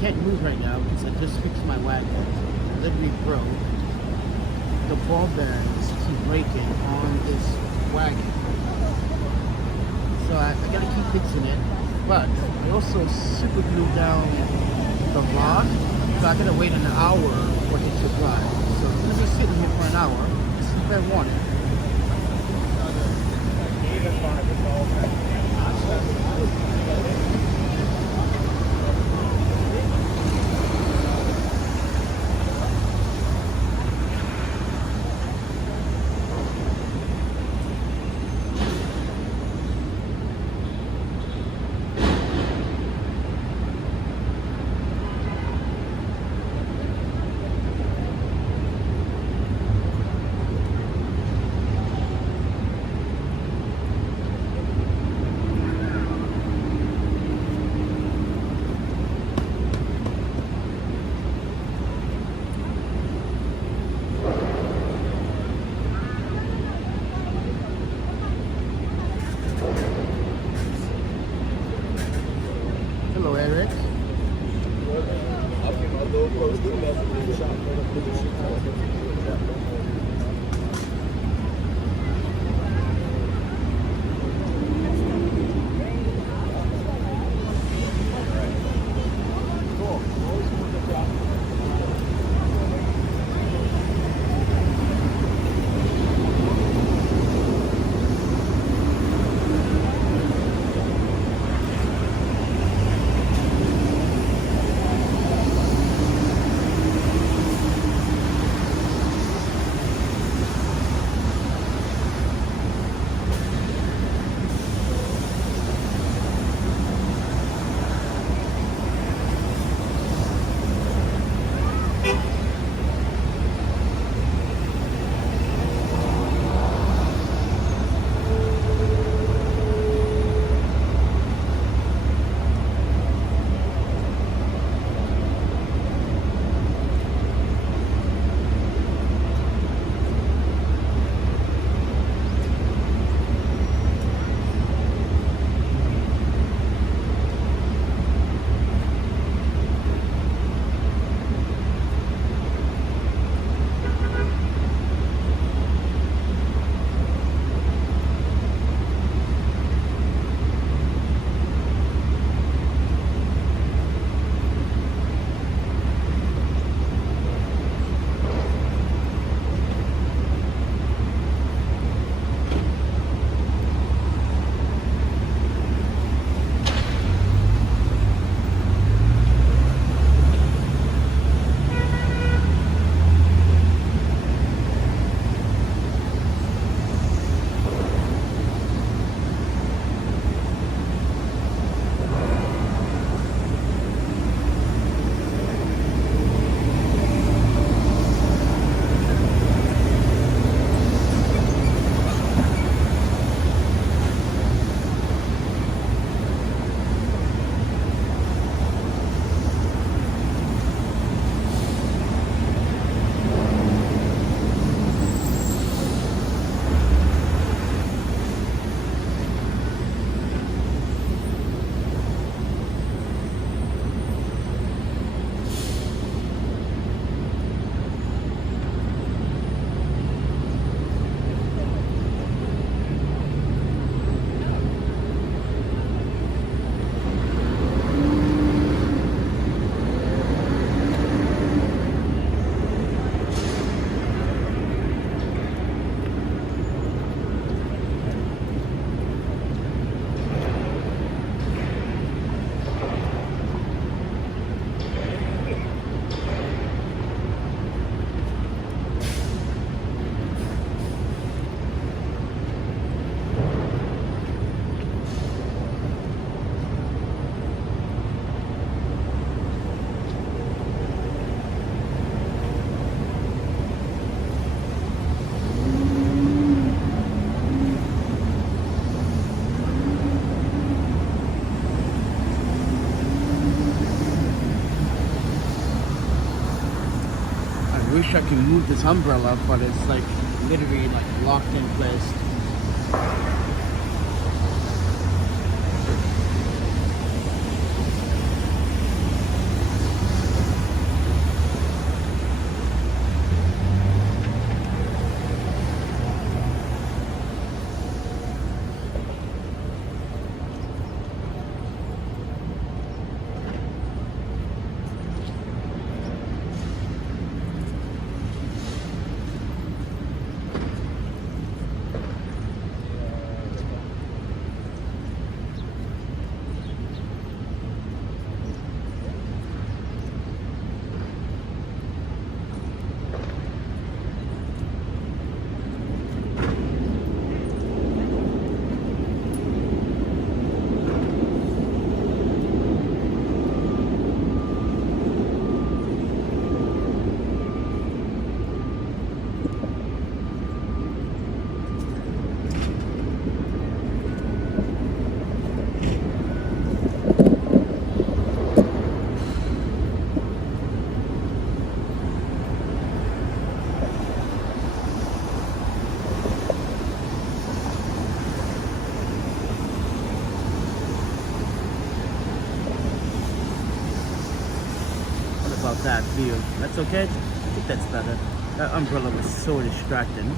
can't move right now because I just fixed my wagon. I literally broke. The ball bearings keep breaking on this wagon. So I gotta keep fixing it. But I also super glued down the rod. So I gotta wait an hour for it to dry. So I'm just sitting here for an hour. See if I want it. Hello, Eric. wish I could move this umbrella, but it's like literally like locked in place. about that view. That's okay? I think that's better. That umbrella was so distracting.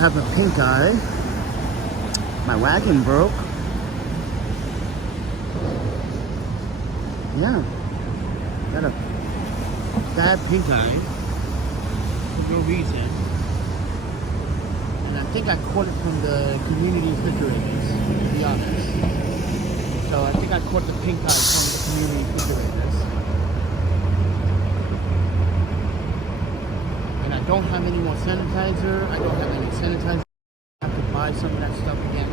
Have a pink eye. My wagon broke. Yeah. Got a bad pink eye for no reason. And I think I caught it from the community refrigerators, to be honest. So I think I caught the pink eye from the community refrigerators. I don't have any more sanitizer. I don't have any sanitizer. I have to buy some of that stuff again.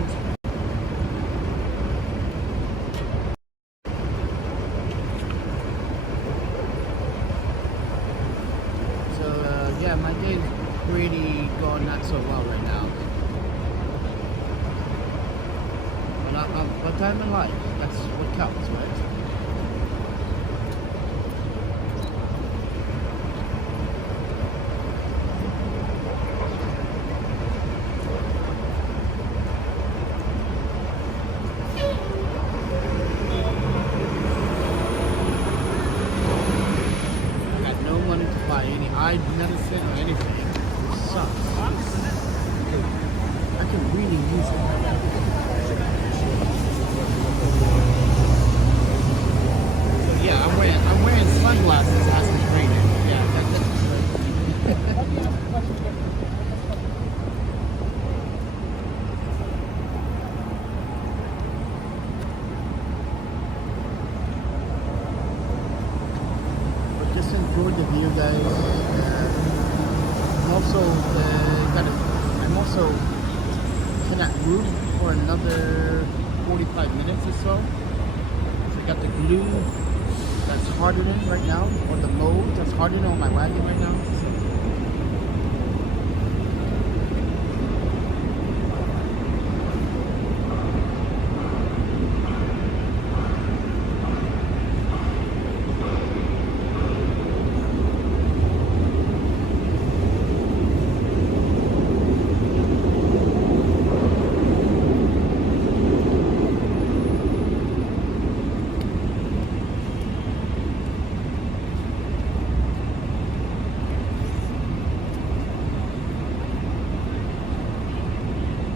So yeah, my day's pretty going not so well right now. But I'm in life. That's what counts, right? Medicine or anything, which sucks. I can really use it. So yeah, I'm wearing sunglasses as it's raining. Yeah, that's but just enjoy the view, guys. I'm also cannot root for another 45 minutes or so. So I got the glue that's that's hardening right now, or the mode that's hardening on my wagon right now.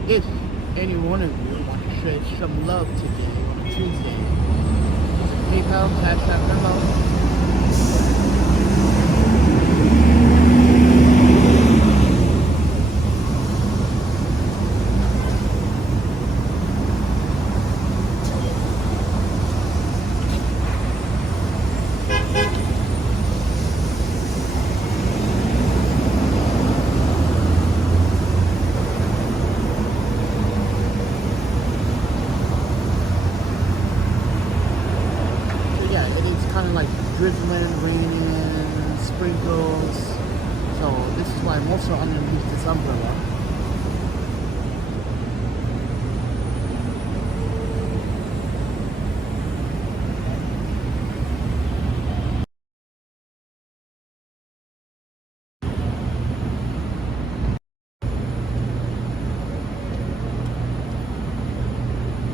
If any one of you want to show some love today on a Tuesday, PayPal, Cash App, Venmo. Drizzling, raining, sprinkles. So this is why I'm also underneath this umbrella.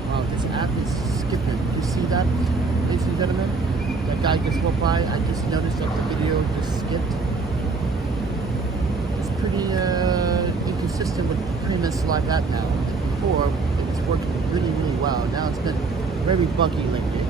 Wow, this app is skipping. You see that, ladies and gentlemen? That guy just walked by. I just noticed that the video just skipped. It's pretty inconsistent with the previous live app now. Before, it was working really, really well. Now it's been very buggy lately.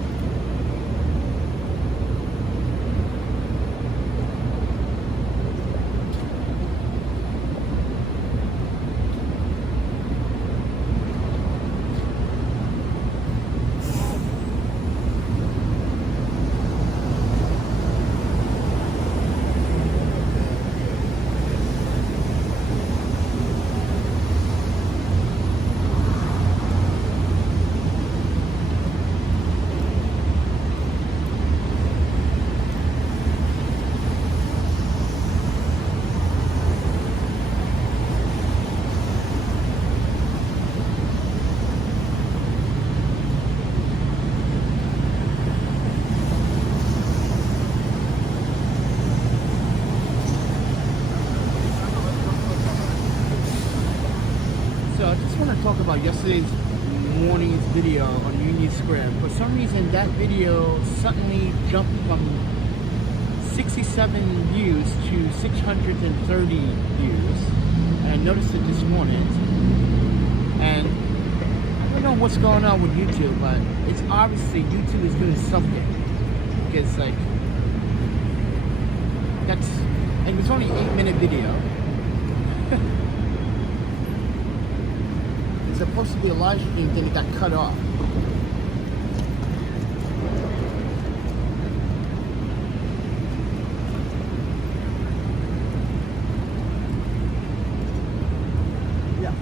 Talk about yesterday's morning's video on Union Square. For some reason, that video suddenly jumped from 67 views to 630 views. And I noticed it this morning. And I don't know what's going on with YouTube, but it's obviously YouTube is doing something. Because like, and it was only an 8-minute video. It's supposed to be a live stream, then it got cut off. Yeah.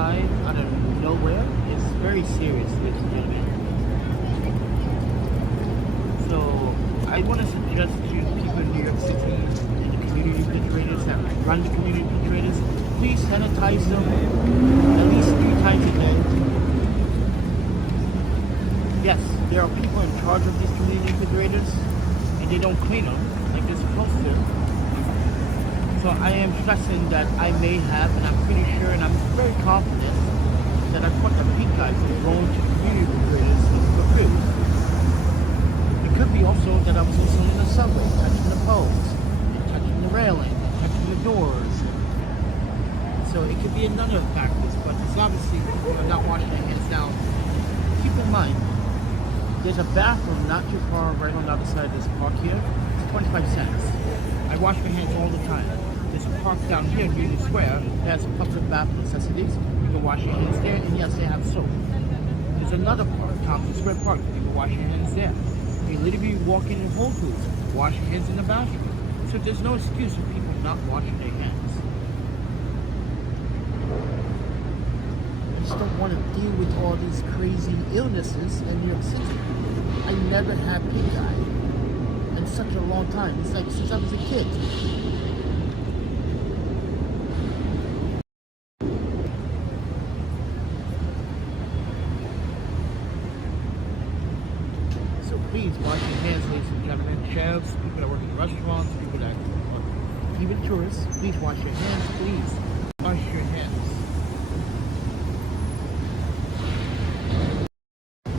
outside out of nowhere is very serious, ladies and gentlemen. So I want to suggest to people in New York City and the community refrigerators that run the community refrigerators, please sanitize them at least 3 times a day. Yes, there are people in charge of these community refrigerators and they don't clean them like they're supposed to. So I am stressing that I may have, and I'm pretty sure, and I'm very confident that I caught the pink guys that are going to community refrigerators for food. It could be also that I was also in the subway, touching the poles, and touching the railing, and touching the doors. So it could be a number of factors, but it's obviously people are not washing their hands. Now, keep in mind, there's a bathroom not too far right on the other side of this park here. It's 25 cents. I wash my hands all the time. There's a park down here in Union Square that has public bathroom necessities. You can wash your hands there, and yes, they have soap. There's another park, Thompson Square Park, you can wash your hands there. You literally walk in Whole Foods, wash your hands in the bathroom. So there's no excuse for people not washing their hands. I just don't want to deal with all these crazy illnesses in New York City. I never had pink eye in such a long time. It's like since I was a kid. So please wash your hands, ladies and gentlemen. Chefs, people that work in restaurants, people that are even tourists, please wash your hands, please. Wash your hands.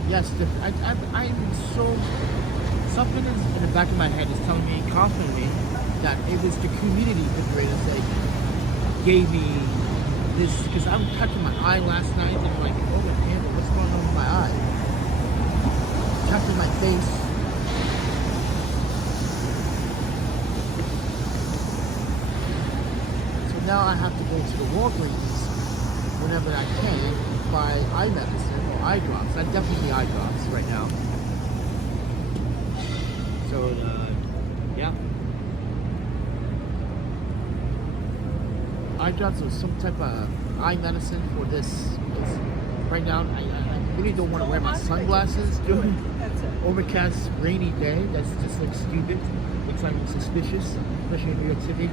Yes, I'm so... Something in the back of my head is telling me confidently that it was the community refrigerators that gave me this, because I was touching my eye last night and I'm like, oh damn, what's going on with my eye? Touching my face. So now I have to go to the Walgreens whenever I can buy eye medicine or eye drops. I definitely need eye drops right now. So, yeah. Eye drops or some type of eye medicine for this. Right now, I really don't want to wear my sunglasses during overcast, rainy day. That's just like stupid. Looks like suspicious, especially in New York City.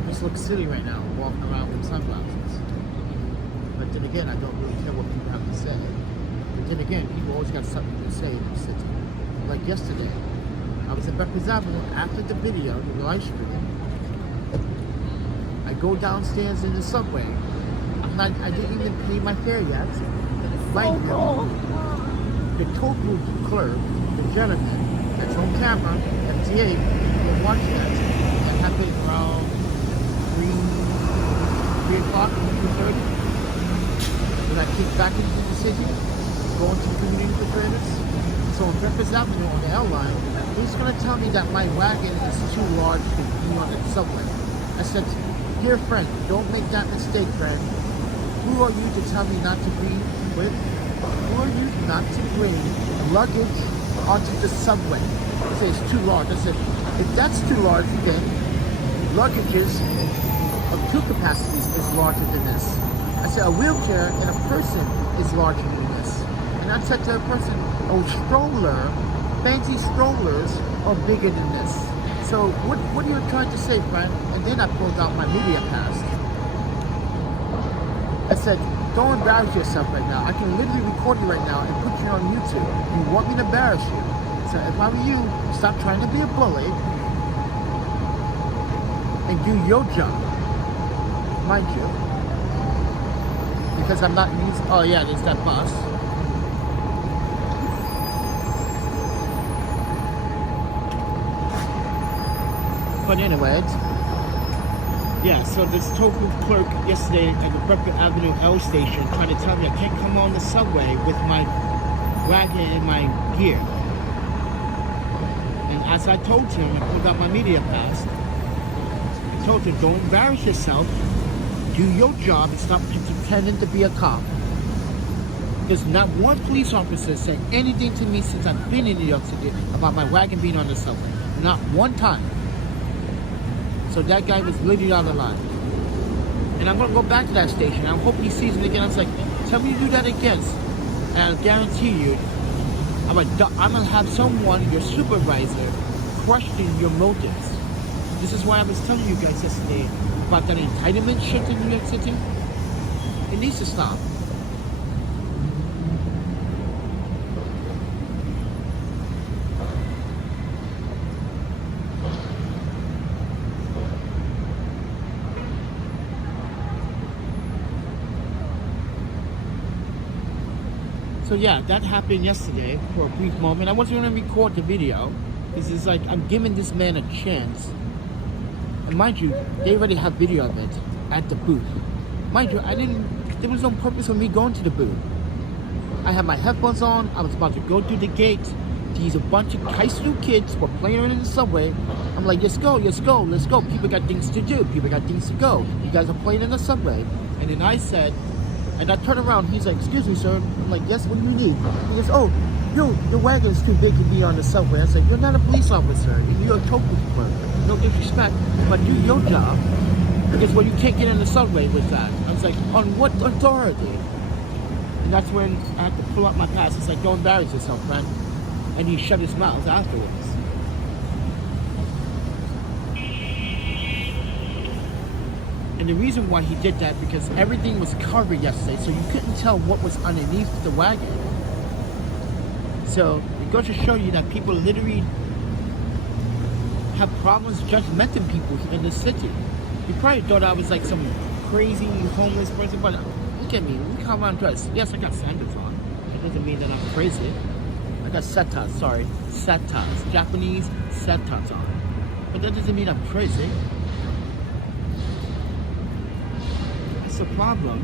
I just look silly right now, walking around with sunglasses. But then again, I don't really care what people have to say. But then again, people always got something to say in the city. Like yesterday, I was at Breakfast Avenue after the video, the live stream. I go downstairs in the subway. I didn't even pay my fare yet. Right now, the toll booth clerk, the gentleman that's on camera, MTA, will watch that. That happened around 3 o'clock, 3:30. When I kicked back into the city, going to the community refrigerators. So on Breakfast Avenue on the L line, he's going to tell me that my wagon is too large to be on the subway. I said, dear friend, don't make that mistake, friend. Who are you to tell me not to be with? Who are you not to bring luggage onto the subway? He said, it's too large. I said, if that's too large, then luggages of 2 capacities is larger than this. I said, a wheelchair and a person is larger than this. And I said to the person, oh, stroller, fancy strollers are bigger than this. So what are you trying to say, friend? And then I pulled out my media pass. I said, don't embarrass yourself right now. I can literally record you right now and put you on YouTube. You want me to embarrass you? So if I were you, stop trying to be a bully and do your job. Mind you. Because I'm not using... Oh yeah, there's that bus. But anyways, yeah, so this toll booth clerk yesterday at the Breakfast Avenue L station tried to tell me I can't come on the subway with my wagon and my gear. And as I told him, I pulled out my media pass, I told him, don't embarrass yourself, do your job and stop pretending to be a cop. Because not one police officer said anything to me since I've been in New York City about my wagon being on the subway. Not one time. So that guy was literally out of line. And I'm gonna go back to that station. I hope he sees me again. I was like, tell me to do that again. And I'll guarantee you, I'm gonna have someone, your supervisor, question your motives. This is why I was telling you guys yesterday about that entitlement shit in New York City. It needs to stop. So yeah, that happened yesterday for a brief moment. I wasn't going to record the video because it's like I'm giving this man a chance. And mind you, they already have video of it at the booth. Mind you, there was no purpose for me going to the booth. I had my headphones on. I was about to go through the gate. These a bunch of high school kids were playing around in the subway. I'm like, let's go, let's go, let's go. People got things to do. People got things to go. You guys are playing in the subway. And then I said, and I turned around, he's like, excuse me, sir. I'm like, yes, what do you need? He goes, oh, yo, your wagon is too big to be on the subway. I said, you're not a police officer. You're a toll booth clerk. No disrespect, but do your job. Because, well, you can't get in the subway with that. I was like, on what authority? And that's when I had to pull up my pass. It's like, don't embarrass yourself, man. And he shut his mouth afterwards. And the reason why he did that, because everything was covered yesterday, so you couldn't tell what was underneath the wagon. So it goes to show you that people literally have problems judgmenting people in the city. You probably thought I was like some crazy homeless person, but look at me, look how I'm dressed. Yes, I got sandals on. That doesn't mean that I'm crazy. I got setas, Japanese setas on. But that doesn't mean I'm crazy. The problem.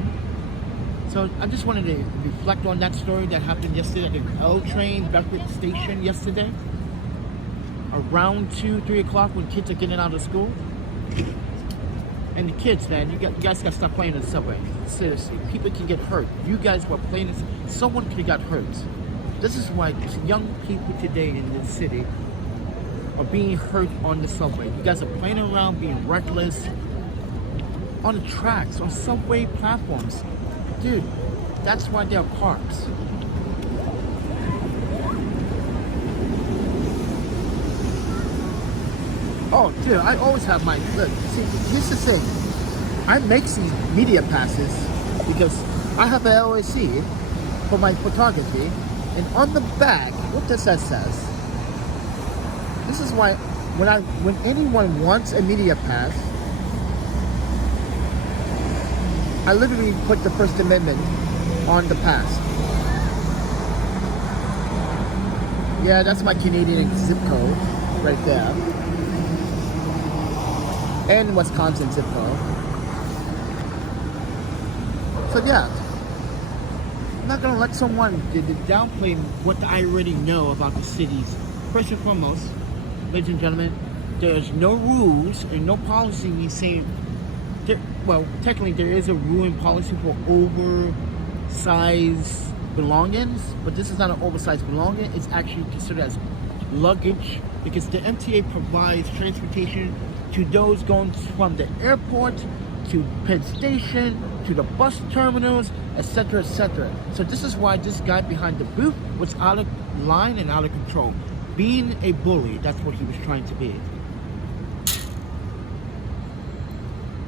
So I just wanted to reflect on that story that happened yesterday at the L train Beckwith station yesterday around 2-3 o'clock when kids are getting out of school. And the kids, man, you guys gotta stop playing in the subway. Seriously, people can get hurt. You guys were playing this, someone could have got hurt. This is why young people today in this city are being hurt on the subway. You guys are playing around, being reckless on the tracks, on subway platforms. Dude, that's why there are parks. Oh, dude, I always have my, look, see, here's the thing. I make these media passes because I have an LLC for my photography, and on the back, what does that says? This is why, when anyone wants a media pass, I literally put the First Amendment on the pass. Yeah, that's my Canadian zip code right there. And Wisconsin zip code. So yeah, I'm not gonna let someone downplay what I already know about the cities. First and foremost, ladies and gentlemen, there's no rules and no policy saying. Well, technically there is a rule and policy for oversized belongings, but this is not an oversized belonging. It's actually considered as luggage because the MTA provides transportation to those going from the airport to Penn Station to the bus terminals, etc., etc. So this is why this guy behind the booth was out of line and out of control. Being a bully, that's what he was trying to be.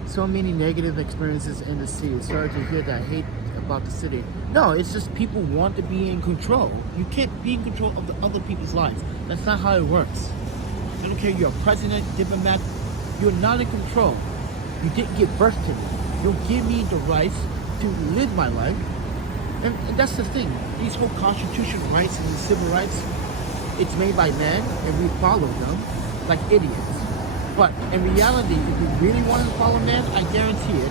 So many negative experiences in the city. Sorry to hear that hate about the city. No, it's just people want to be in control. You can't be in control of the other people's lives. That's not how it works. I don't care if you're a president, diplomat, you're not in control. You didn't give birth to me. You'll give me the rights to live my life. And that's the thing. These whole constitutional rights and civil rights, it's made by men and we follow them like idiots. But in reality, if you really want to follow man, I guarantee it,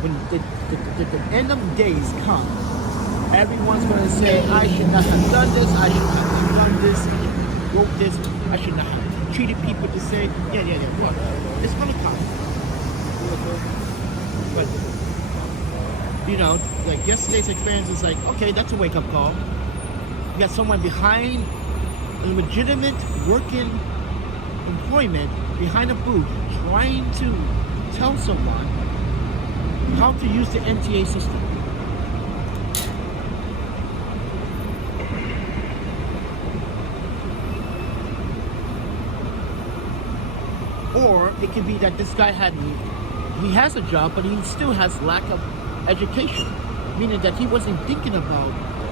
when the end of days come, everyone's going to say, I should not have done this, I should not have done this, I should have wrote this, I should not have treated people to say, yeah, but it's going to come. But, you know, like yesterday's experience is like, okay, that's a wake-up call. You got someone behind a legitimate working employment behind a booth trying to tell someone how to use the MTA system. Or it could be that this guy he has a job, but he still has lack of education, meaning that he wasn't thinking about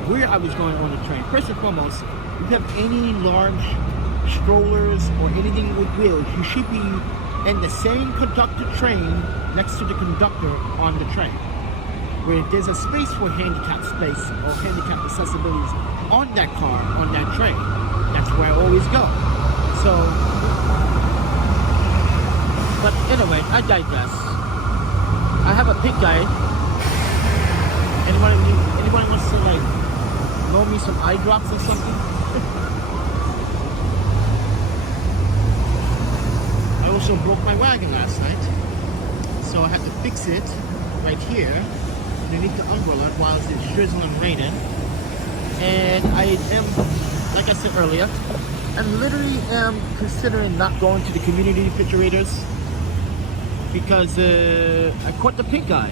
where I was going on the train. First and foremost, if you have any large strollers or anything with wheels, you should be in the same conductor train next to the conductor on the train, where there's a space for handicap space or handicap accessibilities on that car, on that train. That's where I always go. So, but anyway, I digress. I have a pink guy. Anybody wants to like loan me some eye drops or something? I also broke my wagon last night, so I had to fix it right here underneath the umbrella while it's drizzling and raining. And I am, like I said earlier, I literally am considering not going to the community refrigerators because I caught the pink eye.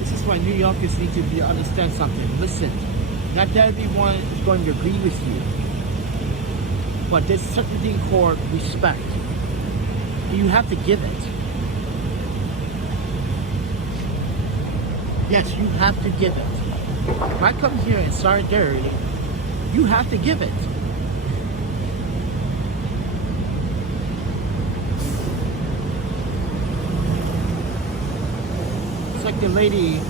This is why New Yorkers need to understand something. Listen, not everyone is going to agree with you, but there's certain thing called respect. You have to give it. Yes, you have to give it. If I come here in solidarity, you have to give it. Like the lady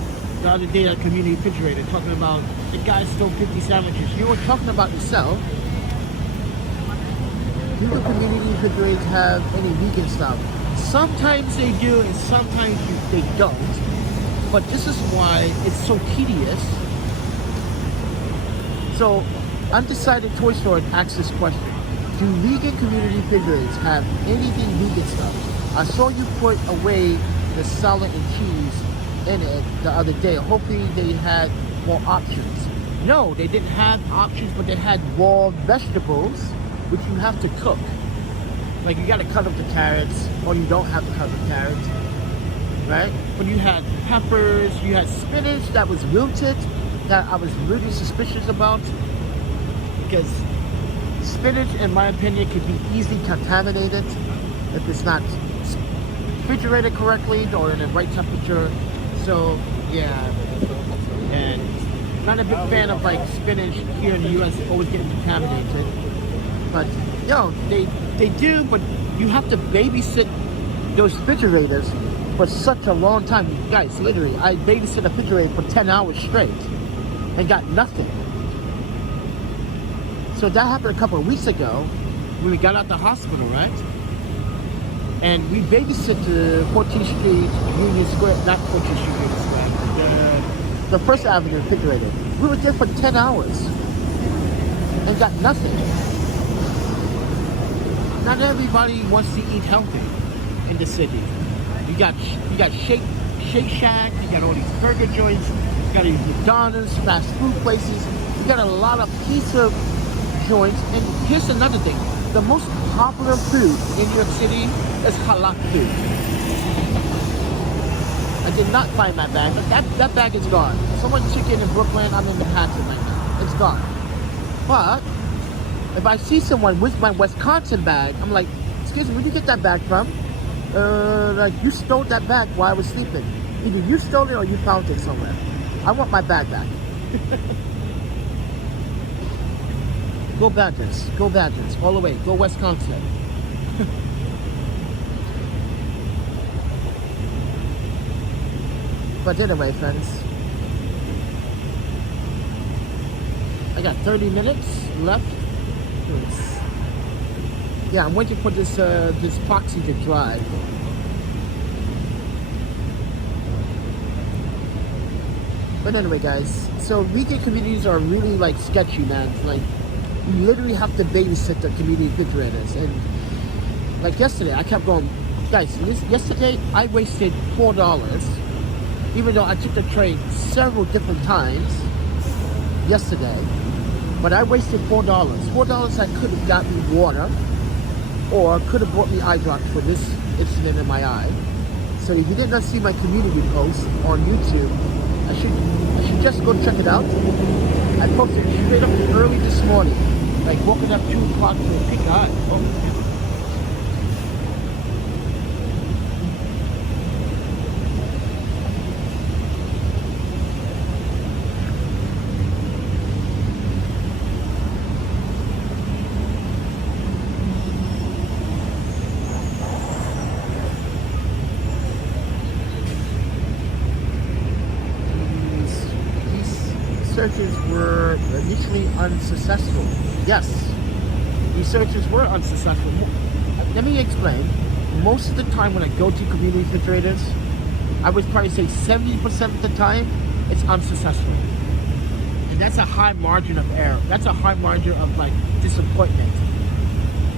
the other day at a community refrigerator talking about the guy stole 50 sandwiches. You were talking about yourself. Do the community refrigerators have any vegan stuff? Sometimes they do and sometimes they don't. But this is why it's so tedious. So I'm decided Toy Store and ask this question. Do vegan community refrigerators have anything vegan stuff? I saw you put away the salad and cheese in it the other day. Hopefully they had more options. No, they didn't have options, but they had raw vegetables, which you have to cook. Like you gotta cut up the carrots, or you don't have to cut the carrots, right? But you had peppers, you had spinach that was wilted, that I was really suspicious about, because spinach, in my opinion, could be easily contaminated if it's not refrigerated correctly or in the right temperature. So yeah, and not a big fan of like spinach here in the US, always getting contaminated. But yo, they do, but you have to babysit those refrigerators for such a long time. Guys, literally, I babysit a refrigerator for 10 hours straight and got nothing. So that happened a couple of weeks ago when we got out the hospital, right? And we babysit the 14th Street Union Square, not 14th Street Union Square, the First Avenue refrigerator. We were there for 10 hours and got nothing. Not everybody wants to eat healthy in the city. You got Shake Shack, you got all these burger joints, you got these McDonald's, fast food places, you got a lot of pizza joints. And here's another thing. The most popular food in New York City is halal food. I did not find my bag, but that bag is gone. Someone took it in Brooklyn. I'm in Manhattan right now. It's gone. But if I see someone with my Wisconsin bag, I'm like, excuse me, where'd you get that bag from? Like you stole that bag while I was sleeping. Either you stole it or you found it somewhere. I want my bag back. Go Badgers, go Badgers, all the way, go Wisconsin. But anyway, friends, I got 30 minutes left. Yeah, I'm waiting for this this epoxy to dry. But anyway, guys, So vegan communities are really like sketchy, man. Like, you literally have to babysit the community refrigerators. And like yesterday, I kept going, guys, yesterday I wasted $4, even though I took the train several different times yesterday. But I wasted $4. $4 I could have gotten me water, or could have bought me eye drops for this incident in my eye. So if you did not see my community post on YouTube, I should just go check it out. I posted straight up early this morning, like woken up 2 o'clock to pick eye. Oh. Searches were initially unsuccessful. Yes, these searches were unsuccessful. Let me explain. Most of the time when I go to community refrigerators, I would probably say 70% of the time, it's unsuccessful. And that's a high margin of error. That's a high margin of like disappointment.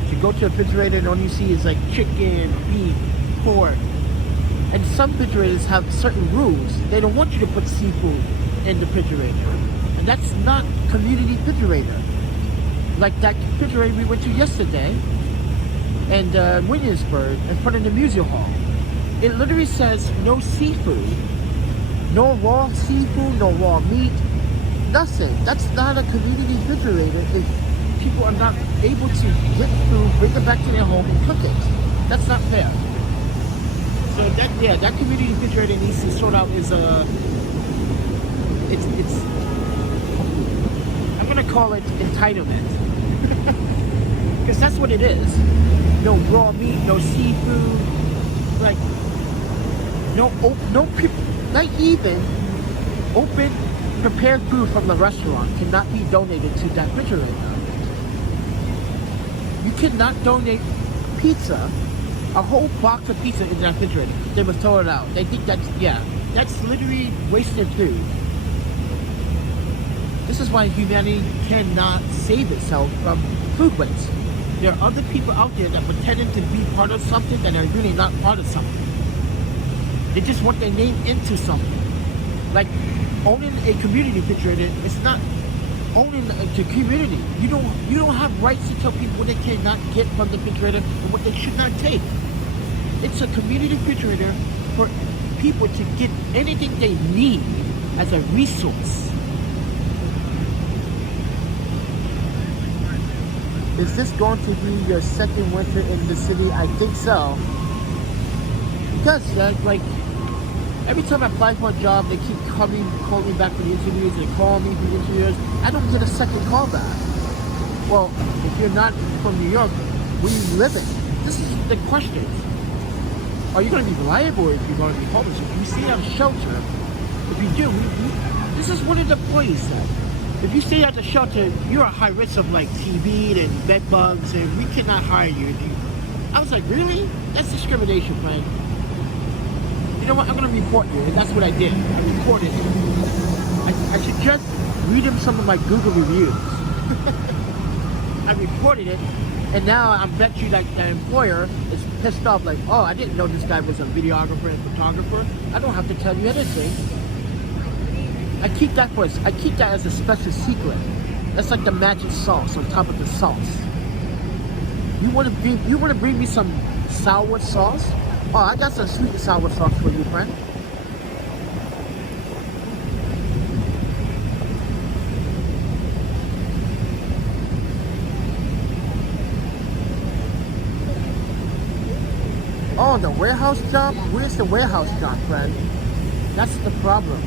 If you go to a refrigerator and all you see is like chicken, beef, pork. And some refrigerators have certain rules. They don't want you to put seafood in the refrigerator. And that's not community refrigerator. Like that refrigerator we went to yesterday in Williamsburg in front of the music hall. It literally says no seafood, no raw seafood, no raw meat, nothing. That's not a community refrigerator if people are not able to get food, bring it back to their home and cook it. That's not fair. So that community refrigerator needs to sort out is it's I'm gonna call it entitlement. Because that's what it is. No raw meat, no seafood, like no people, not even open prepared food from the restaurant cannot be donated to that refrigerator. You cannot donate pizza, a whole box of pizza in that refrigerator. They must throw it out. They think that's literally wasted food. This is why humanity cannot save itself from food waste. There are other people out there that pretending to be part of something that are really not part of something. They just want their name into something. Like owning a community refrigerator, it's not owning the community. You don't have rights to tell people what they cannot get from the refrigerator and what they should not take. It's a community refrigerator for people to get anything they need as a resource. Is this going to be your second winter in the city? I think so. Because like every time I apply for a job, they keep calling me back for the interviews. They call me for the interviews. I don't get a second call back. Well, if you're not from New York, where you live in? This is the question. Are you going to be reliable if you're going to be homeless? If you stay at a shelter, if you do, this is what the employees said. If you stay at the shelter, you're at high risk of like TB and bed bugs, and we cannot hire you. I was like, really? That's discrimination, friend. You know what? I'm going to report you. And that's what I did. I reported it. I should just read him some of my Google reviews. I reported it, and now I bet you like the employer is pissed off, like, oh, I didn't know this guy was a videographer and photographer. I don't have to tell you anything. I keep that as a special secret. That's like the magic sauce on top of the sauce. You want to bring me some sour sauce? Oh, I got some sweet and sour sauce for you, friend. Oh, the warehouse job? Where's the warehouse job, friend? That's the problem.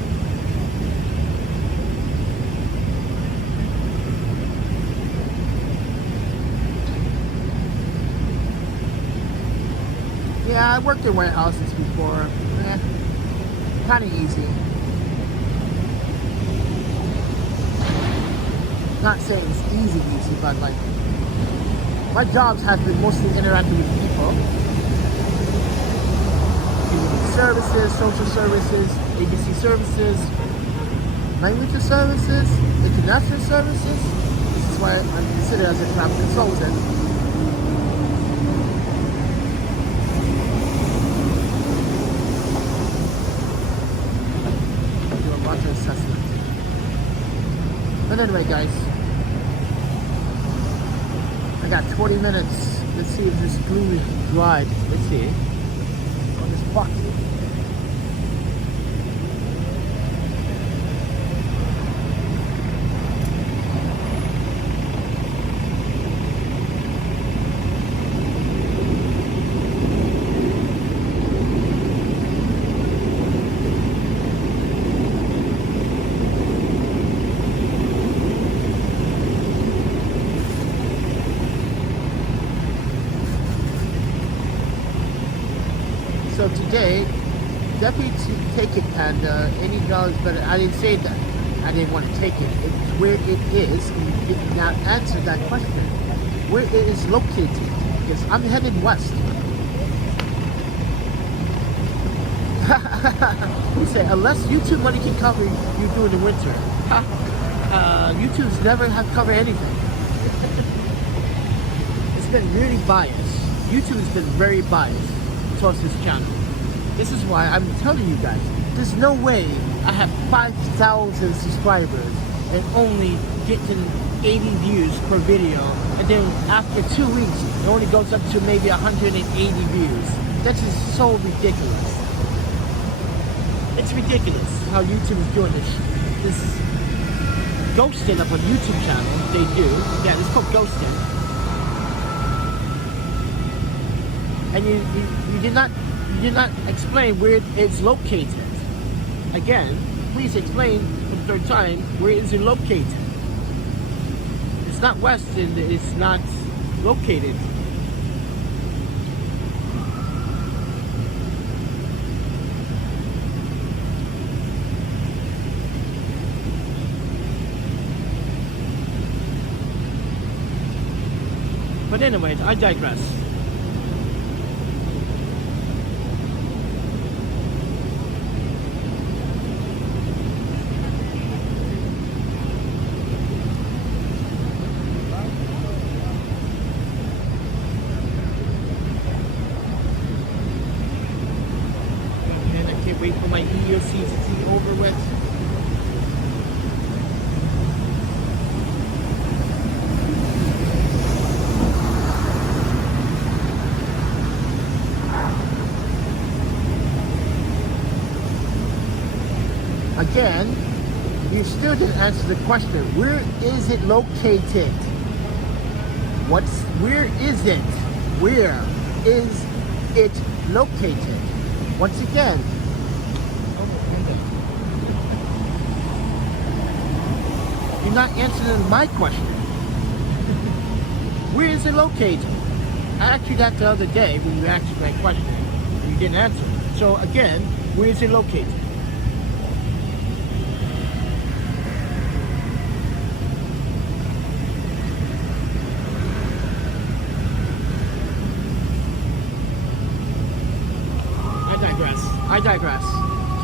Yeah, I worked in warehouses before. Kind of easy. Not saying it's easy, but like, my jobs have been mostly interacting with people. Community services, social services, agency services, language services, international services. This is why I'm considered as a travel consultant. Do a water assessment. But anyway, guys, I got 20 minutes. Let's see if this glue is dried. Let's see. On this bucket. So today, definitely take it, Panda. Any dollar's better. I didn't say that. I didn't want to take it. It's where it is. And you now answer that question. Where it is located. Because I'm headed west. He said, unless YouTube money can cover you during the winter. YouTube's never have covered anything. It's been really biased. YouTube has been very biased towards this channel. This is why I'm telling you guys, there's no way I have 5,000 subscribers and only getting 80 views per video, and then after 2 weeks it only goes up to maybe 180 views. That is so ridiculous. It's ridiculous how YouTube is doing this ghosting of a YouTube channel. They do. Yeah, it's called ghosting. And you did not explain where it's located. Again, please explain for the third time where is it located. It's not west and it's not located. But anyway, I digress. Wait for my EOC to be over with. Again, you still didn't answer the question. Where is it located? Where is it? Where is it located? Once again, you're not answering my question. Where is it located? I asked you that the other day when you asked me that question. And you didn't answer. So again, where is it located? I digress.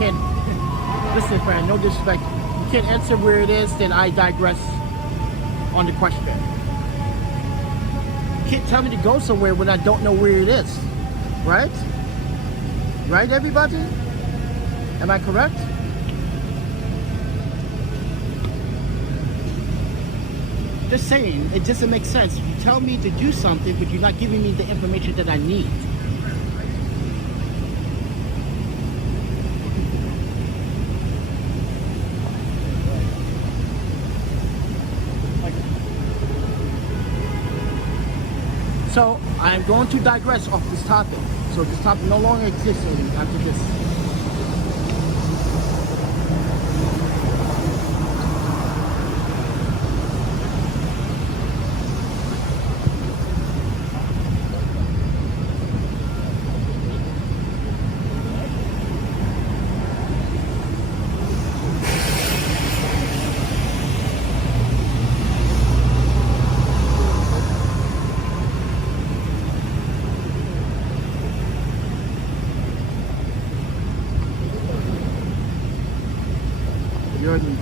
Can't listen, friend. No disrespect. You can't answer where it is. Then I digress on the question. You can't tell me to go somewhere when I don't know where it is, right? Right, everybody? Am I correct? Just saying, it doesn't make sense. You tell me to do something, but you're not giving me the information that I need. So I'm going to digress off this topic. So this topic no longer exists after this.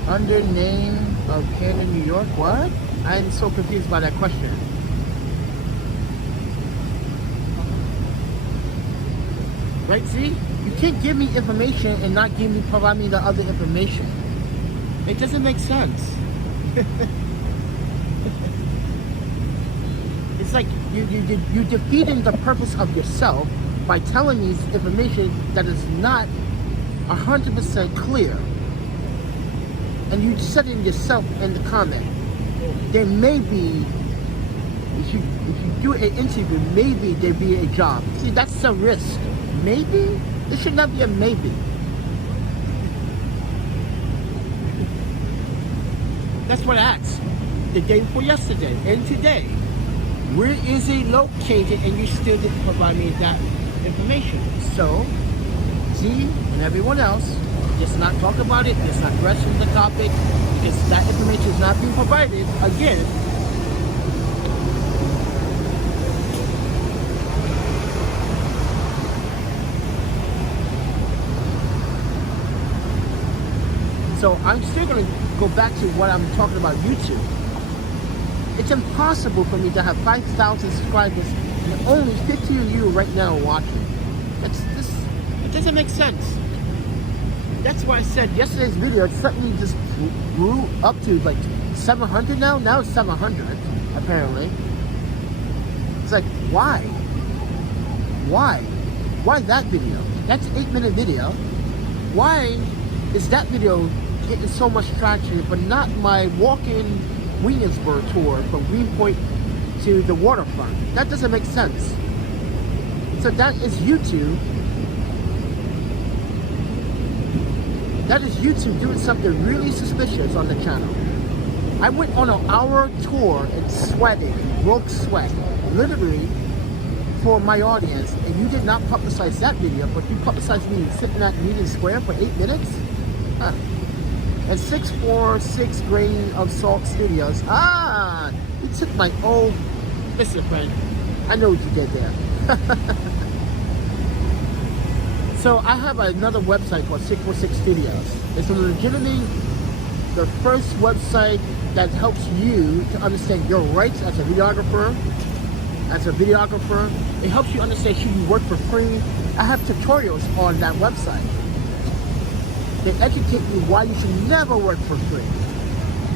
Under name of Canada, New York. What? I'm so confused by that question. Right, see? You can't give me information and not provide me the other information. It doesn't make sense. It's like you're defeating the purpose of yourself by telling me information that is not 100% clear. And you said it yourself in the comment. There may be, if you do an interview, maybe there'd be a job. See, that's a risk. Maybe? It should not be a maybe. That's what I asked the day before yesterday and today. Where is it located? And you still didn't provide me that information. So, see, and everyone else, just not talk about it, just not question the topic, because that information is not being provided. Again, so I'm still going to go back to what I'm talking about YouTube. It's impossible for me to have 5,000 subscribers and only 50 of you right now watching. It doesn't make sense. That's why I said yesterday's video suddenly just grew up to like 700 now. Now it's 700 apparently. It's like, why? Why? Why that video? That's an 8-minute video. Why is that video getting so much traction, but not my walk-in Williamsburg tour from Greenpoint to the waterfront? That doesn't make sense. So that is YouTube. That is YouTube doing something really suspicious on the channel. I went on an hour tour and sweated, broke sweat, literally, for my audience, and you did not publicize that video, but you publicized me sitting at Union Square for 8 minutes? Huh. And 646 Grain of Salt Studios. Ah, you took my old, listen friend, I know what you did there. So I have another website called 646 Studios. It's legitimately the first website that helps you to understand your rights as a videographer. It helps you understand should you work for free. I have tutorials on that website. They educate you why you should never work for free.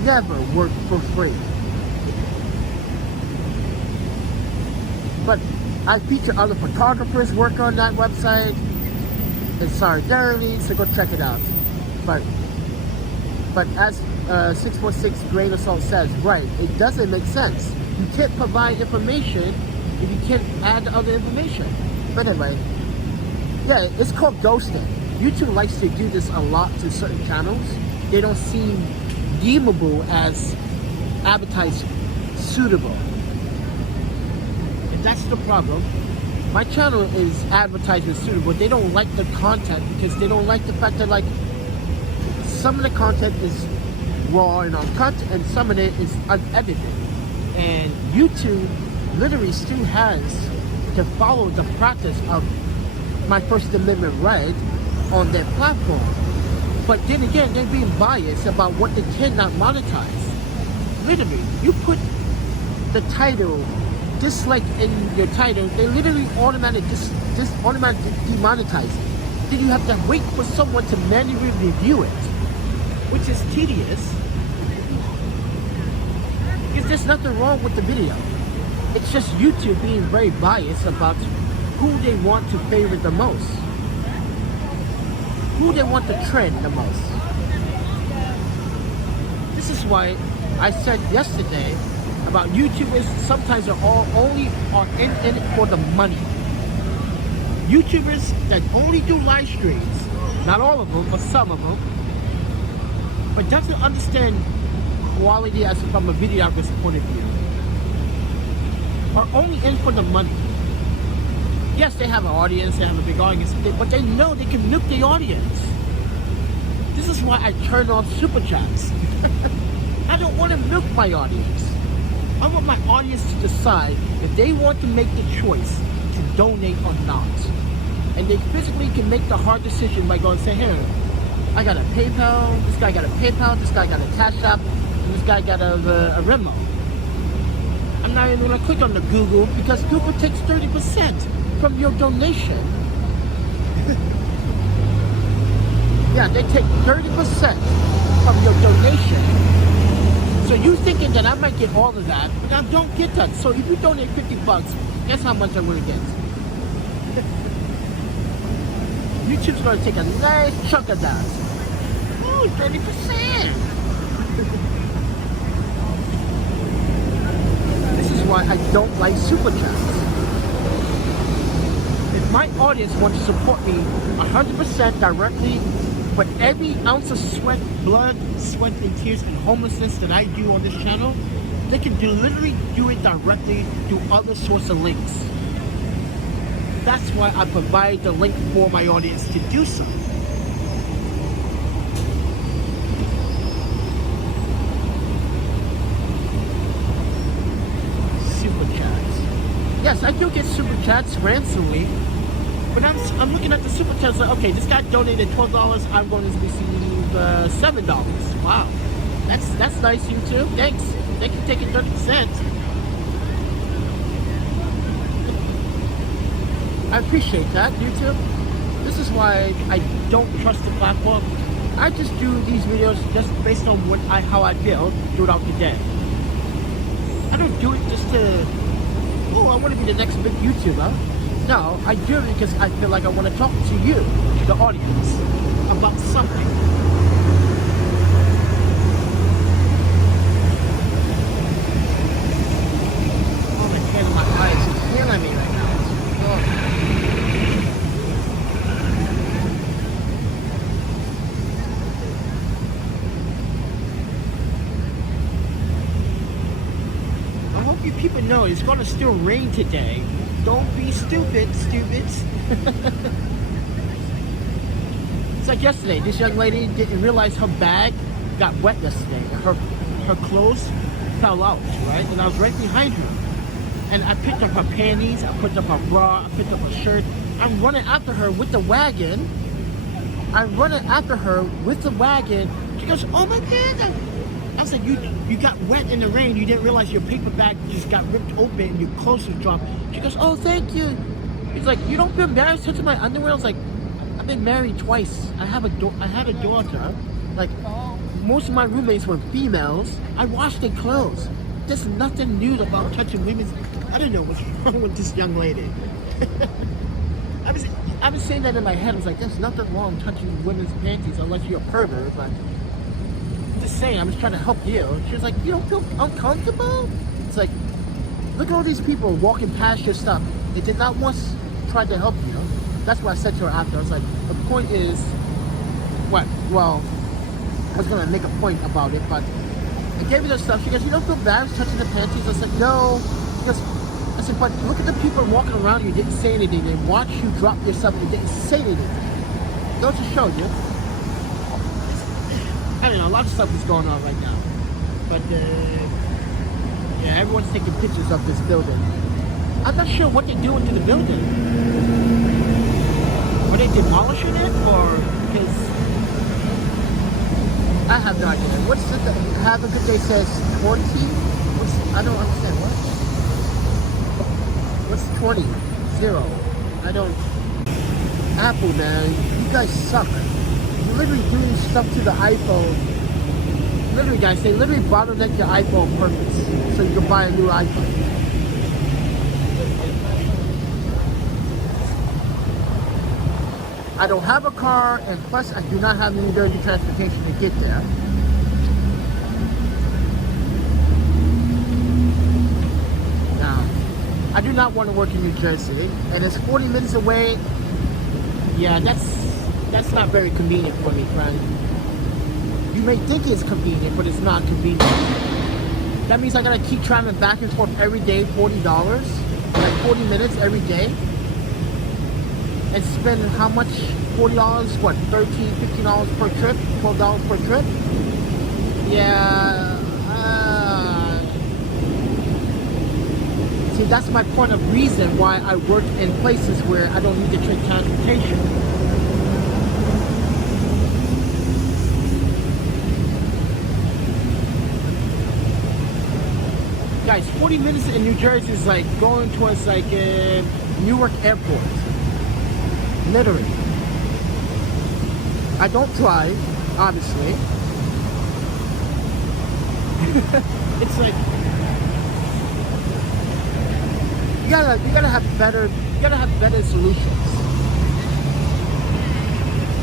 Never work for free. But I feature other photographers' work on that website. It's solidarity, so go check it out. But as 646 Grain of Salt says, right, it doesn't make sense. You can't provide information if you can't add other information. But anyway, yeah, it's called ghosting. YouTube likes to do this a lot to certain channels. They don't seem deemable as advertised suitable. And that's the problem. My channel is advertisement suitable. They don't like the content because they don't like the fact that, like, some of the content is raw and uncut and some of it is unedited. And YouTube literally still has to follow the practice of my First Amendment right on their platform. But then again, they're being biased about what they cannot monetize. Literally, you put the title, dislike in your title, they literally automatically demonetize it. Then you have to wait for someone to manually review it, which is tedious. Because there's nothing wrong with the video. It's just YouTube being very biased about who they want to favor the most. Who they want to trend the most. This is why I said yesterday about YouTubers sometimes are in it for the money. YouTubers that only do live streams, not all of them, but some of them, but doesn't understand quality as from a videographer's point of view, are only in for the money. Yes, they have an audience, they have a big audience, but they know they can milk the audience. This is why I turn off super chats. I don't want to milk my audience. I want my audience to decide if they want to make the choice to donate or not. And they physically can make the hard decision by going and saying, here, I got a PayPal, this guy got a PayPal, this guy got a Cash App, and this guy got a Venmo. I'm not even gonna click on the Google because Google takes 30% from your donation. Yeah, they take 30% from your donation. So you thinking that I might get all of that, but I don't get that. So if you donate 50 bucks, guess how much I'm gonna get? YouTube's gonna take a nice chunk of that. Ooh, 30%. This is why I don't like super chats. If my audience wants to support me 100% directly, for every ounce of sweat, blood, sweat, and tears, and homelessness that I do on this channel, they can literally do it directly through other sorts of links. That's why I provide the link for my audience to do so. Super chats. Yes, I do get super chats randomly. But I'm looking at the super chats like, okay, this guy donated $12, I'm going to receive $7. Wow, that's nice, YouTube. Thanks. Thank you for taking 30%. I appreciate that, YouTube. This is why I don't trust the platform. I just do these videos just based on how I feel throughout the day. I don't do it just to, oh, I want to be the next big YouTuber. No, I do it because I feel like I want to talk to you, the audience, about something. Oh, the pain in my eyes is killing me right now. Oh. I hope you people know it's going to still rain today. Don't be stupid, stupids. It's like yesterday, this young lady didn't realize her bag got wet yesterday. Her clothes fell out, right? And I was right behind her. And I picked up her panties, I picked up her bra, I picked up her shirt. I'm running after her with the wagon. She goes, oh my God. I was like, you got wet in the rain. You didn't realize your paper bag just got ripped open and your clothes was dropped. She goes, oh, thank you. He's like, you don't feel embarrassed touching my underwear? I was like, I've been married twice. I had a daughter. Like, most of my roommates were females. I washed their clothes. There's nothing new about touching women's. I don't know what's wrong with this young lady. I was saying that in my head. I was like, there's nothing wrong touching women's panties unless you're a pervert. But just saying, I'm just trying to help you. She was like, you don't feel uncomfortable? It's like, look at all these people walking past your stuff. They did not once try to help you. That's what I said to her after. I was like, the point is, what? Well, I was gonna make a point about it, but I gave her the stuff. She goes, you don't feel bad touching the panties? I said, no. Because I said, but look at the people walking around you, didn't say anything. They watched you drop your stuff and didn't say anything. Don't just show you. I don't know, a lot of stuff is going on right now. But yeah, everyone's taking pictures of this building. I'm not sure what they're doing to the building. Are they demolishing it, or because I have no idea. What's the have a good day says 20? I don't understand what. What's 20? 0. I don't. Apple, man, you guys suck. You're literally doing stuff to the iPhone. Literally, guys, they literally bottleneck your iPhone on purpose so you can buy a new iPhone. I don't have a car, and plus I do not have any dirty transportation to get there. Now, I do not want to work in New Jersey, and it's 40 minutes away. Yeah, that's not very convenient for me, friend. You may think it's convenient, but it's not convenient. That means I gotta keep traveling back and forth every day, $40, like 40 minutes every day. And spend how much? $40, what, $13, $15 per trip, $12 per trip? Yeah, see, that's my point of reason why I work in places where I don't need to take transportation. Guys, 40 minutes in New Jersey is like going towards like Newark Airport. Literally. I don't drive, obviously. It's like you gotta have better solutions.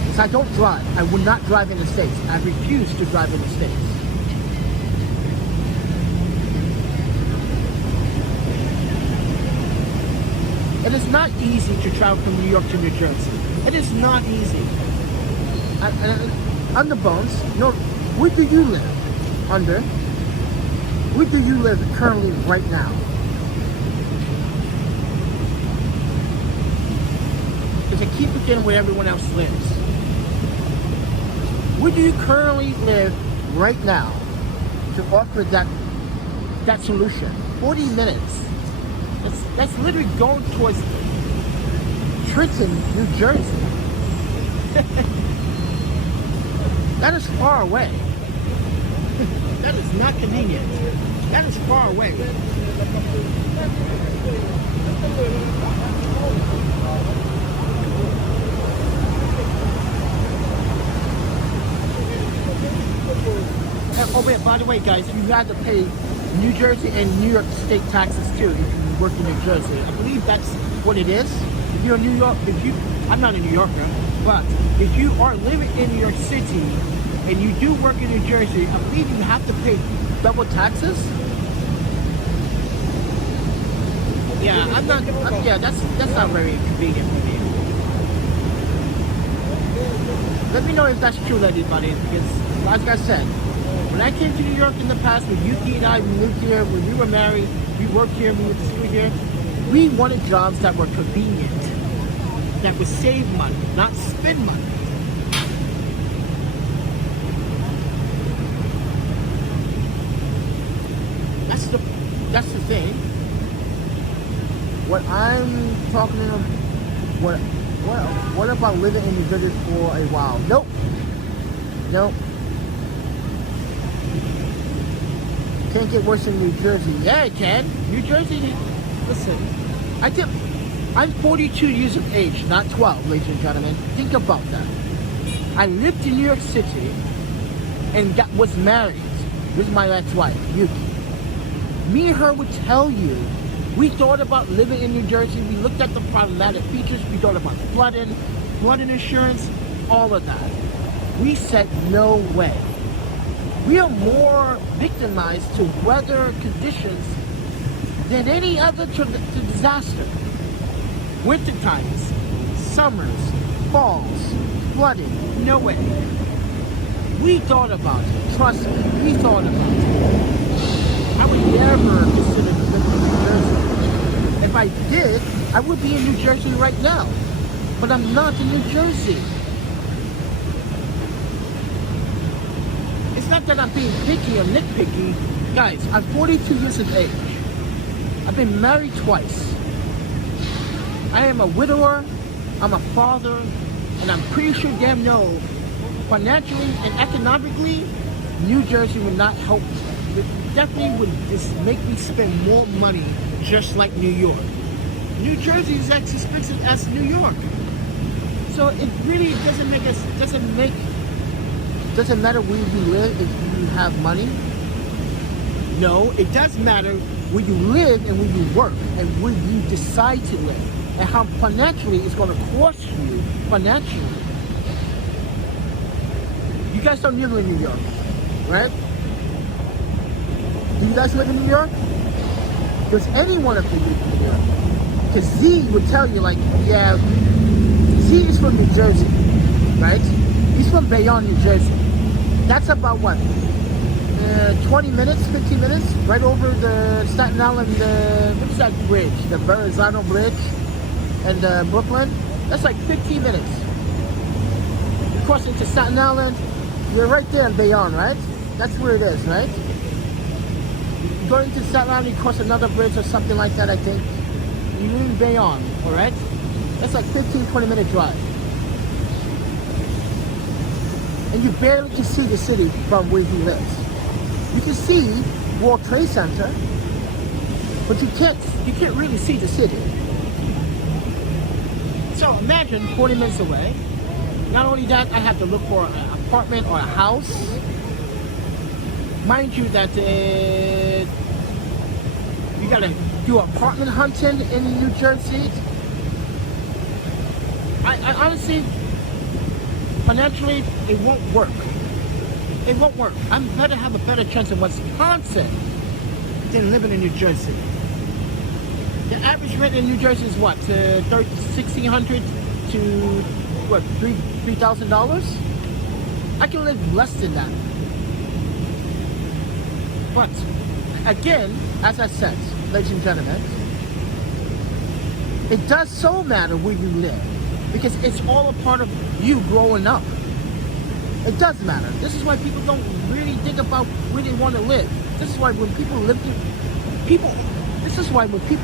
Because I don't drive. I would not drive in the States. I refuse to drive in the States. It is not easy to travel from New York to New Jersey. It is not easy. Under Bones, no, where do you live? Under? Where do you live currently right now? Because I keep forgetting where everyone else lives. Where do you currently live right now to offer that solution? 40 minutes. That's literally going towards Trenton, New Jersey. That is far away. That is not convenient. That is far away. Oh wait, by the way guys, you have to pay New Jersey and New York state taxes too if you work in New Jersey. I believe that's what it is. If you're in New York, I'm not a New Yorker, but if you are living in New York City and you do work in New Jersey, I believe you have to pay double taxes. Yeah, that's not very convenient for me. Let me know if that's true, everybody, because like I said, when I came to New York in the past, when Yuki and I lived here, when we were married, we worked here, we went to school here, we wanted jobs that were convenient, that would save money, not spend money. That's the thing. What I'm talking about, what about living in New Jersey for a while? Nope. Can't get worse in New Jersey. Yeah, it can. New Jersey, listen, I'm 42 years of age, not 12, ladies and gentlemen. Think about that. I lived in New York City and was married with my ex-wife, Yuki. Me and her would tell you, we thought about living in New Jersey. We looked at the problematic features. We thought about flooding insurance, all of that. We said, no way. We are more victimized to weather conditions than any other disaster. Winter times, summers, falls, flooding, no way. We thought about it. Trust me, we thought about it. I would never consider living in New Jersey. If I did, I would be in New Jersey right now. But I'm not in New Jersey. It's not that I'm being picky or nitpicky. Guys, I'm 42 years of age. I've been married twice. I am a widower, I'm a father, and I'm pretty sure damn no, financially and economically, New Jersey would not help. It definitely would just make me spend more money just like New York. New Jersey is as expensive as New York. So it really doesn't matter where you live if you have money. No, it does matter where you live and where you work and where you decide to live and how financially it's going to cost you financially. You guys don't live in New York, right? Do you guys live in New York? Does any one of you live in New York? Because Z would tell you, like, yeah, Z is from New Jersey, right? He's from Bayonne, New Jersey. That's about what? 20 minutes, 15 minutes, right over the Staten Island, what's that bridge? The Verrazano Bridge and Brooklyn. That's like 15 minutes. You cross into Staten Island, you're right there in Bayonne, right? That's where it is, right? You go into Staten Island, you cross another bridge or something like that, I think. You're in Bayonne, all right? That's like 15-20 minute drive. And you barely can see the city from where he lives. You can see World Trade Center. but you can't really see the city. So imagine 40 minutes away. Not only that, I have to look for an apartment or a house. Mind you that you gotta do apartment hunting in New Jersey. I honestly, financially, it won't work. It won't work. I'm better have a better chance in Wisconsin than living in New Jersey. The average rent in New Jersey is what? $1,600 to what? $3,000? I can live less than that. But again, as I said, ladies and gentlemen, it does so matter where you live because it's all a part of you growing up. It does matter. This is why people don't really think about where they want to live. This is why when people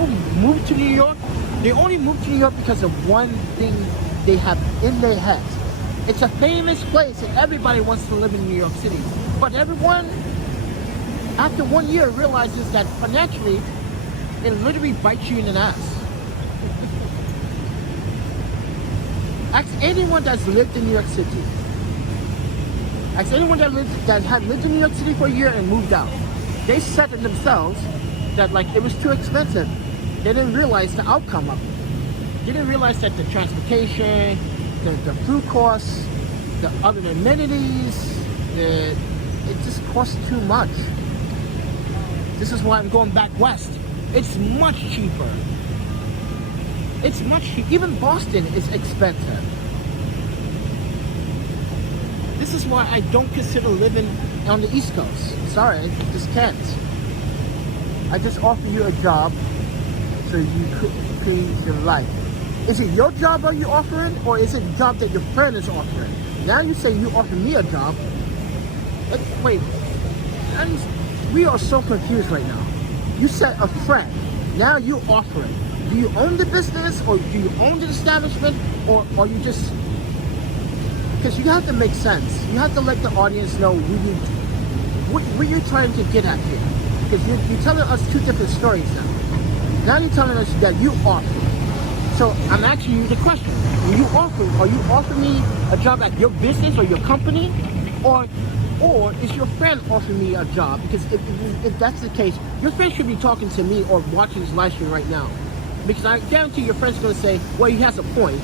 move to New York, they only move to New York because of one thing they have in their head. It's a famous place and everybody wants to live in New York City. But everyone, after 1 year, realizes that financially, it literally bites you in the ass. Ask anyone that's lived in New York City. Ask anyone that had lived in New York City for a year and moved out. They said to themselves that like it was too expensive. They didn't realize the outcome of it. They didn't realize that the transportation, the food costs, the other amenities, it just costs too much. This is why I'm going back west. It's much cheaper. It's much cheaper. Even Boston is expensive. This is why I don't consider living on the East Coast. Sorry, I just can't. I just offer you a job so you could create your life. Is it your job are you offering, or is it a job that your friend is offering? Now you say you offer me a job. Wait, we are so confused right now. You said a friend. Now you offering. Do you own the business, or do you own the establishment, or you just? Because you have to make sense. You have to let the audience know what you're trying to get at here. Because you're telling us two different stories now. Now you're telling us that you offer. So I'm asking you the question. Are you offering me a job at your business or your company? Or is your friend offering me a job? Because if that's the case, your friend should be talking to me or watching this live stream right now. Because I guarantee your friend's going to say, well, he has a point.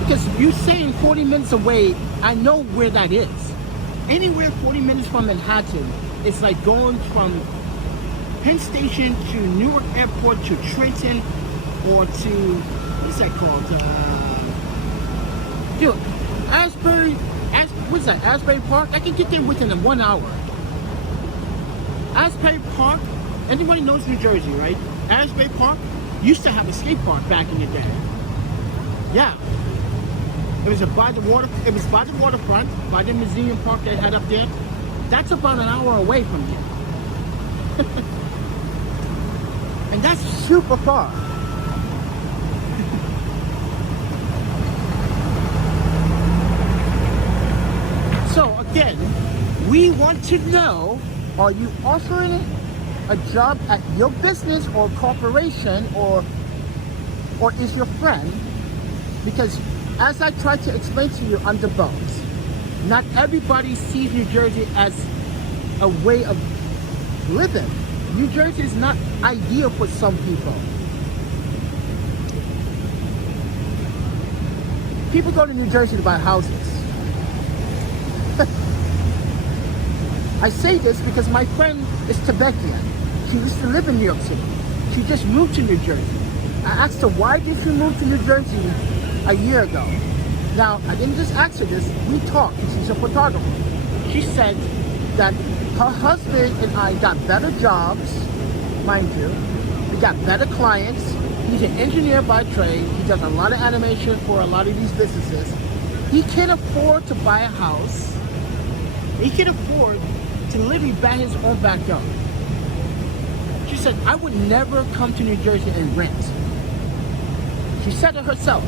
Because you saying 40 minutes away, I know where that is. Anywhere 40 minutes from Manhattan, it's like going from Penn Station to Newark Airport to Trenton or to, what's that called? Asbury Park? I can get there within 1 hour. Asbury Park, anybody knows New Jersey, right? Asbury Park used to have a skate park back in the day. Yeah. It was by the waterfront, by the museum park they had up there. That's about an hour away from here. And that's super far. So again, we want to know, are you offering a job at your business or corporation, or is your friend? Because as I try to explain to you under bones, not everybody sees New Jersey as a way of living. New Jersey is not ideal for some people. People go to New Jersey to buy houses. I say this because my friend is Tibetan. She used to live in New York City. She just moved to New Jersey. I asked her, why did you move to New Jersey a year ago? Now, I didn't just ask her this, we talked. She's a photographer. She said that her husband and I got better jobs, mind you. We got better clients. He's an engineer by trade. He does a lot of animation for a lot of these businesses. He can afford to buy a house. He can afford to literally buy his own backyard. She said, I would never come to New Jersey and rent. She said it herself.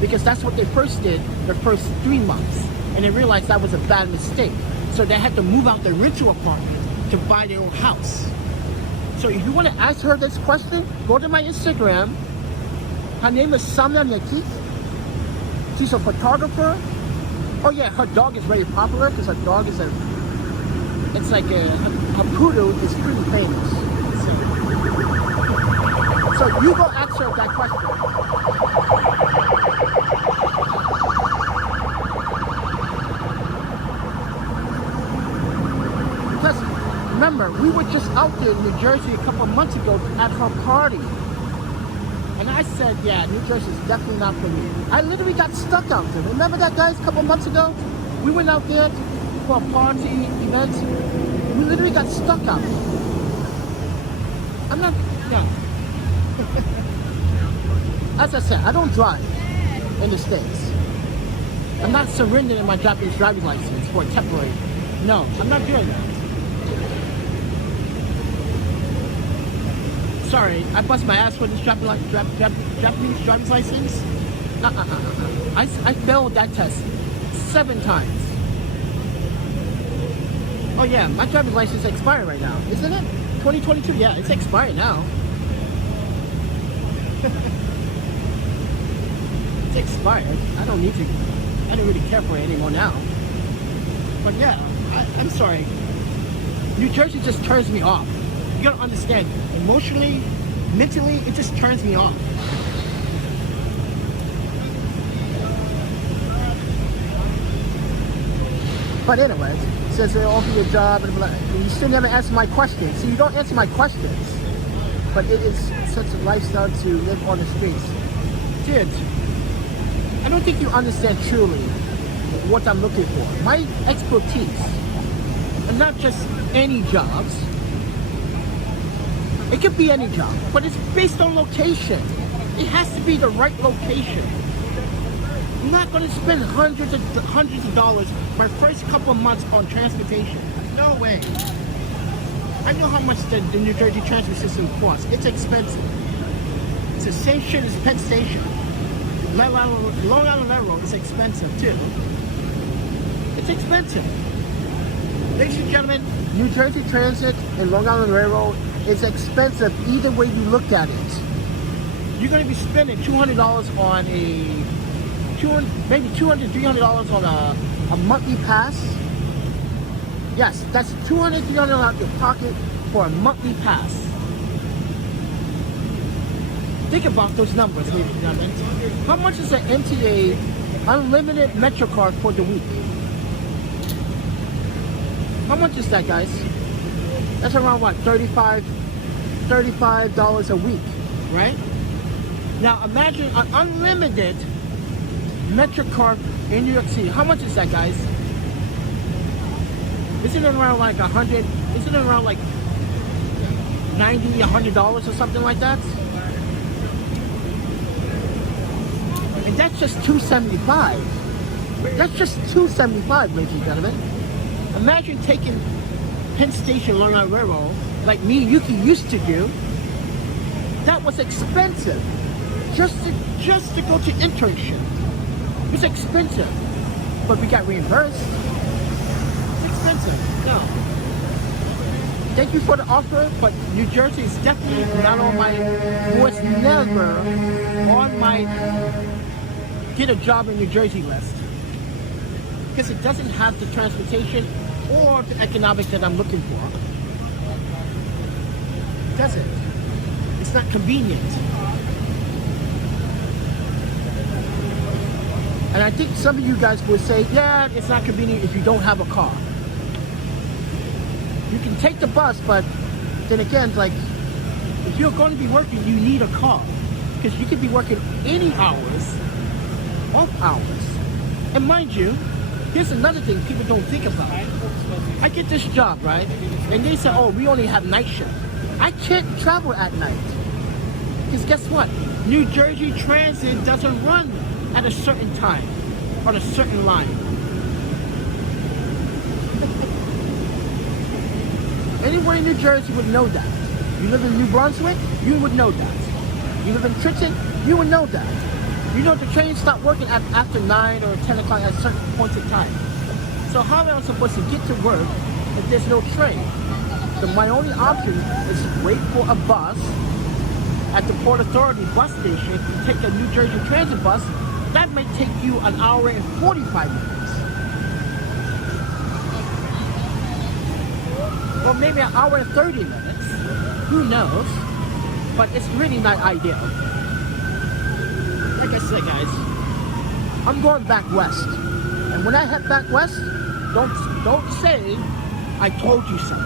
Because that's what they first did the first 3 months. And they realized that was a bad mistake. So they had to move out their rental apartment to buy their own house. So if you want to ask her this question, go to my Instagram. Her name is Sunwayfoto. She's a photographer. Oh yeah, her dog is very popular because her dog is it's like her poodle is pretty famous. So you go ask her that question. Because remember, we were just out there in New Jersey a couple of months ago at her party. And I said, yeah, New Jersey is definitely not for me. I literally got stuck out there. Remember that, guys, a couple of months ago? We went out there for a party event. We literally got stuck out there. I'm not, no. As I said, I don't drive in the States. I'm not surrendering my Japanese driving license for a temporary. No, I'm not doing that. Sorry, I bust my ass for this Japanese driver's license. I failed that test 7 times. Oh yeah, my driver's license is expired right now, isn't it? 2022, yeah, it's expired now. It's expired. I don't really care for it anymore now. But yeah, I'm sorry. New Jersey just turns me off. You gotta understand, emotionally, mentally, it just turns me off. But anyways, it says they offer you a job and you still never answer my questions. So you don't answer my questions. But it is such a lifestyle to live on the streets. Dude, I don't think you understand truly what I'm looking for. My expertise, and not just any jobs. It could be any job, but it's based on location. It has to be the right location. I'm not going to spend hundreds of dollars my first couple of months on transportation. No way. I know how much the New Jersey transport system costs. It's expensive. It's the same shit as Penn Station. Long Island Railroad is expensive too. It's expensive. Ladies and gentlemen, New Jersey Transit and Long Island Railroad is expensive either way you look at it. You're going to be spending $200 on maybe $200, $300 on a monthly pass. Yes, that's $200, $300 out of your pocket for a monthly pass. Think about those numbers, ladies and gentlemen. How much is an MTA unlimited Metro card for the week? How much is that, guys? That's around what, $35 a week, right? Now imagine an unlimited Metro card in New York City. How much is that, guys? Isn't it around like $100? Isn't it around like $90, $100 or something like that? And that's just $275. That's just $275, ladies and gentlemen. Imagine taking Penn Station Long Island Railroad, like me and Yuki used to do. That was expensive. Just to go to internship. It's expensive. But we got reimbursed. It's expensive. No. Thank you for the offer, but New Jersey is definitely not on my, was never on my get a job in New Jersey list. Because it doesn't have the transportation or the economics that I'm looking for. It doesn't. It's not convenient. And I think some of you guys would say, yeah, it's not convenient if you don't have a car. You can take the bus, but then again, like, if you're going to be working, you need a car. Because you could be working any hours, off hours. And mind you, here's another thing people don't think about. I get this job, right? And they say, oh, we only have night shift. I can't travel at night. Because guess what? New Jersey Transit doesn't run at a certain time on a certain line. Anyone in New Jersey would know that. You live in New Brunswick, you would know that. You live in Trenton, you would know that. You know the trains stop working after 9 or 10 o'clock at certain points in time. So how am I supposed to get to work if there's no train? My only option is wait for a bus at the Port Authority bus station to take a New Jersey Transit bus. That may take you an hour and 45 minutes. Or maybe an hour and 30 minutes. Who knows? But it's really not ideal. Like I said, guys, I'm going back west. And when I head back west, don't say I told you so.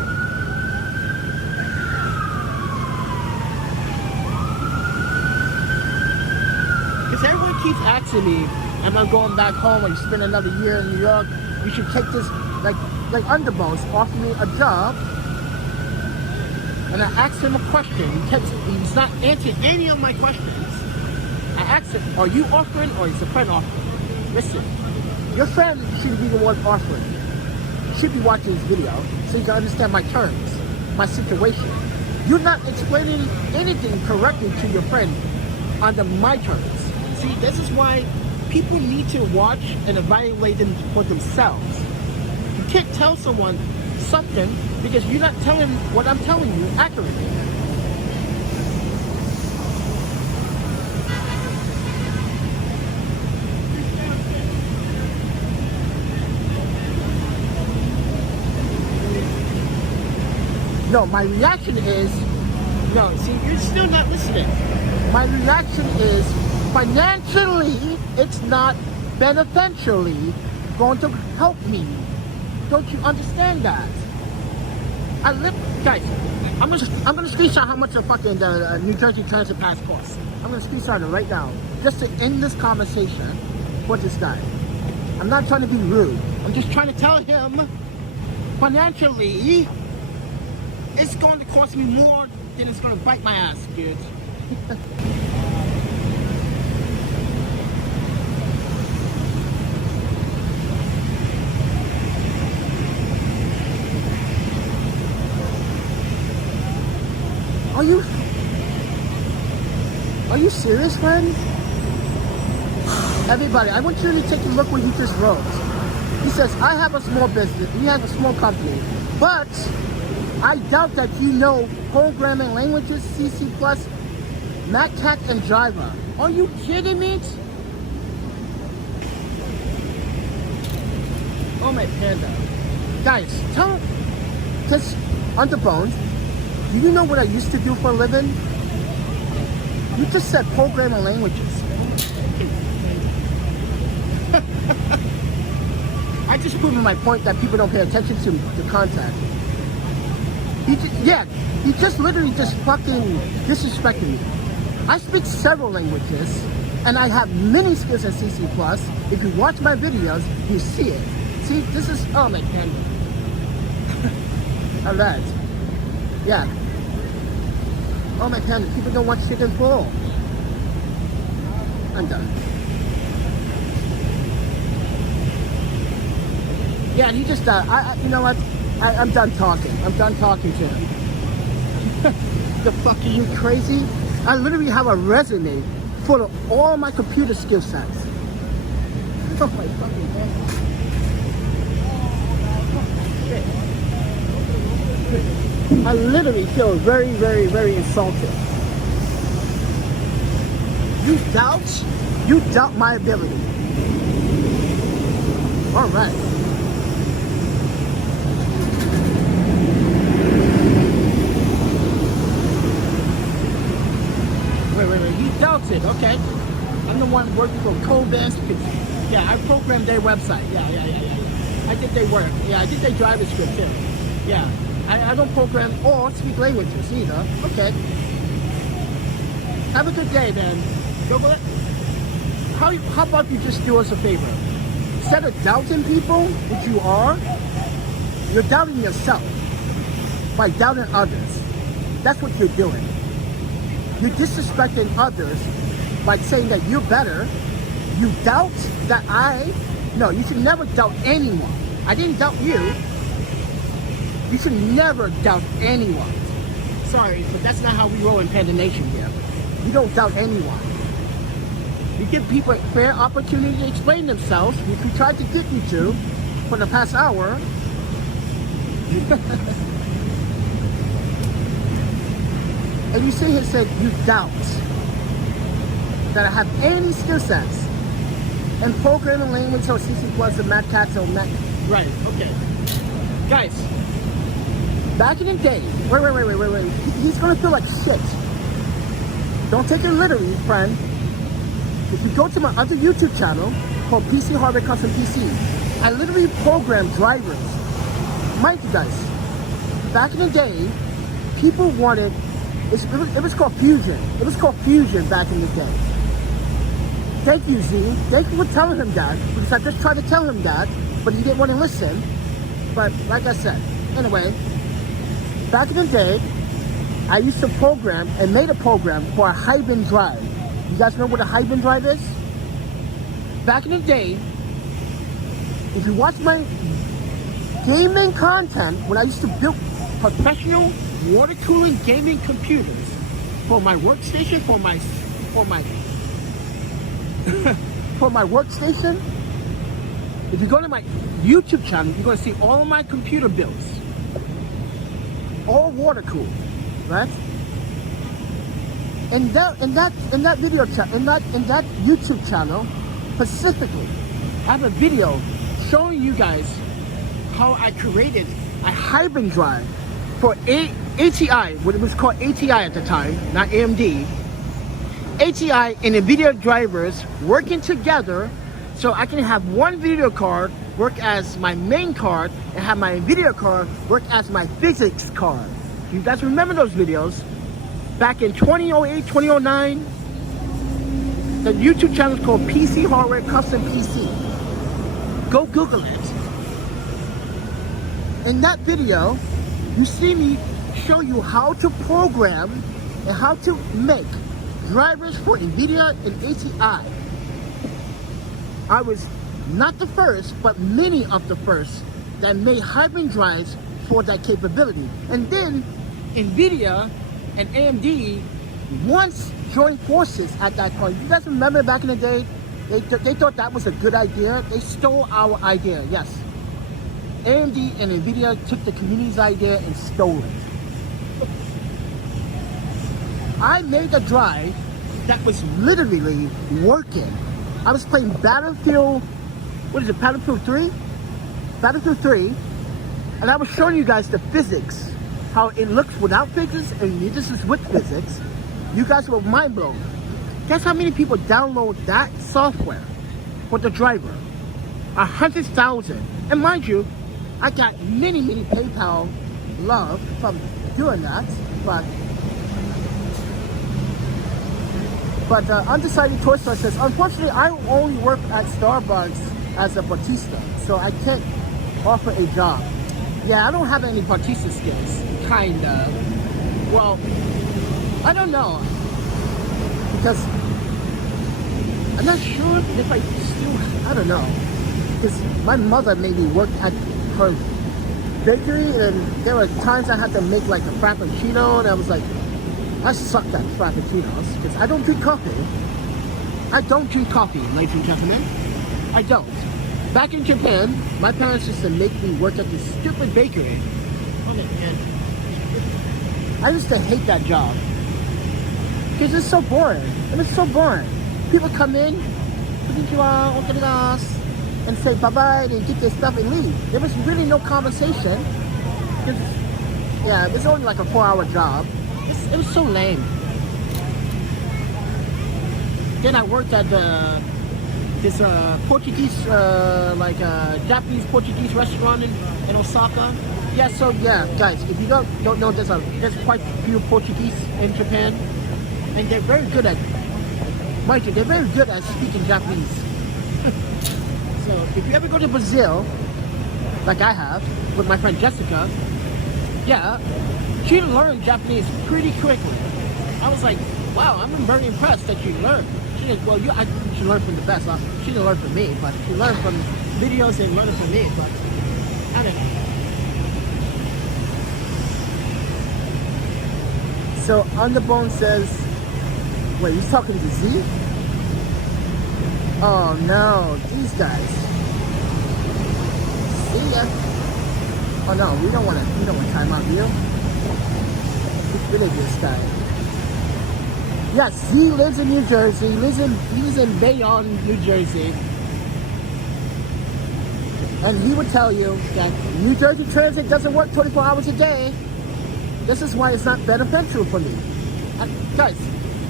Because everyone keeps asking me, am I going back home and spend another year in New York? You should take this, like Underbones offered me a job. And I asked him a question. He's not answering any of my questions. I asked him, are you offering or is a friend offering? Listen, your friend should be the one offering. You should be watching this video so you can understand my terms, my situation. You're not explaining anything correctly to your friend under my terms. See, this is why people need to watch and evaluate them for themselves. You can't tell someone something because you're not telling what I'm telling you accurately. No, my reaction is, no, see, you're still not listening. My reaction is, financially, it's not beneficially going to help me. Don't you understand that? Guys, I'm gonna screenshot how much the fucking New Jersey Transit Pass costs. I'm gonna screenshot it right now, just to end this conversation with this guy. I'm not trying to be rude. I'm just trying to tell him, financially, it's going to cost me more than it's going to bite my ass, kids. Are you serious, friend? Everybody, I want you to take a look what he just wrote. He says, I have a small business, he has a small company, but I doubt that you know programming languages, CC+, MatCat, and Java. Are you kidding me? Oh my panda. Guys, tell, because Underbones, do you know what I used to do for a living? You just said programming languages. I just proved my point that people don't pay attention to the content. He just literally just fucking disrespecting me. I speak several languages, and I have many skills in CC+. If you watch my videos, you see it. See, this is, oh my god. Alright. Yeah. Oh my god, people don't watch Chicken Full. I'm done. Yeah, he just, you know what? I'm done talking. I'm done talking to him. The fuck, are you crazy? I literally have a resume full of all my computer skill sets. Oh my fucking god. I literally feel very, very, very insulted. You doubt my ability. All right. Wait, you doubt it, okay. I'm the one working for Codevance. Yeah, I programmed their website. Yeah. I did their work. Yeah, I did their JavaScript too. Yeah. I don't program or speak languages either. Okay. Have a good day, man. How about you just do us a favor? Instead of doubting people, which you are, you're doubting yourself by doubting others. That's what you're doing. You're disrespecting others by saying that you're better. You doubt that no, you should never doubt anyone. I didn't doubt you. You should never doubt anyone. Sorry, but that's not how we roll in Panda Nation here. We don't doubt anyone. We give people a fair opportunity to explain themselves, which we tried to get you to for the past hour. And you sit here and said you doubt that I have any skill sets in programming language or CC plus or Mad Cats or Mac. Right, okay. Guys, back in the day, wait. He's gonna feel like shit. Don't take it literally, friend. If you go to my other YouTube channel called PC Hardware Custom PC, I literally program drivers. Mind you guys, back in the day, people wanted, it was called Fusion. It was called Fusion back in the day. Thank you, Z. Thank you for telling him that, because I just tried to tell him that, but he didn't want to listen. But like I said, anyway, back in the day, I used to program and made a program for a Hygiene drive. You guys know what a Hygiene drive is? Back in the day, if you watch my gaming content, when I used to build professional water cooling gaming computers for my workstation, for my for my workstation, if you go to my YouTube channel, you're going to see all of my computer builds, all water cooled, right? In that YouTube channel, specifically, I have a video showing you guys how I created a Hygiene drive for ATI, what it was called ATI at the time, not AMD. ATI and NVIDIA drivers working together, so I can have one video card work as my main card and have my NVIDIA card work as my physics card. You guys remember those videos? Back in 2008, 2009, the YouTube channel is called PC Hardware Custom PC. Go Google it. In that video, you see me show you how to program and how to make drivers for NVIDIA and ATI. I was not the first, but many of the first that made Hygiene drives for that capability. And then NVIDIA and AMD once joined forces at that point. You guys remember back in the day, they thought that was a good idea. They stole our idea, yes. AMD and NVIDIA took the community's idea and stole it. I made a drive that was literally working. I was playing Battlefield, what is it, Battlefield 3? Battlefield 3, and I was showing you guys the physics, how it looks without physics and this is with physics. You guys were mind blown. Guess how many people download that software for the driver? 100,000. And mind you, I got many PayPal love from doing that, but Undecided Toy Store says, unfortunately, I only work at Starbucks as a barista, so I can't offer a job. Yeah, I don't have any barista skills, kinda. Well, I don't know, because I'm not sure if I still, I don't know, because my mother maybe worked at her bakery, and there were times I had to make like a frappuccino, and I was like, I sucked at frappuccinos because I don't drink coffee. I don't drink coffee, ladies and gentlemen. I don't. Back in Japan, my parents used to make me work at this stupid bakery. I used to hate that job because it's so boring. It was so boring. People come in, and say bye-bye, and get their stuff and leave. There was really no conversation. Yeah, it was only like a 4-hour job. It was so lame. Then I worked at this Portuguese, Japanese Portuguese restaurant in Osaka. Yeah, so yeah, guys, if you don't know, there's quite a few Portuguese in Japan, and they're very good at, mind you, they're very good at speaking Japanese. So if you ever go to Brazil, like I have with my friend Jessica, yeah, she learned Japanese pretty quickly. I was like, wow, I'm very impressed that you learned. She goes, well, she learned from the best. She didn't learn from me, but she learned from videos and learned from me. But I don't know. So Underbone says, Wait, he's talking to Z? Oh no, these guys. See ya. Oh no, we don't want time out here. It's really this guy. Yes, Z lives in New Jersey. He lives in Bayonne, New Jersey. And he would tell you that New Jersey Transit doesn't work 24 hours a day. This is why it's not beneficial for me. Guys,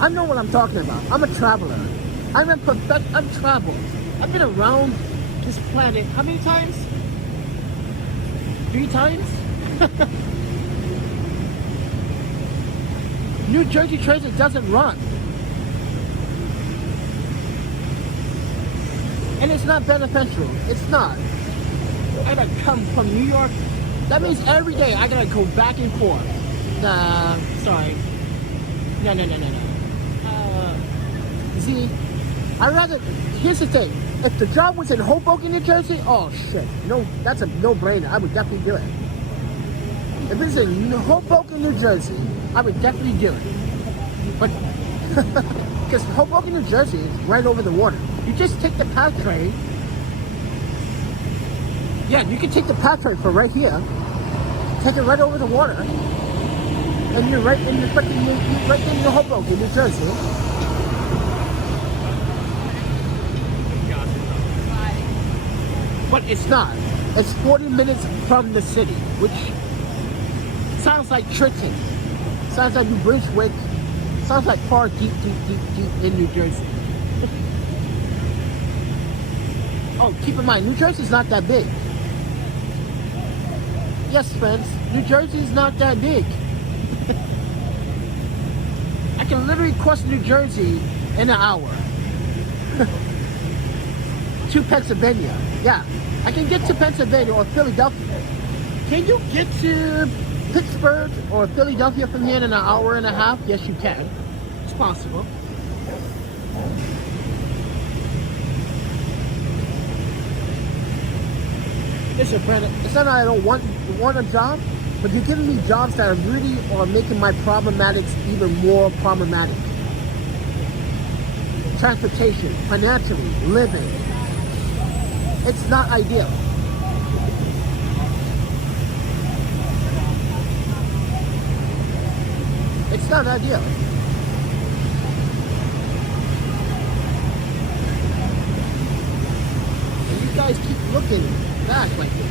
I know what I'm talking about. I'm a traveler. I'm traveled. I've been around this planet how many times? 3 times? New Jersey Transit doesn't run. And it's not beneficial. It's not. I gotta come from New York. That means every day I gotta go back and forth. Sorry. No. Z, I'd rather, here's the thing. If the job was in Hoboken, New Jersey, oh shit. No, that's a no-brainer. I would definitely do it. If it's in Hoboken, New Jersey, I would definitely do it. But, because Hoboken, New Jersey is right over the water. You just take the Pateron. Yeah, you can take the Pateron from right here. Take it right over the water. And you're right in the freaking, you're right in Hoboken, New Jersey. But it's not. It's 40 minutes from the city, which sounds like Trenton. Sounds like New Brunswick. Sounds like far deep in New Jersey. Oh, keep in mind, New Jersey's not that big. Yes, friends, New Jersey's not that big. I can literally cross New Jersey in an hour. To Pennsylvania. Yeah, I can get to Pennsylvania or Philadelphia. Can you get to Pittsburgh or Philadelphia from here in an hour and a half? Yes, you can. It's possible. Listen, Brandon, it's not that I don't want a job, but you're giving me jobs that really are making my problematics even more problematic. Transportation, financially, living. It's not ideal. It's not ideal. And you guys keep looking back like this.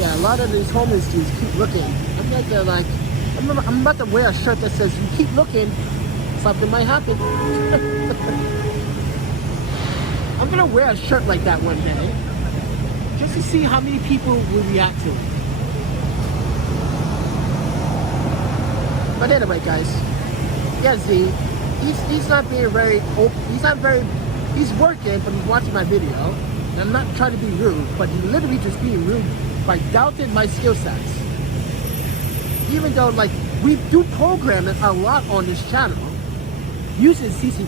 Yeah, a lot of these homeless dudes keep looking. I'm like, I'm about to wear a shirt that says, "You keep looking, something might happen." I'm gonna wear a shirt like that one day, just to see how many people will react to it. But anyway, guys, yeah, Z, he's not being very open. He's working, but he's watching my video. And I'm not trying to be rude, but he's literally just being rude by doubting my skill sets. Even though, like, we do programming a lot on this channel, using CC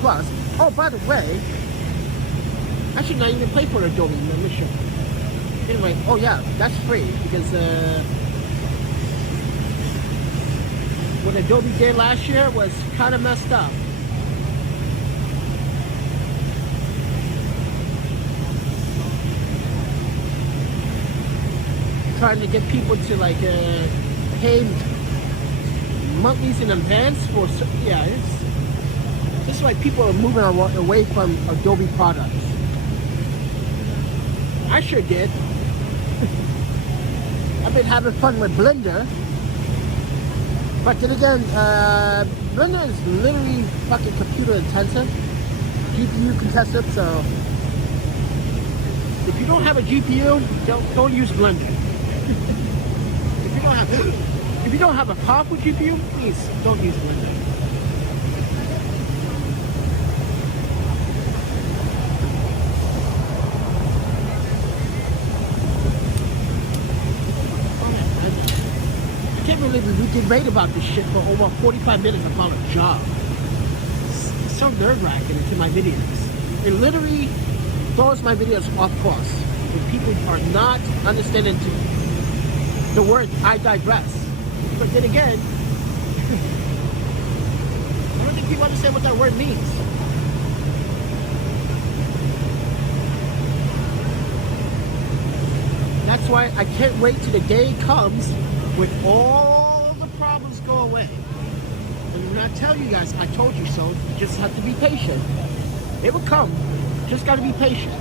Plus. Oh, by the way, I should not even pay for Adobe membership. Anyway, oh yeah, that's free because what Adobe did last year was kind of messed up. Trying to get people to like pay monthlies in advance for, yeah, it's like people are moving away from Adobe products. I sure did. I've been having fun with Blender. But then again, Blender is literally fucking computer intensive, GPU intensive, so if you don't have a GPU, don't use Blender. If you don't have a powerful GPU, please don't use Blender. I can't believe we did rate about this shit for over 45 minutes about a job. It's so nerve-wracking into my videos. It literally throws my videos off course when people are not understanding the word "I digress." But then again, people understand what that word means. That's why I can't wait till the day comes when all the problems go away. And when I tell you guys, I told you so, you just have to be patient. It will come. Just got to be patient.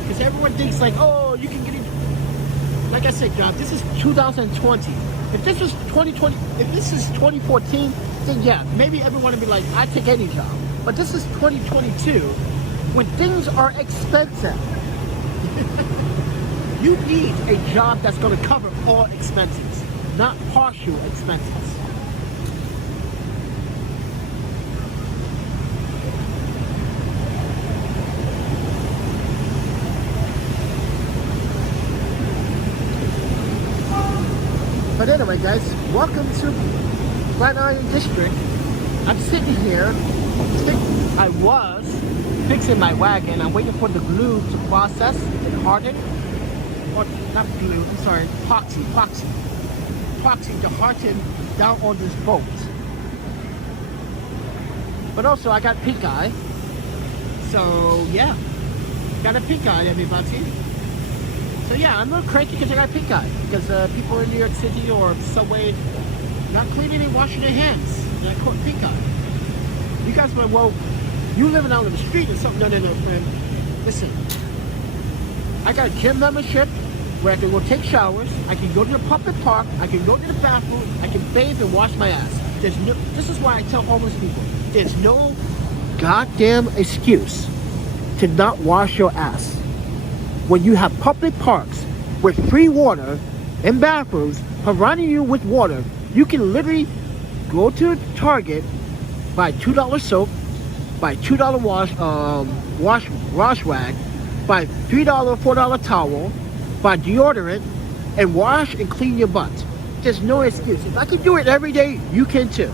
Because everyone thinks like, oh, you can get it. Like I said, John, this is 2020. If this was 2020, if this is 2014, then yeah, maybe everyone would be like, I take any job. But this is 2022, when things are expensive. You need a job that's going to cover all expenses, not partial expenses. But anyway, guys, welcome to Flatiron District. I'm sitting here. I was fixing my wagon. I'm waiting for the glue to process and harden. Or not glue, I'm sorry, epoxy to harden down on this boat. But also I got pink eye. So yeah, got a pink eye, everybody. So yeah, I'm a little cranky because I got pink eye. Because people in New York City or Subway not cleaning and washing their hands. And I caught pink eye. You guys went, well, you living out on the street or something. No, friend. Listen, I got a gym membership where I can go take showers. I can go to the public park. I can go to the bathroom. I can bathe and wash my ass. There's no. This is why I tell homeless people, there's no goddamn excuse to not wash your ass. When you have public parks with free water and bathrooms providing you with water, you can literally go to Target, buy $2 soap, buy $2 wash rag, buy $3, $4 towel, buy deodorant, and wash and clean your butt. There's no excuse. If I can do it every day, you can too.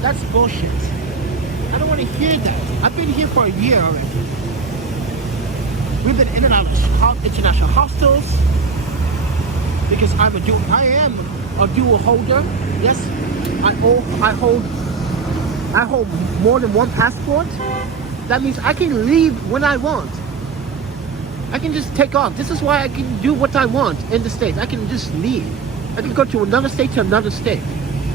That's bullshit. I don't want to hear that. I've been here for a year already. We've been in and out of international hostels because I am a dual holder. Yes, I hold more than one passport. That means I can leave when I want. I can just take off. This is why I can do what I want in the States. I can just leave. I can go to another state to another state.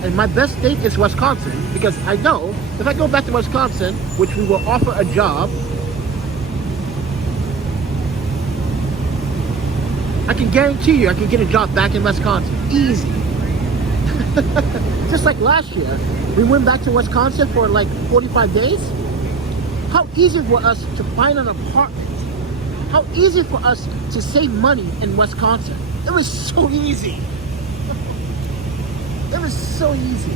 And my best state is Wisconsin because I know if I go back to Wisconsin, which we will offer a job, I can guarantee you I can get a job back in Wisconsin. Easy. Just like last year, we went back to Wisconsin for like 45 days. How easy for us to find an apartment. How easy for us to save money in Wisconsin. It was so easy. It was so easy.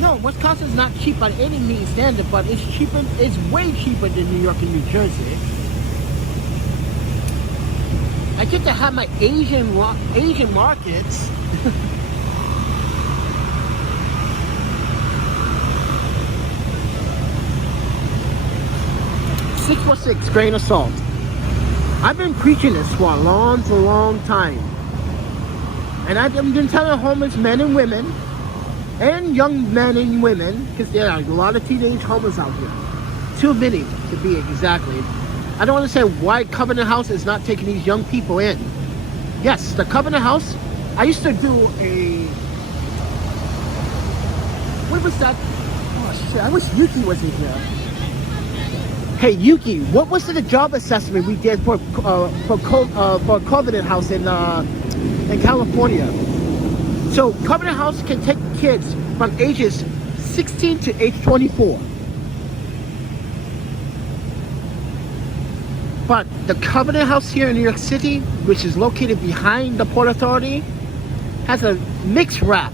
No, Wisconsin's not cheap by any means standard, but it's cheaper. It's way cheaper than New York and New Jersey. I get to have my Asian markets. 6 grain of salt. I've been preaching this for a long time. And I've been telling homeless men and women, and young men and women, because there are a lot of teenage homeless out here. Too many to be exactly. I don't understand why Covenant House is not taking these young people in. Yes, the Covenant House, I used to do a... What was that? Oh shit, I wish Yuki wasn't here. Hey Yuki, what was the job assessment we did for Covenant House in California? So Covenant House can take kids from ages 16 to age 24. But the Covenant House here in New York City, which is located behind the Port Authority, has a mixed wrap.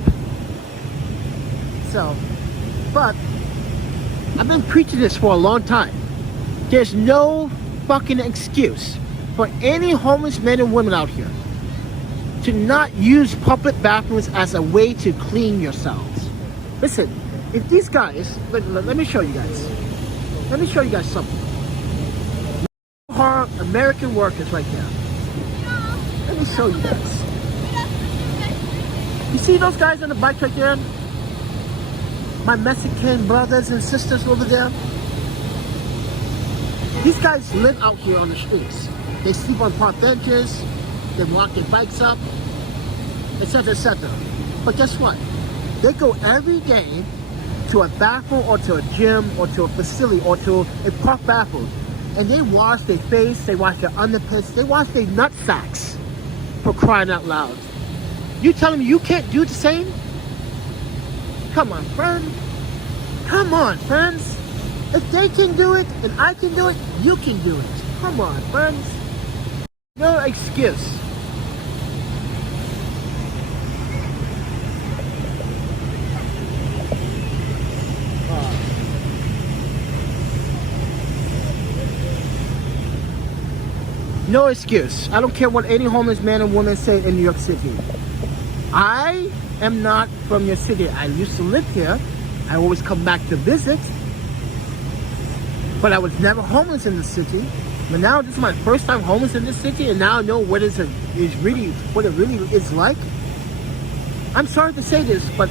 So, but I've been preaching this for a long time. There's no fucking excuse for any homeless men and women out here to not use public bathrooms as a way to clean yourselves. Listen, if these guys, let me show you guys. Let me show you guys something. American workers right there. Let me show you guys. You see those guys on the bike right there? My Mexican brothers and sisters over there? These guys live out here on the streets. They sleep on park benches, they walk their bikes up, etc., etc. But guess what? They go every day to a bathroom or to a gym or to a facility or to a park bathroom, and they wash their face, they wash their underpants, they wash their nut sacks, for crying out loud. You telling me you can't do the same? Come on, friend. Come on, friends. If they can do it and I can do it, you can do it. Come on, friends. No excuse. No excuse. I don't care what any homeless man and woman say in New York City. I am not from your city. I used to live here. I always come back to visit. But I was never homeless in the city. But now this is my first time homeless in this city, and now I know what it really is like. I'm sorry to say this, but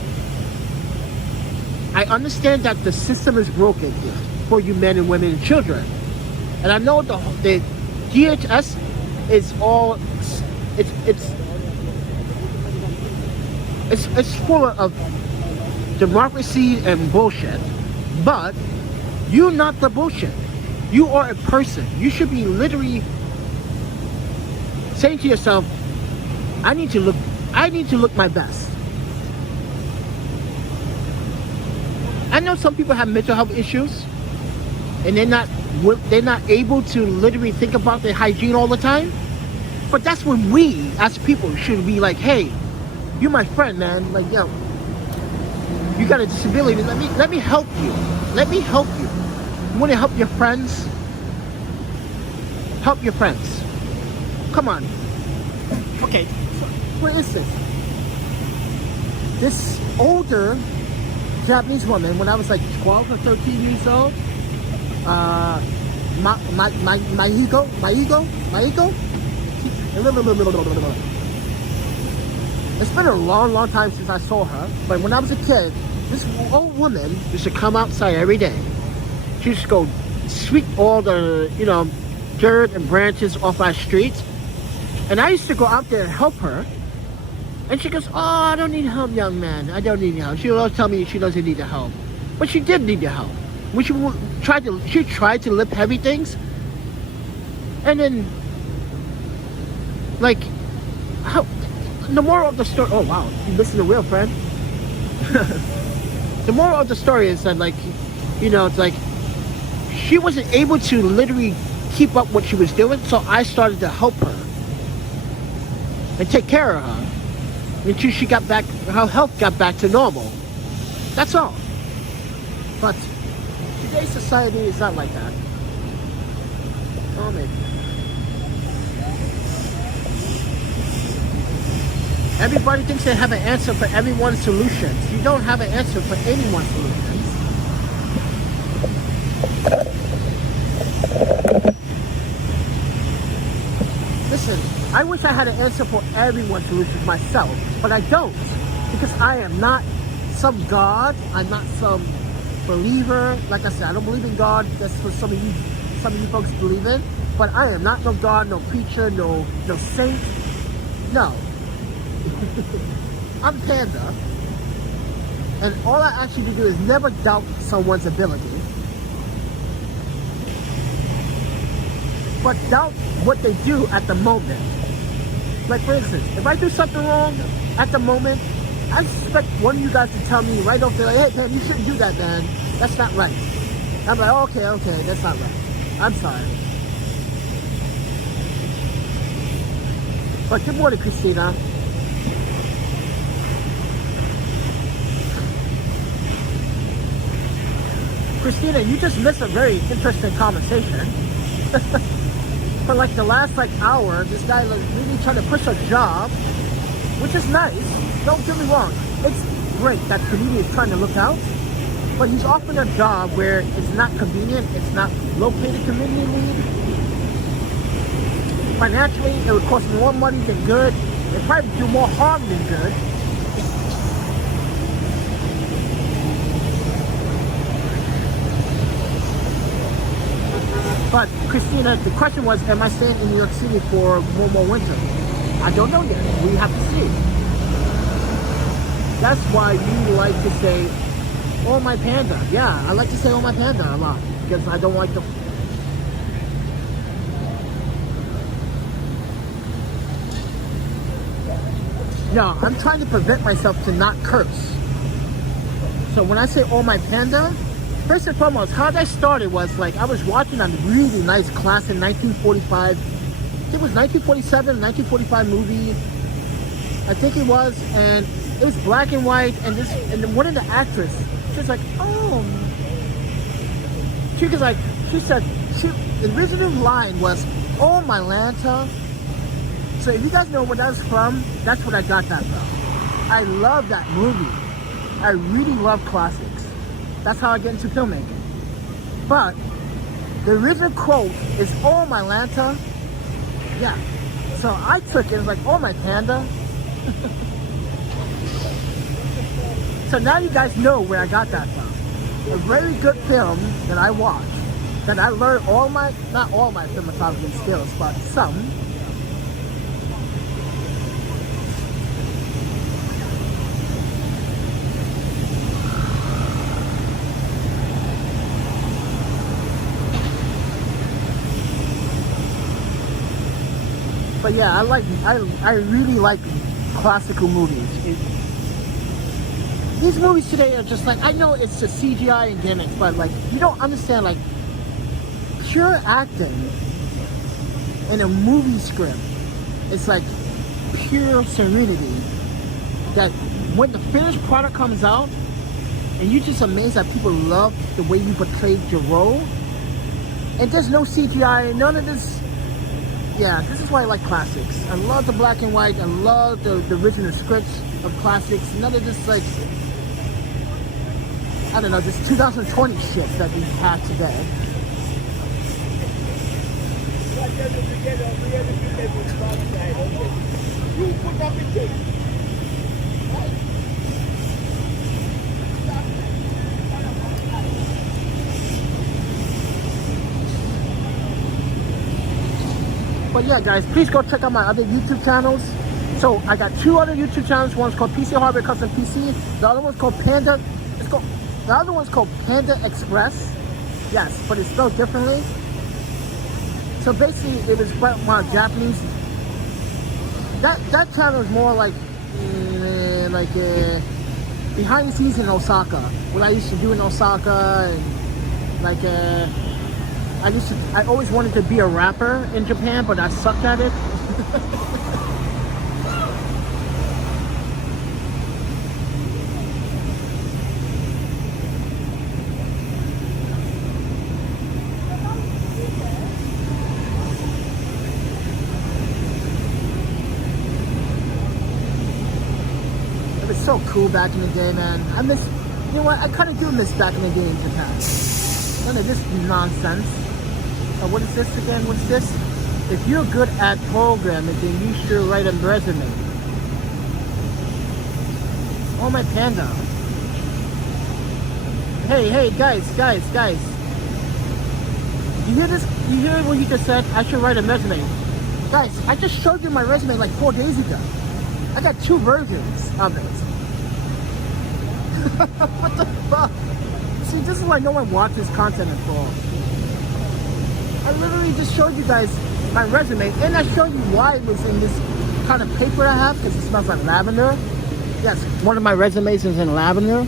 I understand that the system is broken here for you men and women and children. And I know the DHS is all it's full of democracy and bullshit, but you're not the bullshit. You are a person. You should be literally saying to yourself, I need to look my best. I know some people have mental health issues and they're not able to literally think about their hygiene all the time. But that's when we as people should be like, hey, you're my friend, man. Like, yo, you got a disability. Let me help you. Let me help you. You want to help your friends? Help your friends. Come on. Okay, so for instance, this older Japanese woman, when I was like 12 or 13 years old, my ego. It's been a long time since I saw her, but when I was a kid, this old woman used to come outside every day. She used to go sweep all the, dirt and branches off our street. And I used to go out there and help her. And she goes, oh, I don't need help, young man. I don't need your help. She would always tell me she doesn't need the help. But she did need the help. When she tried to lift heavy things. And then, like, the moral of the story, oh wow, you missing the wheel, friend. The moral of the story is that, like, it's like, she wasn't able to literally keep up what she was doing, so I started to help her and take care of her until she got back, her health got back to normal. That's all. But today's society is not like that. Oh man. Everybody thinks they have an answer for everyone's solutions. You don't have an answer for anyone's solutions. Listen, I wish I had an answer for everyone's solutions myself, but I don't, because I am not some god. I'm not some believer. Like I said, I don't believe in God. That's what some of you folks believe in. But I am not no god, no preacher, no saint. No. I'm Panda, and all I ask you to do is never doubt someone's ability, but doubt what they do at the moment. Like, for instance, if I do something wrong at the moment, I expect one of you guys to tell me right off there, like, hey man, you shouldn't do that, man. That's not right. I'm like, okay, that's not right. I'm sorry. But good morning, Christina. Christina, you just missed a very interesting conversation. For like the last hour, this guy was really trying to push a job, which is nice. Don't get me wrong. It's great that comedian is trying to look out, but he's offering a job where it's not convenient, it's not located conveniently. Financially, it would cost more money than good. It'd probably do more harm than good. But Christina, the question was, am I staying in New York City for one more winter? I don't know yet. We have to see. That's why you like to say, "Oh my panda." Yeah, I like to say "Oh my panda" a lot because I don't like the. No, I'm trying to prevent myself to not curse. So when I say "Oh my panda," first and foremost, how that started was like I was watching a really nice classic 1945. It was 1947, 1945 movie. I think it was, and it was black and white. And then one of the actors, she was like, "Oh," she was like, she said, the original line was, "Oh my Lanta." So if you guys know where that's from, that's what I got that from. I love that movie. I really love classics. That's how I get into filmmaking. But the original quote is "Oh my Lanta." Yeah. So I took it like "Oh my panda." So now you guys know where I got that from. A very good film that I watched, that I learned not all my cinematography skills, but some. But yeah, I really like classical movies. These movies today are just like, I know it's just CGI and gimmicks, but like you don't understand like pure acting in a movie script. It's like pure serenity that when the finished product comes out and you're just amazed that people love the way you portrayed your role. And there's no CGI, none of this. Yeah, this is why I like classics. I love the black and white. I love the original scripts of classics. None of this like, I don't know, this 2020 shit that we have today. But yeah, guys, please go check out my other YouTube channels. So I got two other YouTube channels. One's called PC Hardware Custom PC. The other one's called Panda. The other one's called Panda Express. Yes, but it's spelled differently. So basically, it was more Japanese. That channel is more like behind the scenes in Osaka. What I used to do in Osaka, and like I always wanted to be a rapper in Japan, but I sucked at it. It was so cool back in the day, man. I miss, you know what, I kind of do miss back in the day in Japan. None of this nonsense. What is this again? What's this? If you're good at programming, then you should write a resume. Oh my panda. Hey, guys. You hear this? You hear what he just said? I should write a resume. Guys, I just showed you my resume like 4 days ago. I got 2 versions of it. What the fuck? See, this is why no one watches content at all. I literally just showed you guys my resume, and I showed you why it was in this kind of paper I have, because it smells like lavender. Yes, one of my resumes is in lavender.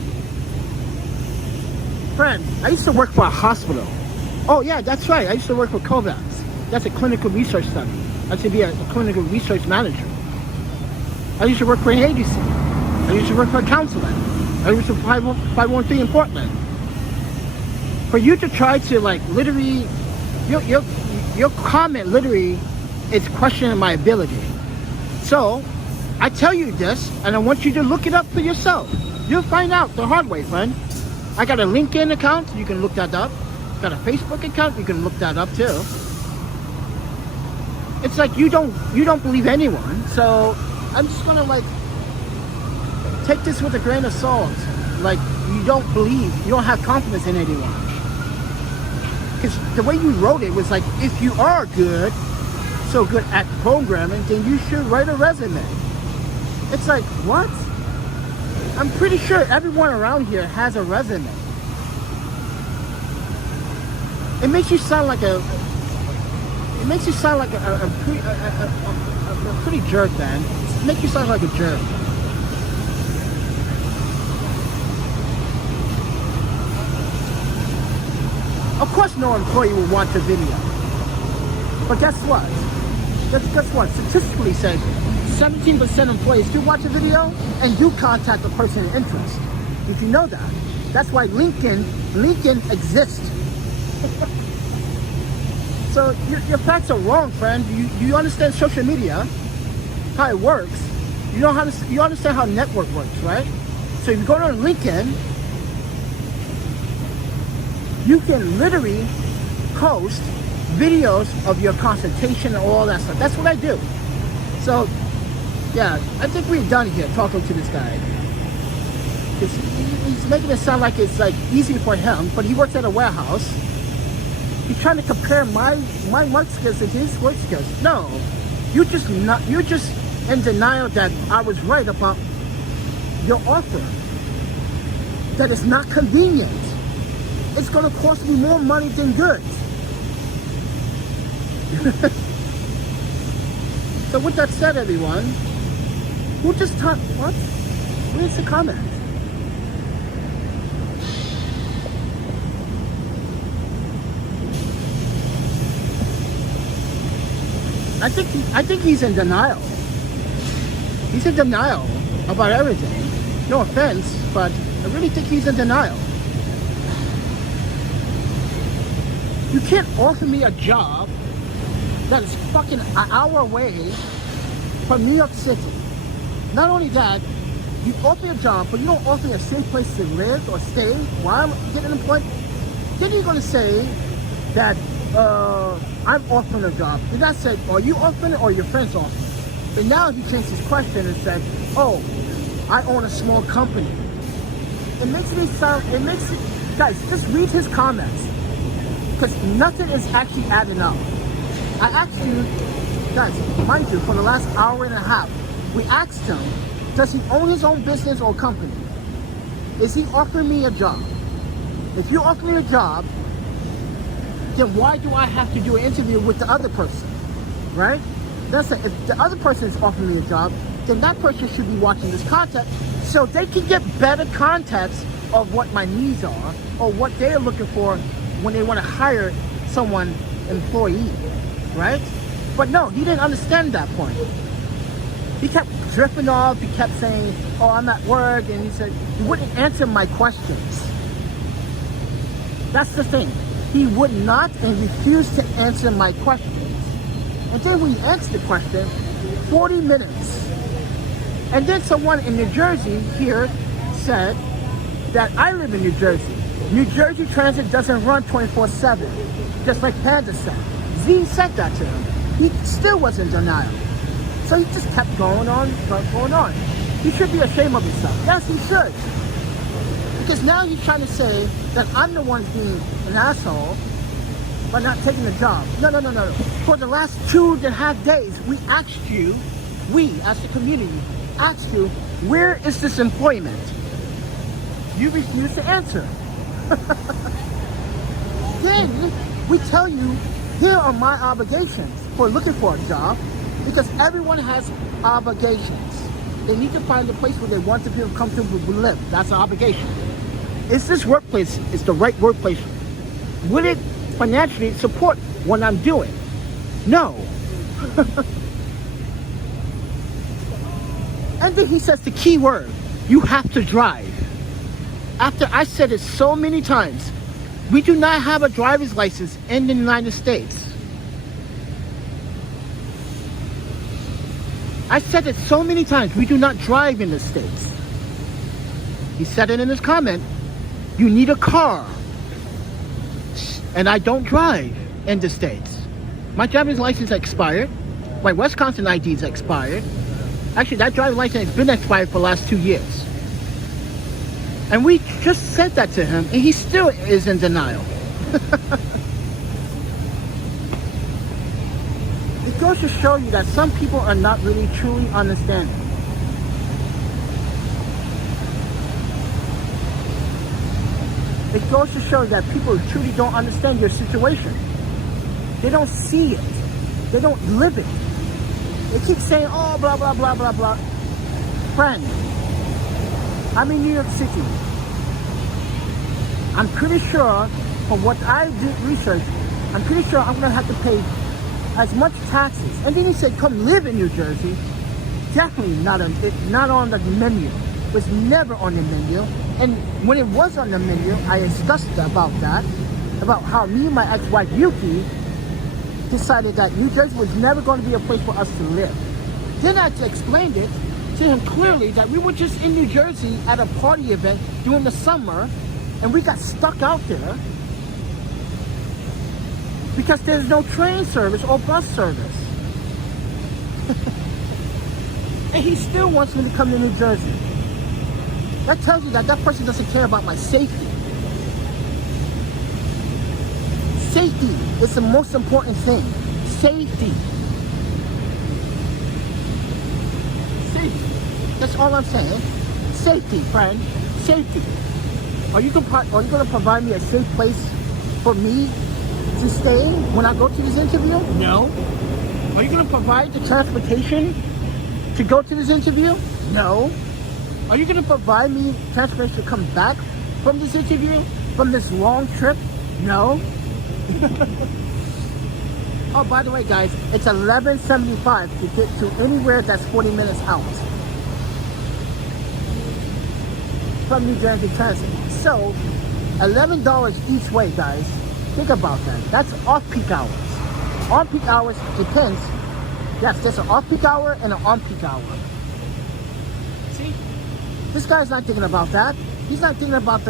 Friend, I used to work for a hospital. Oh yeah, that's right, I used to work for COVAX. That's a clinical research study. I should be a clinical research manager. I used to work for an agency. I used to work for a counselor. I used to 513 in Portland. For you to try to like literally, your comment literally is questioning my ability. So I tell you this, and I want you to look it up for yourself. You'll find out the hard way, friend. I got a LinkedIn account, you can look that up. Got a Facebook account, you can look that up too. It's like you don't believe anyone, so I'm just gonna like take this with a grain of salt. Like you don't have confidence in anyone. because the way you wrote it was like, if you are good, so good at programming, then you should write a resume. It's like, what? I'm pretty sure everyone around here has a resume. It makes you sound like a pretty jerk, man. It makes you sound like a jerk. Of course no employee will want the video. But guess what? Guess what? Statistically said, 17% employees do watch a video and do contact the person in interest. Did you know that? That's why LinkedIn exists. So your facts are wrong, friend. You understand social media, how it works. You understand how network works, right? So if you go on LinkedIn, you can literally post videos of your consultation and all that stuff. That's what I do. So yeah, I think we're done here talking to this guy. He's making it sound like it's like easy for him, but he works at a warehouse. He's trying to compare my work skills to his work skills. No, you're just in denial that I was right about your offer. That it's not convenient. It's gonna cost me more money than goods. So with that said, everyone, who just talked? What? Where's the comment? I think he's in denial. He's in denial about everything. No offense, but I really think he's in denial. You can't offer me a job that is fucking an hour away from New York City. Not only that, you offer me a job, but you don't offer me a safe place to live or stay while I'm getting employed. Then you're gonna say that I'm offering a job. Then I said, are you offering it or your friends offering it? And now he changed his question and said, oh, I own a small company. It makes it, guys, just read his comments. Because nothing is actually adding up. I asked you, guys, mind you, for the last hour and a half, we asked him, does he own his own business or company? Is he offering me a job? If you offer me a job, then why do I have to do an interview with the other person, right? That's it. If the other person is offering me a job, then that person should be watching this content so they can get better context of what my needs are or what they're looking for when they want to hire someone, employee, right? But no, he didn't understand that point. He kept drifting off. He kept saying, oh, I'm at work. And he said, he wouldn't answer my questions. That's the thing. He would not and refused to answer my questions. And then when he answered the question, 40 minutes. And then someone in New Jersey here said that I live in New Jersey. New Jersey Transit doesn't run 24/7, just like Panda said. Z said that to him. He still was in denial. So he just kept going on. He should be ashamed of himself. Yes, he should. Because now he's trying to say that I'm the one being an asshole by not taking the job. No. For the last 2.5 days, we asked you, we as the community, asked you, where is this employment? You refuse to answer. Then we tell you, here are my obligations for looking for a job, because everyone has obligations. They need to find a place where they want to feel comfortable to live. That's an obligation. Is this workplace is the right workplace? Will it financially support what I'm doing? No. And then he says the key word, you have to drive. After I said it so many times, we do not have a driver's license in the United States. I said it so many times, we do not drive in the States. He said it in his comment, you need a car. And I don't drive in the States. My driver's license expired. My Wisconsin ID is expired. Actually, that driver's license has been expired for the last 2 years. And we just said that to him, and he still is in denial. It goes to show you that some people are not really truly understanding. It goes to show that people truly don't understand your situation. They don't see it. They don't live it. They keep saying, oh, blah, blah, blah, blah, blah. Friend, I'm in New York City. I'm pretty sure, from what I did research, I'm pretty sure I'm gonna have to pay as much taxes. And then he said, come live in New Jersey. Definitely not on the menu. It was never on the menu. And when it was on the menu, I discussed about that, about how me and my ex-wife Yuki decided that New Jersey was never going to be a place for us to live. Then I explained it to him clearly that we were just in New Jersey at a party event during the summer, and we got stuck out there because there's no train service or bus service. And he still wants me to come to New Jersey. That tells you that that person doesn't care about my safety. Safety is the most important thing. Safety. Safety. That's all I'm saying. Safety, friend. Safety. Are you gonna provide me a safe place for me to stay when I go to this interview? No. Are you gonna provide the transportation to go to this interview? No. Are you gonna provide me transportation to come back from this interview, from this long trip? No. Oh, by the way, guys, it's $11.75 to get to anywhere that's 40 minutes out from New Jersey Transit. So, $11 each way, guys. Think about that. That's off-peak hours. On-peak hours depends. Yes, there's an off-peak hour and an on-peak hour. See? This guy's not thinking about that. He's not thinking about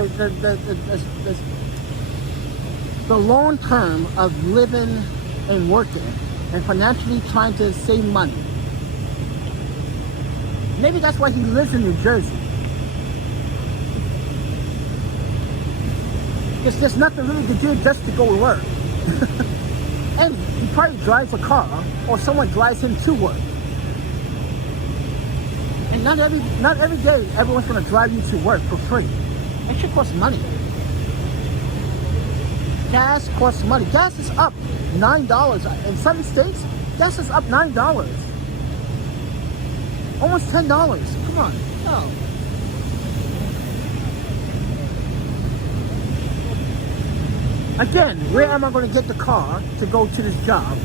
the long term of living and working and financially trying to save money. Maybe that's why he lives in New Jersey. Because there's nothing really to do just to go to work. And he probably drives a car or someone drives him to work. And not every day everyone's going to drive you to work for free. It should cost money. Gas costs money. Gas is up $9. In some states, gas is up $9. Almost $10. Come on. No. Again, where am I going to get the car to go to this job?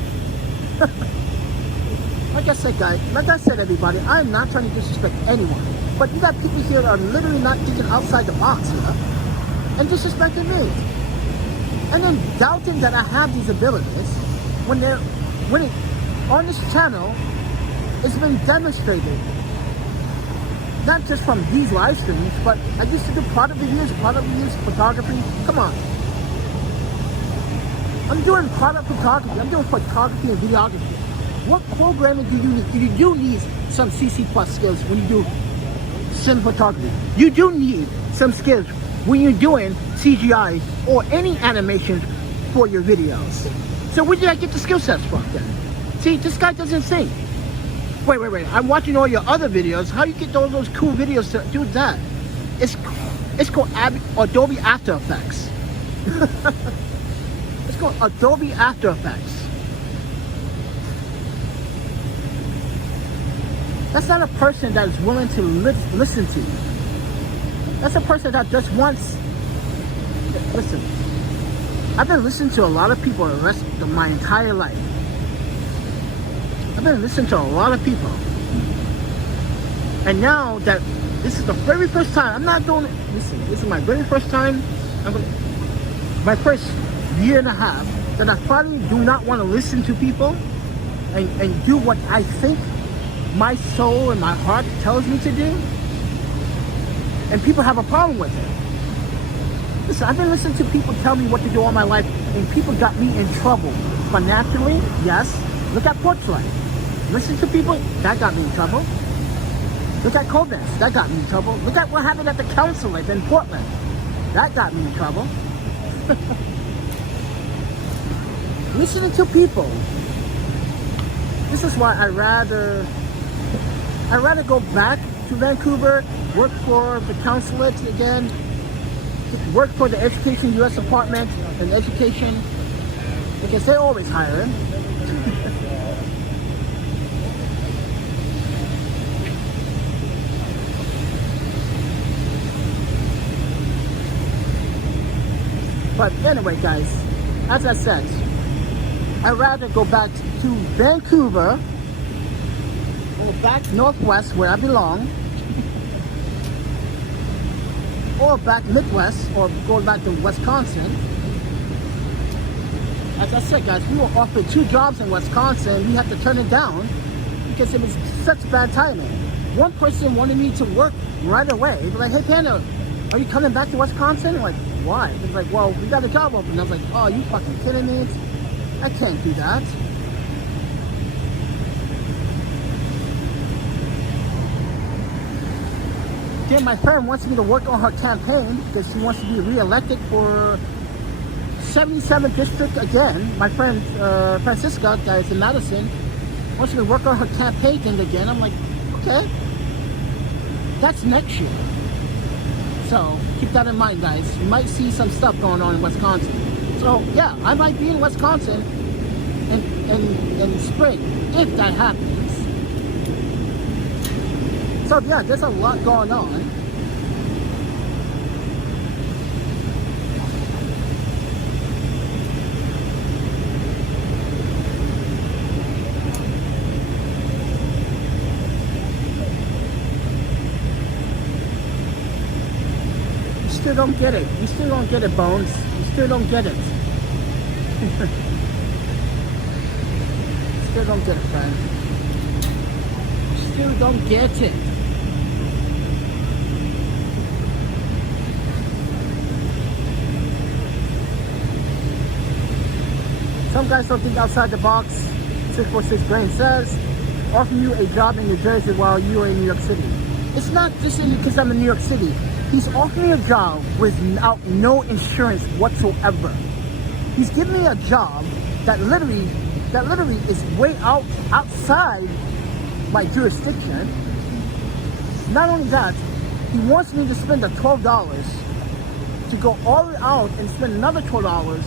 Like I said, everybody, I'm not trying to disrespect anyone. But you got people here that are literally not thinking outside the box here and disrespecting me. And then doubting that I have these abilities when on this channel, it's been demonstrated. Not just from these live streams, but I used to do product reviews, photography. Come on. I'm doing product photography. I'm doing photography and videography. What programming do you need? You do need some CC plus skills when you do cinematography. You do need some skills when you're doing CGI or any animations for your videos. So where did I get the skill sets from then? See, this guy doesn't think. Wait. I'm watching all your other videos. How do you get all those cool videos to do that? It's called Adobe After Effects. It's called Adobe After Effects. That's not a person that is willing to listen to you. That's a person that just wants. Listen, I've been listening to a lot of people the rest of my entire life. I've been listening to a lot of people. And now that this is the very first time, I'm not doing it. Listen, this is my very first time. My first year and a half that I finally do not want to listen to people and do what I think my soul and my heart tells me to do. And people have a problem with it. Listen, I've been listening to people tell me what to do all my life, and people got me in trouble. Financially, yes. Look at Portrait. Listen to people, that got me in trouble. Look at Codex, that got me in trouble. Look at what happened at the consulate in Portland. That got me in trouble. Listening to people This is why I'd rather go back to Vancouver, work for the consulate again, work for the Education U.S. Department and Education, because they're always hiring. But anyway, guys, as I said, I'd rather go back to Vancouver or back northwest where I belong, or back Midwest, or go back to Wisconsin. As I said, guys, we were offered 2 jobs in Wisconsin. We had to turn it down because it was such bad timing. One person wanted me to work right away. They were like, hey, Panda, are you coming back to Wisconsin? I'm like, why? They was like, well, we got a job open. I was like, oh, you fucking kidding me? I can't do that. Then my friend wants me to work on her campaign because she wants to be re-elected for 77th district again. My friend Francisca, guys in Madison, wants me to work on her campaign thing again. I'm like, okay, that's next year. So keep that in mind, guys. You might see some stuff going on in Wisconsin. So yeah, I might be in Wisconsin in spring if that happens. So yeah, there's a lot going on. You still don't get it. You still don't get it, Bones. You still don't get it. Still don't get it, friend. Still don't get it. Some guys don't think outside the box. 646 Grain says, offer you a job in New Jersey while you are in New York City. It's not just because I'm in New York City. He's offering me a job without no insurance whatsoever. He's giving me a job that literally is way outside my jurisdiction. Not only that, he wants me to spend the $12 to go all the way out and spend another $12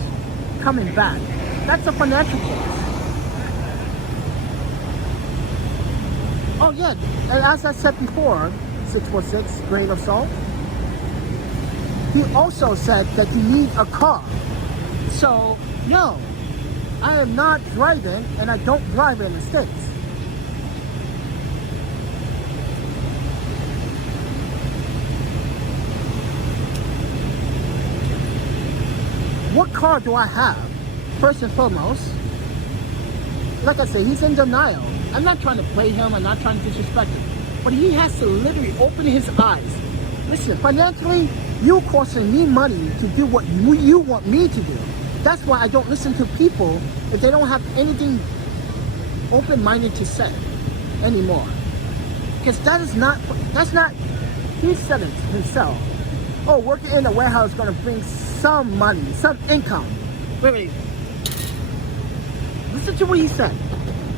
coming back. That's a financial cost. Oh yeah, and as I said before, 646 grain of salt. He also said that you need a car. So no, I am not driving, and I don't drive in the States. What car do I have? First and foremost, like I said, he's in denial. I'm not trying to play him, I'm not trying to disrespect him, but he has to literally open his eyes. Listen, financially, you're costing me money to do what you want me to do. That's why I don't listen to people if they don't have anything open-minded to say anymore. Because that's not, he said it himself. Oh, working in a warehouse is gonna bring some money, some income. Wait. Listen to what he said.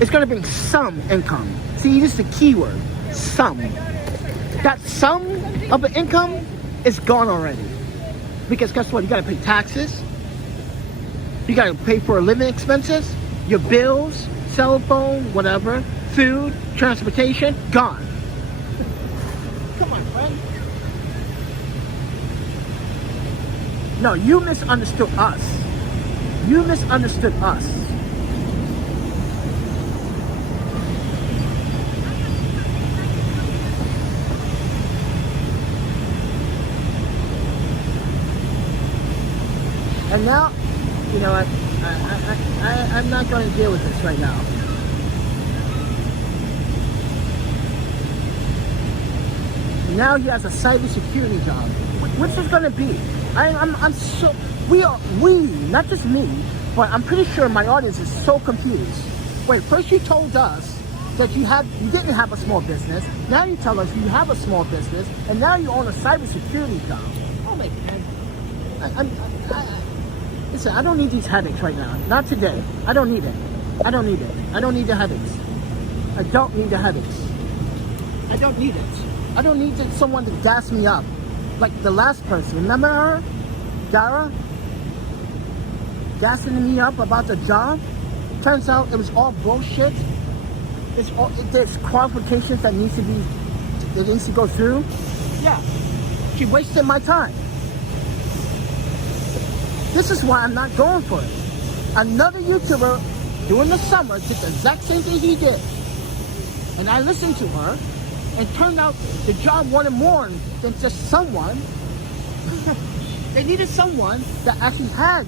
It's gonna bring some income. See, this is the key word, some. That sum of the income is gone already. Because guess what? You gotta pay taxes. You gotta pay for living expenses, your bills, cell phone, whatever, food, transportation, gone. Come on, friend. No, you misunderstood us. You misunderstood us. And now, you know, I'm not going to deal with this right now. Now he has a cybersecurity job, which is going to be. I'm so, we, not just me, but I'm pretty sure my audience is so confused. Wait, first you told us that you didn't have a small business. Now you tell us you have a small business, and now you own a cybersecurity job. Oh my God. Listen, I don't need these headaches right now. Not today. I don't need it. I don't need it. I don't need the headaches. I don't need the headaches. I don't need it. I don't need someone to gas me up. Like the last person. Remember her? Dara? Gassing me up about the job? Turns out it was all bullshit. There's qualifications that needs to go through. Yeah. She wasted my time. This is why I'm not going for it. Another YouTuber during the summer did the exact same thing he did. And I listened to her, and turned out the job wanted more than just someone. They needed someone that actually had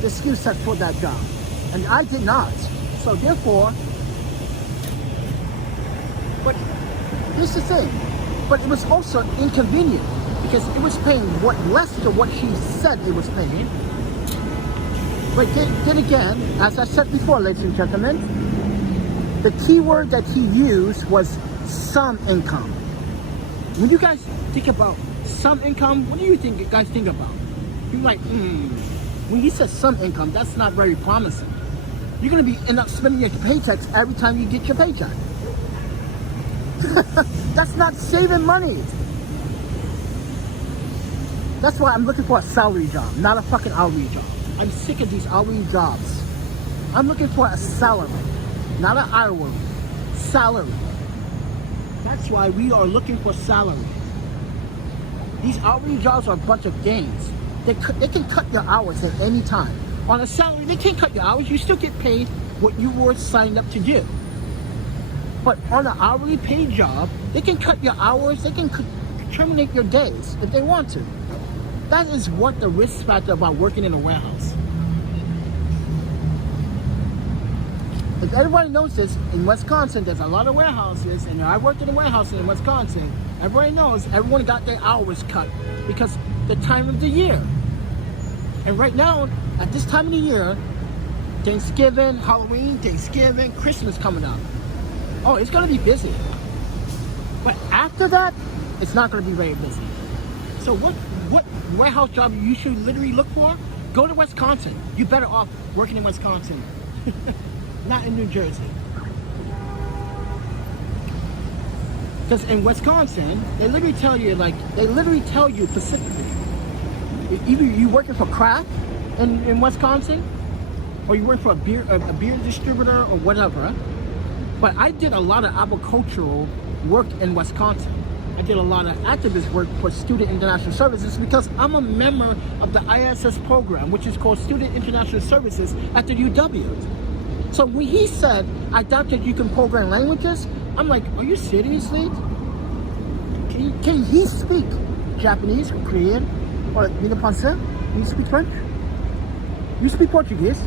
the skill set for that job. And I did not. So therefore, but here's the thing. But it was also inconvenient because it was paying less than what she said it was paying. But then again, as I said before, ladies and gentlemen, the keyword that he used was some income. When you guys think about some income, what do you guys think about? You're like, when he says some income, that's not very promising. You're gonna end up spending your paychecks every time you get your paycheck. That's not saving money. That's why I'm looking for a salary job, not a fucking hourly job. I'm sick of these hourly jobs. I'm looking for a salary, not an hourly. Salary. That's why we are looking for salary. These hourly jobs are a bunch of games. They can cut your hours at any time. On a salary, they can't cut your hours. You still get paid what you were signed up to do. But on an hourly paid job, they can cut your hours. They can terminate your days if they want to. That is what the risk factor about working in a warehouse. If everybody knows this, in Wisconsin, there's a lot of warehouses, and I worked in a warehouse in Wisconsin. Everybody knows everyone got their hours cut because the time of the year. And right now, at this time of the year, Thanksgiving, Halloween, Thanksgiving, Christmas coming up. Oh, it's gonna be busy. But after that, it's not gonna be very busy. So what warehouse job you should literally look for? Go to Wisconsin. You're better off working in Wisconsin. Not in New Jersey. Because in Wisconsin, they literally tell you specifically, either you working for craft in Wisconsin, or you work for a beer distributor or whatever. But I did a lot of agricultural work in Wisconsin. I did a lot of activist work for Student International Services because I'm a member of the ISS program, which is called Student International Services at the UW. So when he said, I doubt that you can program languages, I'm like, are you seriously? Can he speak Japanese or Korean or Français? You speak French? You speak Portuguese?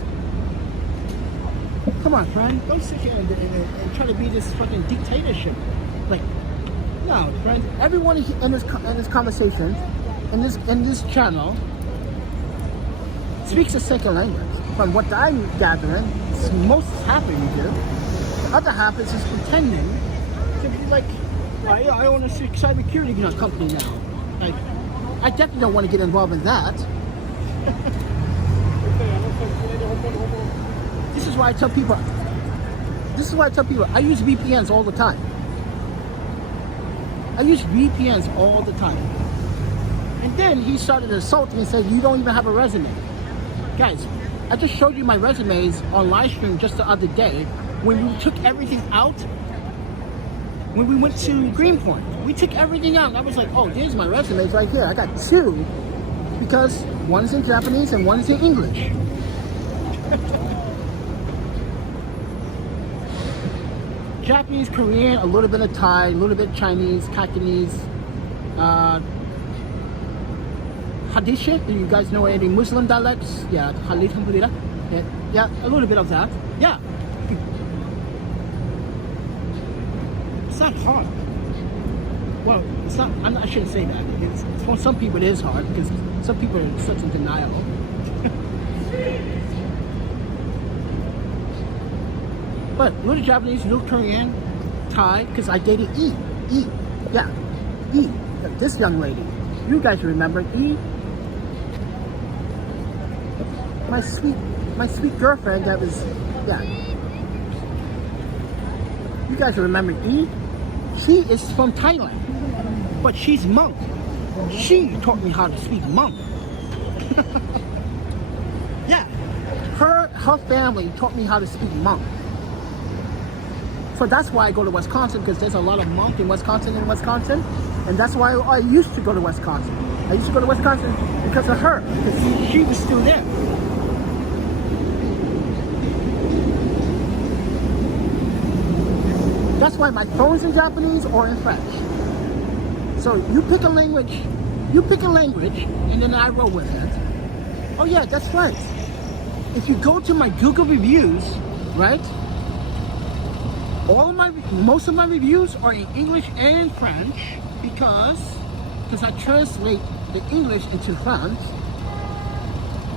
Come on, friend. Don't sit here and try to be this fucking dictatorship. Like, no, friend. Everyone in this conversation, in this channel, speaks a second language. From what I'm gathering, most half of you do. The other half is just pretending to be like, I own a cybersecurity company now. Like, I definitely don't want to get involved in that. This is why I tell people, I use VPNs all the time. And then he started assaulting and said, you don't even have a resume. Guys, I just showed you my resumes on live stream just the other day when we took everything out. When we went to Greenpoint, we took everything out. And I was like, oh, there's my resumes right here. I got two because one's in Japanese and one's in English. Japanese, Korean, a little bit of Thai, a little bit Chinese, Cantonese, Hadisha. Do you guys know any Muslim dialects? Yeah, yeah, a little bit of that. Yeah. It's not hard. Well, it's not. I shouldn't say that. For some people, it is hard because some people are such in denial. But little Japanese, little Korean, Thai, because I dated E. Yeah, E. This young lady. You guys remember E? My sweet girlfriend that was, yeah. You guys remember E? She is from Thailand, but she's Hmong. She taught me how to speak Hmong. Yeah, her family taught me how to speak Hmong. So that's why I go to Wisconsin, because there's a lot of Hmong in Wisconsin, and that's why I used to go to Wisconsin. I used to go to Wisconsin because of her, because she was still there. That's why my phone's in Japanese or in French. So you pick a language, and then I roll with it. Oh yeah, that's right. If you go to my Google reviews, right? Most of my reviews are in English and French because I translate the English into French.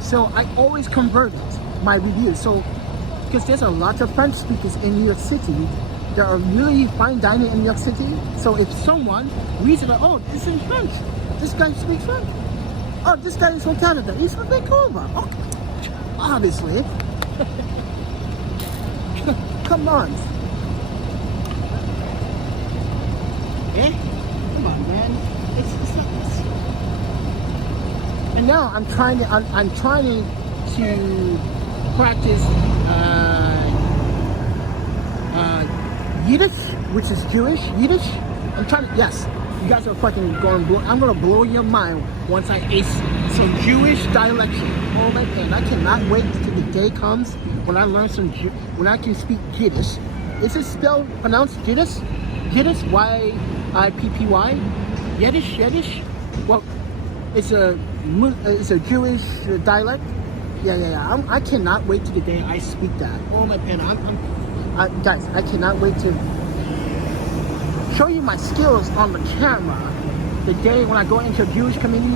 So I always converted my reviews. So because there's a lot of French speakers in New York City. There are really fine dining in New York City. So if someone reads it, like, oh, this is French. This guy speaks French. Oh, this guy is from Canada. He's from Vancouver. Oh, obviously. Come on. Eh? Come on, man. It's not this. And now I'm trying to practice Yiddish, which is Jewish. Yiddish. I'm trying to, yes. You guys are fucking I'm gonna blow your mind once I ace some Jewish dialect. Oh my god, I cannot wait till the day comes when I learn when I can speak Yiddish. Is it pronounced Yiddish? Yiddish, Y-I-P-P-Y? Yiddish? Well, it's a Jewish dialect. Yeah. I cannot wait till the day I speak that. Oh my god, guys, I cannot wait to show you my skills on the camera the day when I go into a Jewish community.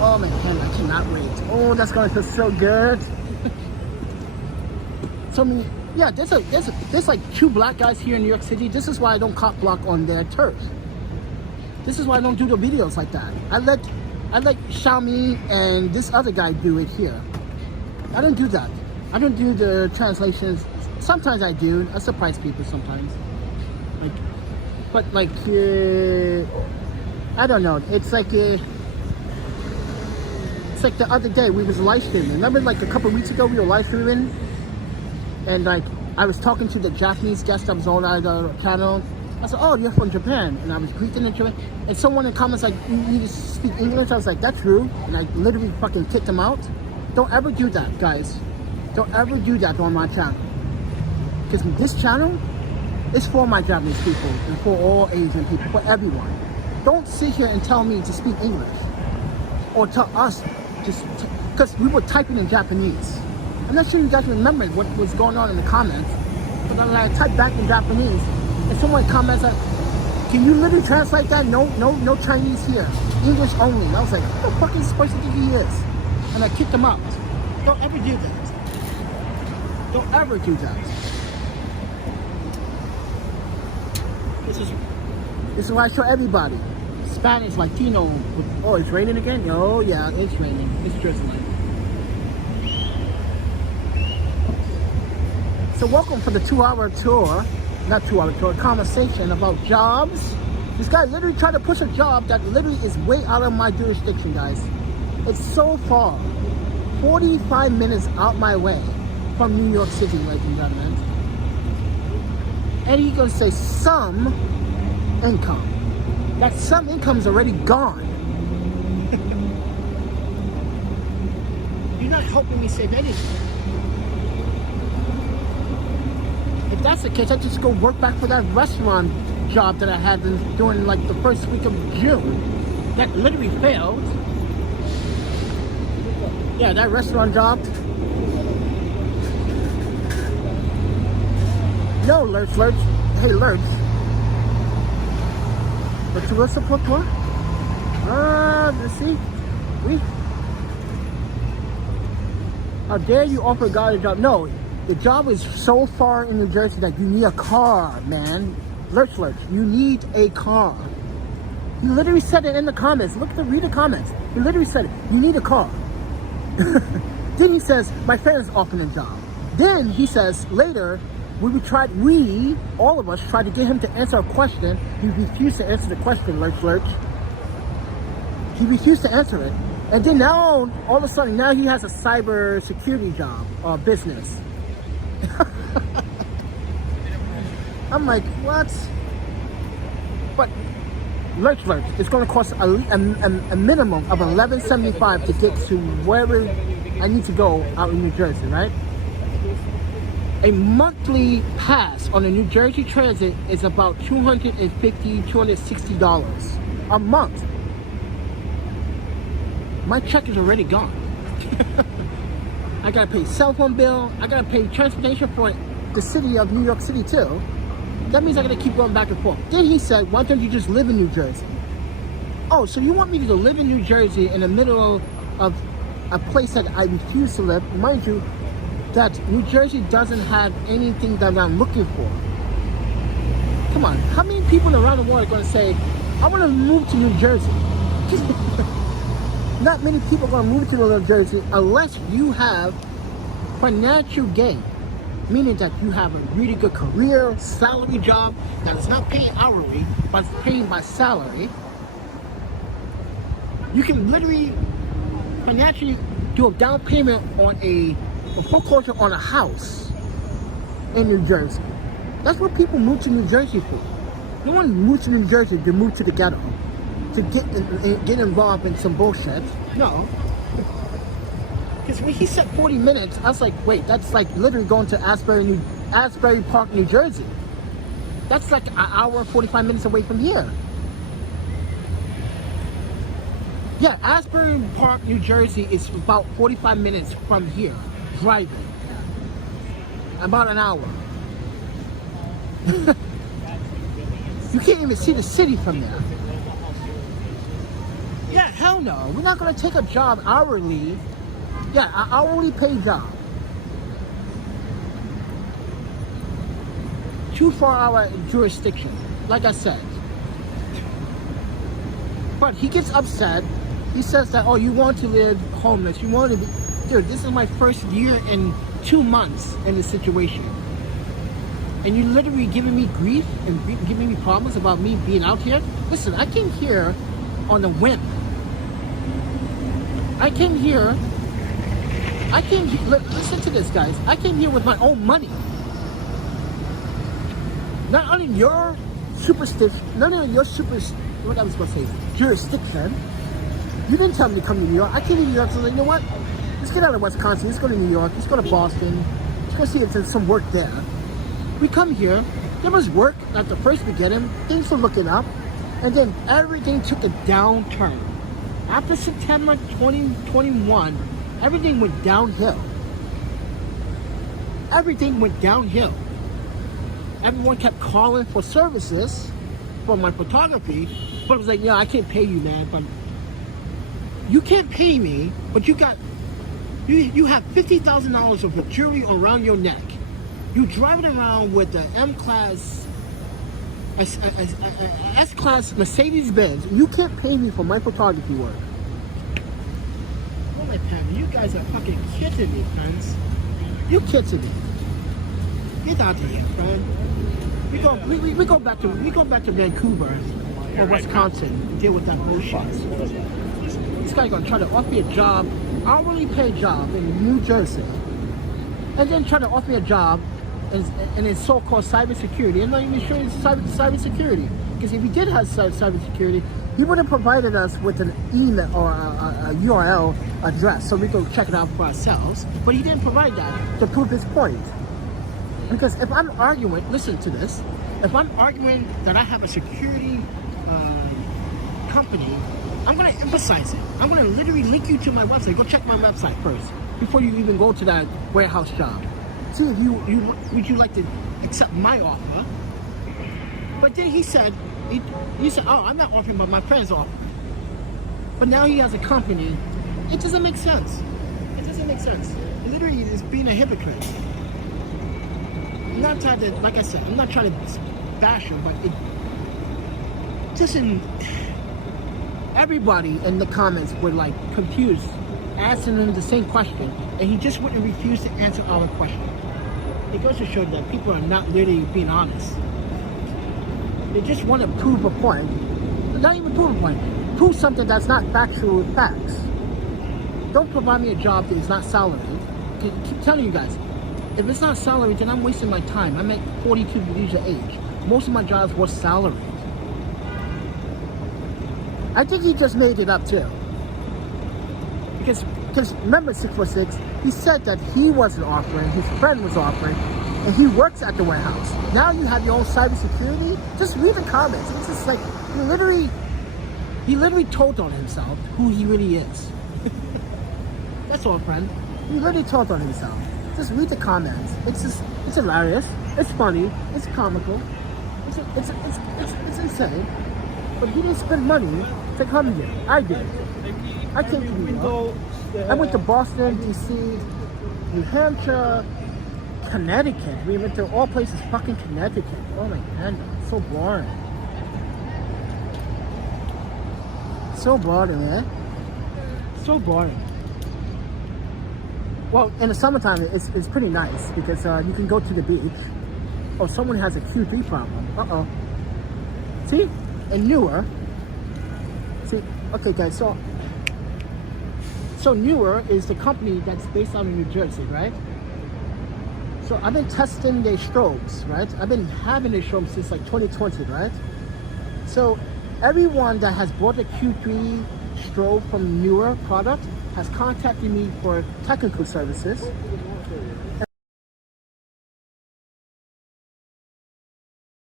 Oh man, I cannot wait. Oh, that's gonna feel so good. So I mean, yeah, there's like 2 black guys here in New York City. This is why I don't cop block on their turf. This is why I don't do the videos like that. I let Xiaomi and this other guy do it here. I don't do that. I don't do the translations. Sometimes I do. I surprise people sometimes. But I don't know. It's like the other day we was live streaming. Remember, like a couple weeks ago we were live streaming, and like I was talking to the Japanese guest that was on our channel. I said, "Oh, you're from Japan," and I was greeting in Japan. And someone in the comments like, "You need to speak English." I was like, "That's true," and I literally fucking kicked them out. Don't ever do that, guys. Don't ever do that on my channel. Because this channel is for my Japanese people and for all Asian people, for everyone. Don't sit here and tell me to speak English or tell us just because we were typing in Japanese. I'm not sure you guys remember what was going on in the comments, but when I typed back in Japanese and someone comments like, "Can you literally translate that? No Chinese here, English only." And I was like, "What the fuck is this person think he is?" And I kicked them out. Don't ever do that. Don't ever do that. This is why I show everybody. Spanish, Latino. Oh, it's raining again? Oh yeah, it's raining. It's drizzling. So welcome for the 2-hour tour. Not 2-hour tour, conversation about jobs. This guy literally tried to push a job that literally is way out of my jurisdiction, guys. It's so far. 45 minutes out my way from New York City, ladies and gentlemen. And he's gonna say some income. That some income is already gone. You're not helping me save anything. If that's the case, I just go work back for that restaurant job that I had during like the first week of June. That literally failed. Yeah, that restaurant job. No, Lurch. Hey, Lurch. But tu veux ça pour toi? See? Oui. How dare you offer a guy a job? No, the job is so far in New Jersey that you need a car, man. Lurch, you need a car. He literally said it in the comments. Read the comments. He literally said it. You need a car. Then he says, my friend is offering a job. Then he says later, all of us tried to get him to answer a question. He refused to answer the question, Lurch. He refused to answer it. And then now, all of a sudden, now he has a cyber security job or business. I'm like, what? But Lurch, it's going to cost a minimum of $11.75 to get to wherever I need to go out in New Jersey, right? A monthly pass on the New Jersey Transit is about $250, $260 a month. My check is already gone. I gotta pay cell phone bill. I gotta pay transportation for the city of New York City too. That means I gotta keep going back and forth. Then he said, why don't you just live in New Jersey? Oh, so you want me to live in New Jersey in the middle of a place that I refuse to live? Mind you, that New Jersey doesn't have anything that I'm looking for. Come on, how many people around the world are gonna say, I wanna move to New Jersey? Not many people are gonna move to New Jersey unless you have financial gain. Meaning that you have a really good career, salary job that is not paying hourly, but it's paying by salary. You can literally financially do a down payment on a foreclosure on a house in New Jersey. That's what people move to New Jersey for. No one moves to New Jersey to move to the ghetto, to get involved in some bullshit. No. Because when he said 40 minutes, I was like, wait, that's like literally going to Asbury Park, New Jersey. That's like an hour and 45 minutes away from here. Yeah, Asbury Park, New Jersey is about 45 minutes from here, driving. About an hour. You can't even see the city from there. Yeah, hell no. We're not going to take a job hourly. Yeah, an hourly paid job. 2-4-hour jurisdiction, like I said. But he gets upset. He says that, oh, you want to live homeless. You want to be... Dude, this is my first year and 2 months in this situation. And you're literally giving me grief and giving me problems about me being out here? Listen, I came here on a whim. Listen to this, guys. I came here with my own money. Not only your what I was supposed to say, jurisdiction. You didn't tell me to come to New York. I came to New York, so I was like, you know what? Let's get out of Wisconsin. Let's go to New York. Let's go to Boston. Let's go see if there's some work there. We come here. There was work at the first beginning. Things were looking up. And then everything took a downturn. After September 2021, everything went downhill. Everything went downhill. Everyone kept calling for services for my photography, but it was like, yeah, I can't pay you, man. But you can't pay me, but you have $50,000 of jewelry around your neck. You driving around with the S-Class Mercedes-Benz. You can't pay me for my photography work. Oh my Panda, you guys are fucking kidding me, friends. You kidding me. Get out of here, friend. We go back to Vancouver or Wisconsin and deal with that bullshit. This guy's gonna try to offer me a job, hourly paid job in New Jersey, and then try to offer me a job in his so-called cybersecurity. I'm not even sure it's cybersecurity, because if he did have cybersecurity, he would have provided us with an email or a URL address so we could check it out for ourselves. But he didn't provide that to prove his point. Because if I'm arguing, listen to this, if I'm arguing that I have a security company, I'm going to emphasize it. I'm going to literally link you to my website. Go check my website first before you even go to that warehouse job. See if would you like to accept my offer. But then he said, oh, I'm not offering, but my friend's offering. But now he has a company. It doesn't make sense. It doesn't make sense. It literally is being a hypocrite. I'm not trying to, like I said, I'm not trying to bash him, but it doesn't. Everybody in the comments were like confused, asking him the same question, and he just wouldn't refuse to answer our question. it goes to show that people are not really being honest. They just want to prove a point. Not even prove a point. Prove something that's not factual facts. Don't provide me a job that is not salaried. I keep telling you guys, if it's not salaried, then I'm wasting my time. I'm at 42 years of age. Most of my jobs were salaried. I think he just made it up too. Because remember 646, he said that he wasn't offering, his friend was offering, and he works at the warehouse. Now you have your own cybersecurity. Just read the comments. It's just like, he literally told on himself who he really is. That's all, friend. He literally told on himself. Just read the comments. It's hilarious. It's funny. It's comical. It's insane. But he didn't spend money to come here. I did. I came to New York. I went to Boston, DC, New Hampshire, Connecticut. We went to all places fucking Connecticut. Oh my god, so boring. So boring, man. So boring. Well, in the summertime, it's pretty nice because you can go to the beach. Oh, someone has a Q3 problem. Uh-oh. See? And newer. See? Okay, guys, so Newer is the company that's based out in New Jersey, right? So I've been testing their strobes, right? I've been having their strobes since like 2020, right? So everyone that has bought a Q3 strobe from Newer product has contacted me for technical services.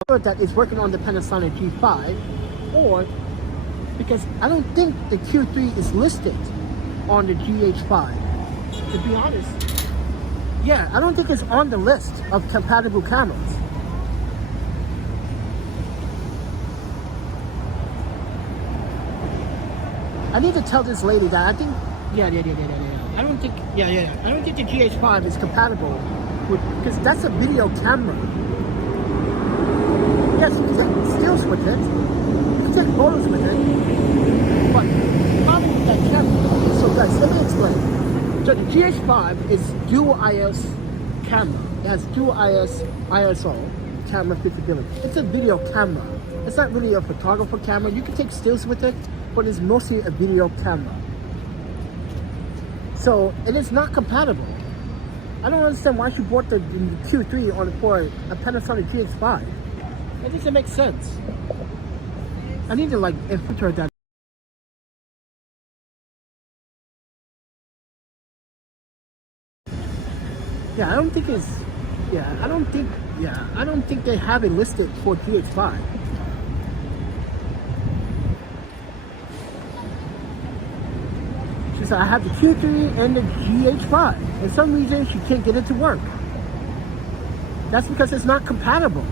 That is working on the Panasonic G5, or because I don't think the Q3 is listed on the GH5. To be honest, yeah, I don't think it's on the list of compatible cameras. I need to tell this lady that I think, yeah. I don't think, I don't think the GH5 is compatible with, because that's a video camera. Yes, you can take stills with it, you can take photos with it, but the problem with that camera, so guys, let me explain. So the GH5 is dual IS camera. It has dual ISO camera capability. It's a video camera. It's not really a photographer camera. You can take stills with it, but it's mostly a video camera. So it is not compatible. I don't understand why she bought the Q3 for a Panasonic GH5. It doesn't make sense. I need to like infiltrate that. Yeah, I don't think it's, I don't think they have it listed for GH5. She said, I have the Q3 and the GH5. For some reason, she can't get it to work. That's because it's not compatible.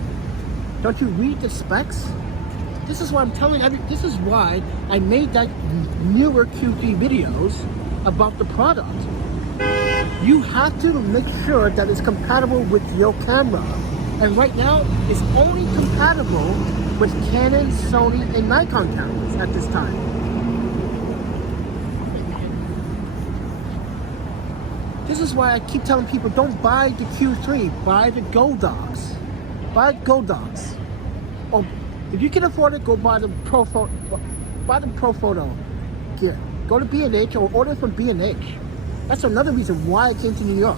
Don't you read the specs? This is why I'm telling this is why I made that Newer Q3 videos about the product. You have to make sure that it's compatible with your camera. And right now, it's only compatible with Canon, Sony, and Nikon cameras at this time. This is why I keep telling people, don't buy the Q3, buy the Gold Dogs. Buy Gold Dogs. Or if you can afford it, go buy the Pro Photo gear. Go to B&H or order from B&H. That's another reason why I came to New York.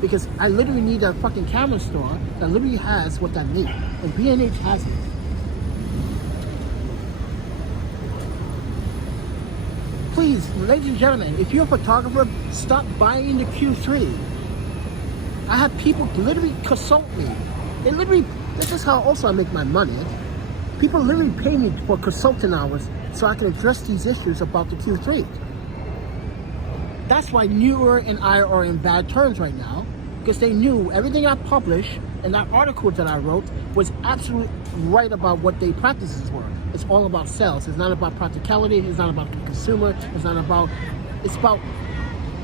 Because I literally need a fucking camera store that literally has what I need. And B&H has it. Please, ladies and gentlemen, if you're a photographer, stop buying the Q3. I have people literally consult me. They literally, this is how also I make my money. People literally pay me for consulting hours so I can address these issues about the Q3. That's why Newer and I are in bad terms right now, because they knew everything I published and that article that I wrote was absolutely right about what their practices were. It's all about sales. It's not about practicality. It's not about the consumer. It's about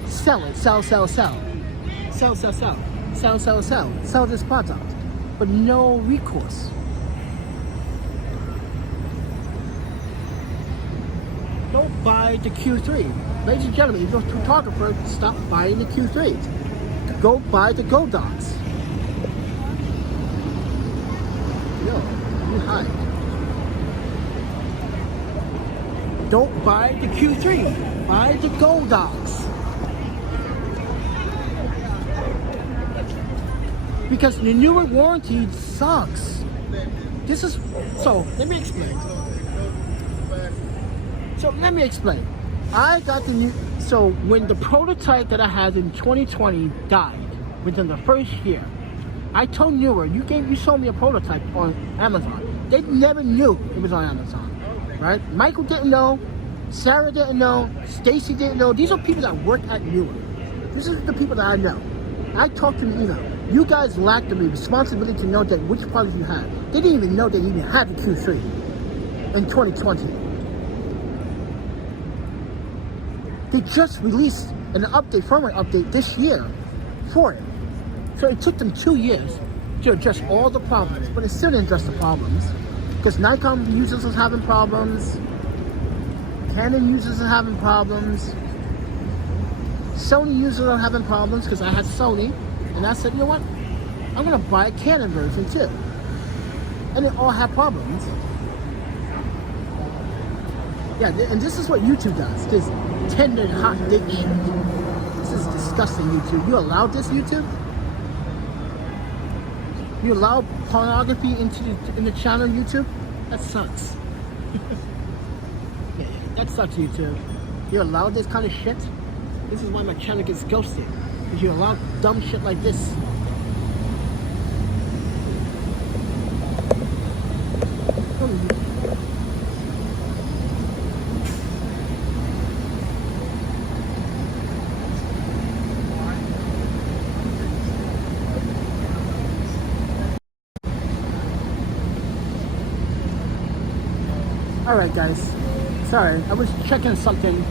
selling. Sell. Sell this product. But no recourse. Don't buy the Q3. Ladies and gentlemen, if you're a photographer, stop buying the Q3. Go buy the Gold Dogs. hide. Don't buy the Q3. Buy the Gold Dogs. Because the newer warranty sucks. This is, so let me explain. I got the new, so when the prototype that I had in 2020 died within the first year, I told Newer, you sold me a prototype on Amazon. They never knew it was on Amazon, right? Michael didn't know, Sarah didn't know, Stacy didn't know. These are people that work at Newer. This is the people that I know. I talked to them, you know. You guys lacked the responsibility to know that which products you had. They didn't even know they even had the Q3 in 2020. They just released an update, firmware update this year for it. So it took them 2 years to address all the problems, but it still didn't address the problems. Because Nikon users are having problems, Canon users are having problems, Sony users are having problems because I had Sony. And I said, you know what? I'm gonna buy a Canon version too. And they all have problems. Yeah, and this is what YouTube does. This tender hot dick shit. This is disgusting, YouTube. You allow this, YouTube? You allow pornography in the channel, YouTube? That sucks. Yeah, that sucks, YouTube. You allow this kind of shit? This is why my channel gets ghosted. Because you allow dumb shit like this. Alright guys, sorry, I was checking something.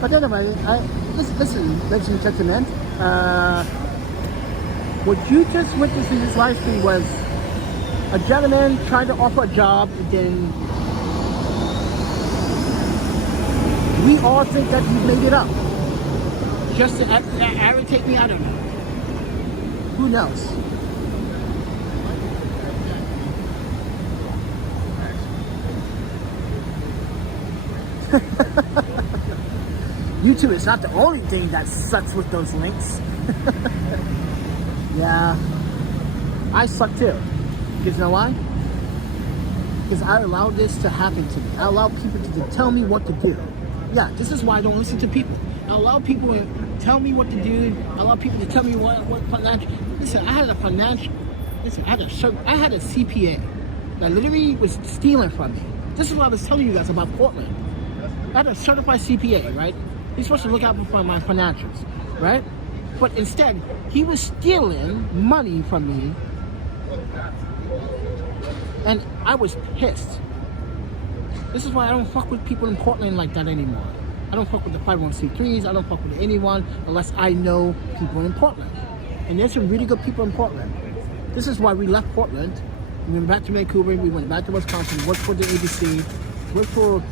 But anyway, listen, ladies and gentlemen, what you just witnessed in this live stream was a gentleman trying to offer a job, and then we all think that he made it up. Just to irritate me, I don't know. Who knows? YouTube is not the only thing that sucks with those links. Yeah, I suck too. Because you know why? Because I allow this to happen to me. I allow people to tell me what to do. Yeah, this is why I don't listen to people. I allow people to tell me what to do. I allow people to tell me what financial. Listen, I had a financial. Listen, I had a CPA that literally was stealing from me. This is what I was telling you guys about Portland. I had a certified CPA, right? He's supposed to look out for my financials, right? But instead, he was stealing money from me, and I was pissed. This is why I don't fuck with people in Portland like that anymore. I don't fuck with the 501c3s. I don't fuck with anyone unless I know people in Portland. And there's some really good people in Portland. This is why we left Portland. We went back to Vancouver. We went back to Wisconsin. Worked for the ABC. Worked for...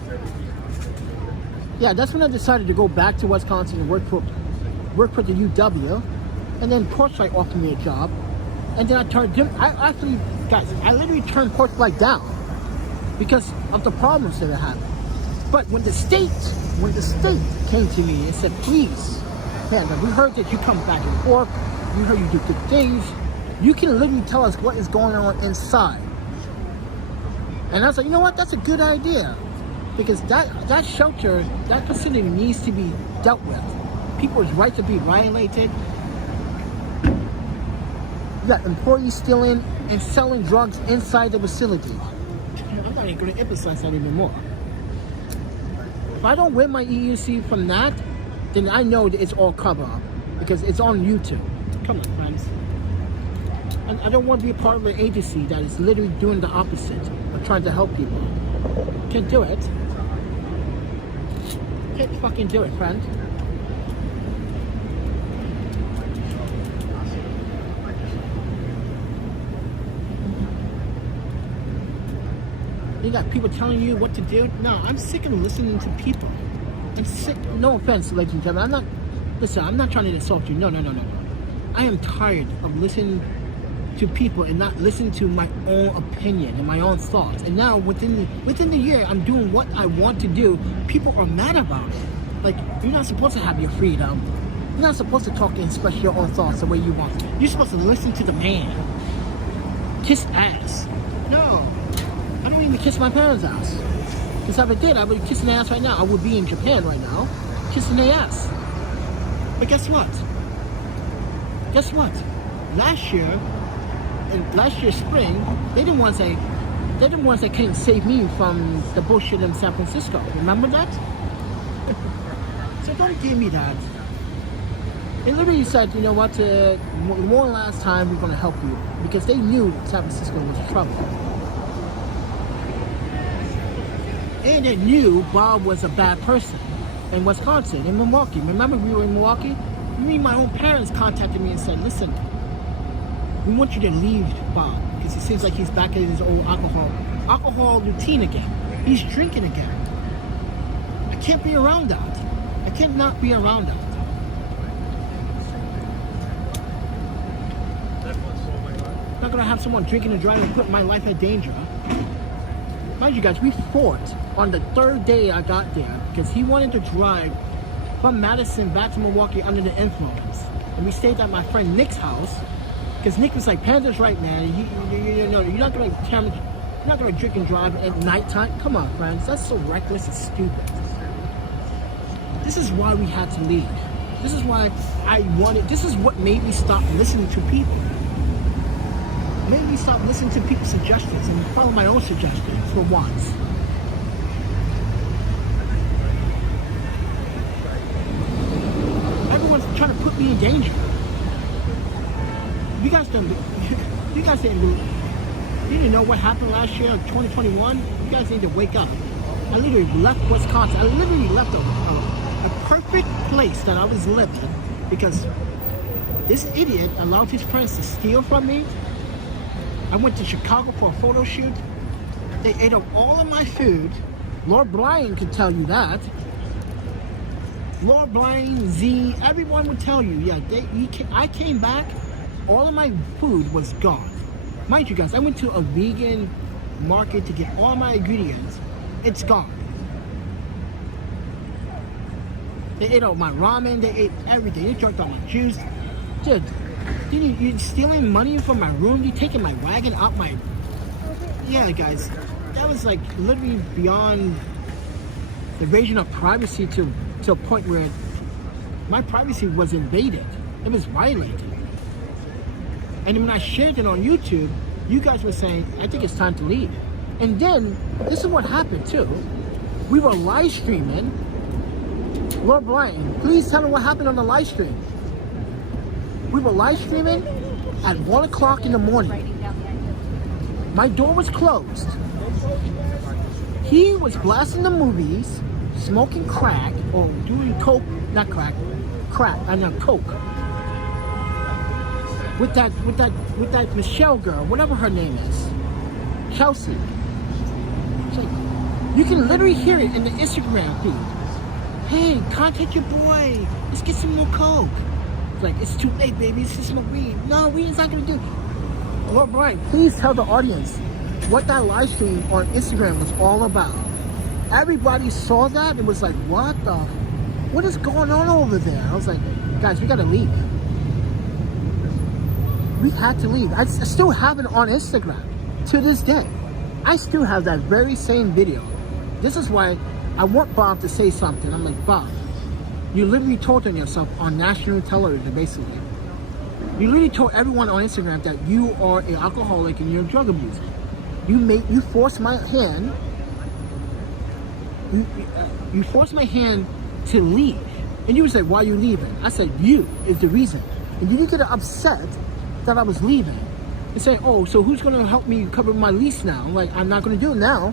Yeah, that's when I decided to go back to Wisconsin and work for the UW. And then Porchlight offered me a job. And then I literally turned Porchlight down because of the problems that I had. But when the state came to me and said, please, Panda, we heard that you come back and forth. We heard you do good things. You can literally tell us what is going on inside. And I was like, you know what? That's a good idea. Because that shelter, that facility needs to be dealt with. People's right to be violated. You got employees stealing and selling drugs inside the facility. I'm not even going to emphasize that anymore. If I don't win my EUC from that, then I know that it's all cover up. Because it's on YouTube. Come on, friends. I don't want to be a part of an agency that is literally doing the opposite of trying to help people. Can't do it. Can't fucking do it, friend. You got people telling you what to do? No, I'm sick of listening to people. I'm sick. No offense, ladies and gentlemen. I'm not trying to insult you. No. I am tired of listening to people and not listen to my own opinion and my own thoughts. And now within the year, I'm doing what I want to do. People are mad about it. Like, you're not supposed to have your freedom. You're not supposed to talk and express your own thoughts the way you want. You're supposed to listen to the man. Kiss ass. No, I don't even kiss my parents' ass. Because if I did, I would be kissing their ass right now. I would be in Japan right now, kissing their ass. But guess what? Guess what? Last year spring, they didn't want to say, they're the ones that couldn't save me from the bullshit in San Francisco. Remember that? So don't give me that. They literally said, you know what, one last time we're going to help you. Because they knew San Francisco was in trouble. And they knew Bob was a bad person in Wisconsin, in Milwaukee. Remember we were in Milwaukee? Me and my own parents contacted me and said, listen, we want you to leave Bob. Because it seems like he's back in his old alcohol routine again. He's drinking again. I can't be around that. I cannot be around that. I'm not gonna have someone drinking and driving and put my life in danger. Mind you guys, we fought on the third day I got there because he wanted to drive from Madison back to Milwaukee under the influence. And we stayed at my friend Nick's house because Nick was like, Panda's right, man. You're not gonna drink and drive at nighttime. Come on, friends. That's so reckless and stupid. This is why we had to leave. This is why this is what made me stop listening to people. Made me stop listening to people's suggestions and follow my own suggestions for once. Everyone's trying to put me in danger. You guys didn't know what happened last year, 2021. You guys need to wake up. I literally left Wisconsin. I literally left a perfect place that I was living because this idiot allowed his friends to steal from me. I went to Chicago for a photo shoot. They ate up all of my food. Lord Brian could tell you that. Lord Brian, Z, everyone would tell you, yeah, I came back, all of my food was gone. Mind you guys, I went to a vegan market to get all my ingredients. It's gone. They ate all my ramen, they ate everything. They drank all my juice. Dude, you're stealing money from my room? You're taking my wagon out my... Yeah, guys, that was like literally beyond the invasion of privacy to a point where my privacy was invaded. It was violated. And when I shared it on YouTube, you guys were saying, I think it's time to leave. And then, this is what happened too. We were live streaming. Lord Brian, please tell me what happened on the live stream. We were live streaming at 1 o'clock in the morning. My door was closed. He was blasting the movies, smoking crack, or doing coke, not crack, coke. With that Michelle girl, whatever her name is, Chelsea. It's like, you can literally hear it in the Instagram feed. Hey, contact your boy. Let's get some more coke. It's like, it's too late, baby. It's just smoke weed. No, weed is not gonna do. Lord Brian, please tell the audience what that live stream on Instagram was all about. Everybody saw that and was like, what is going on over there? I was like, guys, we gotta leave. We had to leave. I still have it on Instagram to this day. I still have that very same video. This is why I want Bob to say something. I'm like, Bob, you literally told on yourself on national television, basically. You literally told everyone on Instagram that you are an alcoholic and you're a drug abuser. You forced my hand. You forced my hand to leave. And you would say, why are you leaving? I said, you is the reason. And you didn't get upset that I was leaving. And say, oh, so who's going to help me cover my lease now? I'm like, I'm not going to do it now.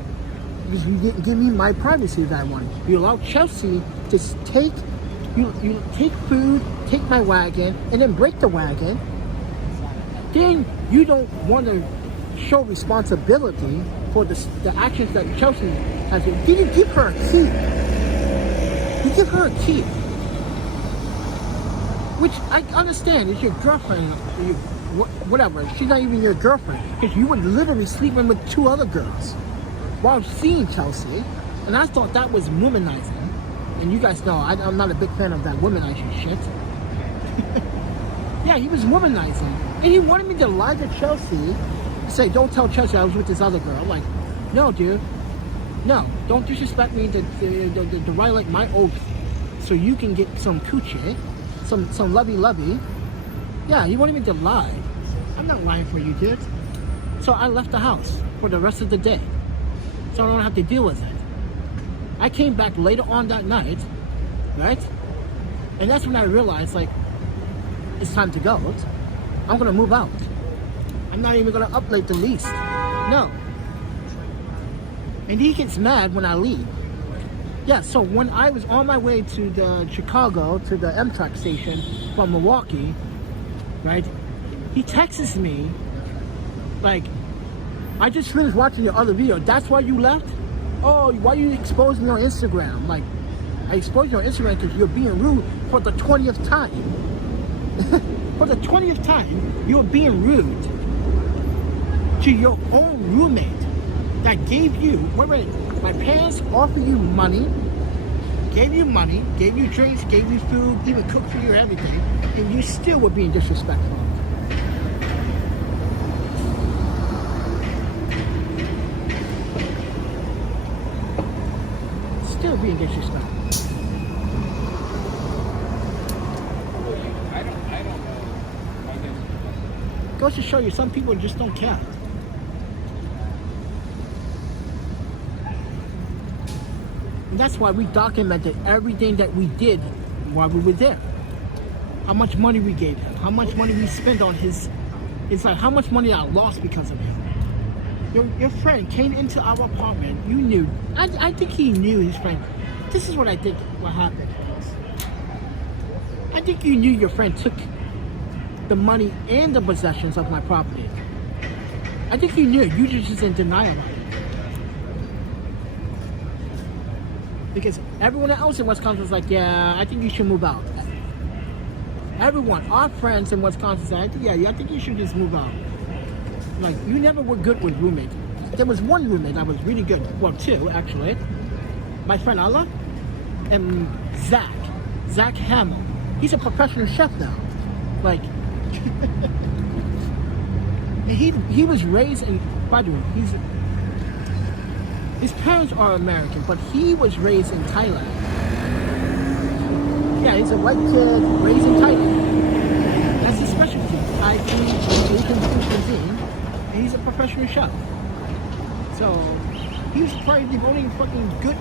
Because you didn't give me my privacy that I wanted. You allowed Chelsea to take, you take food, take my wagon, and then break the wagon. Then you don't want to show responsibility for the actions that Chelsea has been. You didn't give her a key. You give her a key. Which I understand, it's your girlfriend, whatever. She's not even your girlfriend because you were literally sleeping with 2 other girls while seeing Chelsea, and I thought that was womanizing. And you guys know I'm not a big fan of that womanizing shit. Yeah, he was womanizing, and he wanted me to lie to Chelsea, say, "Don't tell Chelsea I was with this other girl." I'm like, no, dude, no, don't disrespect me to violate my oath, so you can get some coochie, some lovey. Yeah, he wanted me to lie. I'm not lying for you, dude. So I left the house for the rest of the day, so I don't have to deal with it. I came back later on that night, right? And that's when I realized, like, it's time to go. I'm gonna move out. I'm not even gonna update the lease. No. And he gets mad when I leave. Yeah, so when I was on my way to the Chicago, to the Amtrak station from Milwaukee, right? He texts me, like, "I just finished watching your other video. That's why you left? Oh, why you exposed me on Instagram?" Like, I exposed you on Instagram because you're being rude for the 20th time. For the 20th time, you're being rude to your own roommate that gave you, wait, my parents offer you money, gave you drinks, gave you food, even cooked for you, everything, and you still were being disrespectful. Still being disrespectful. Goes to show you, some people just don't care. And that's why we documented everything that we did while we were there. How much money we gave him, how much money we spent on his, it's like how much money I lost because of him. Your friend came into our apartment, you knew, I think he knew his friend. This is what I think what happened. I think you knew your friend took the money and the possessions of my property. I think you knew, you just in denial of it. Because everyone else in Wisconsin was like, yeah, I think you should move out. Everyone, our friends in Wisconsin said, I think you should just move out. Like, you never were good with roommates. There was one roommate that was really good. Well, 2, actually. My friend Allah and Zach Hamill. He's a professional chef now. Like, and he was raised in, by the way, his parents are American, but he was raised in Thailand. Yeah, he's a white kid raised in Thailand. That's his specialty, Thai food, Asian food cuisine, and he's a professional chef. So, he was probably the only fucking good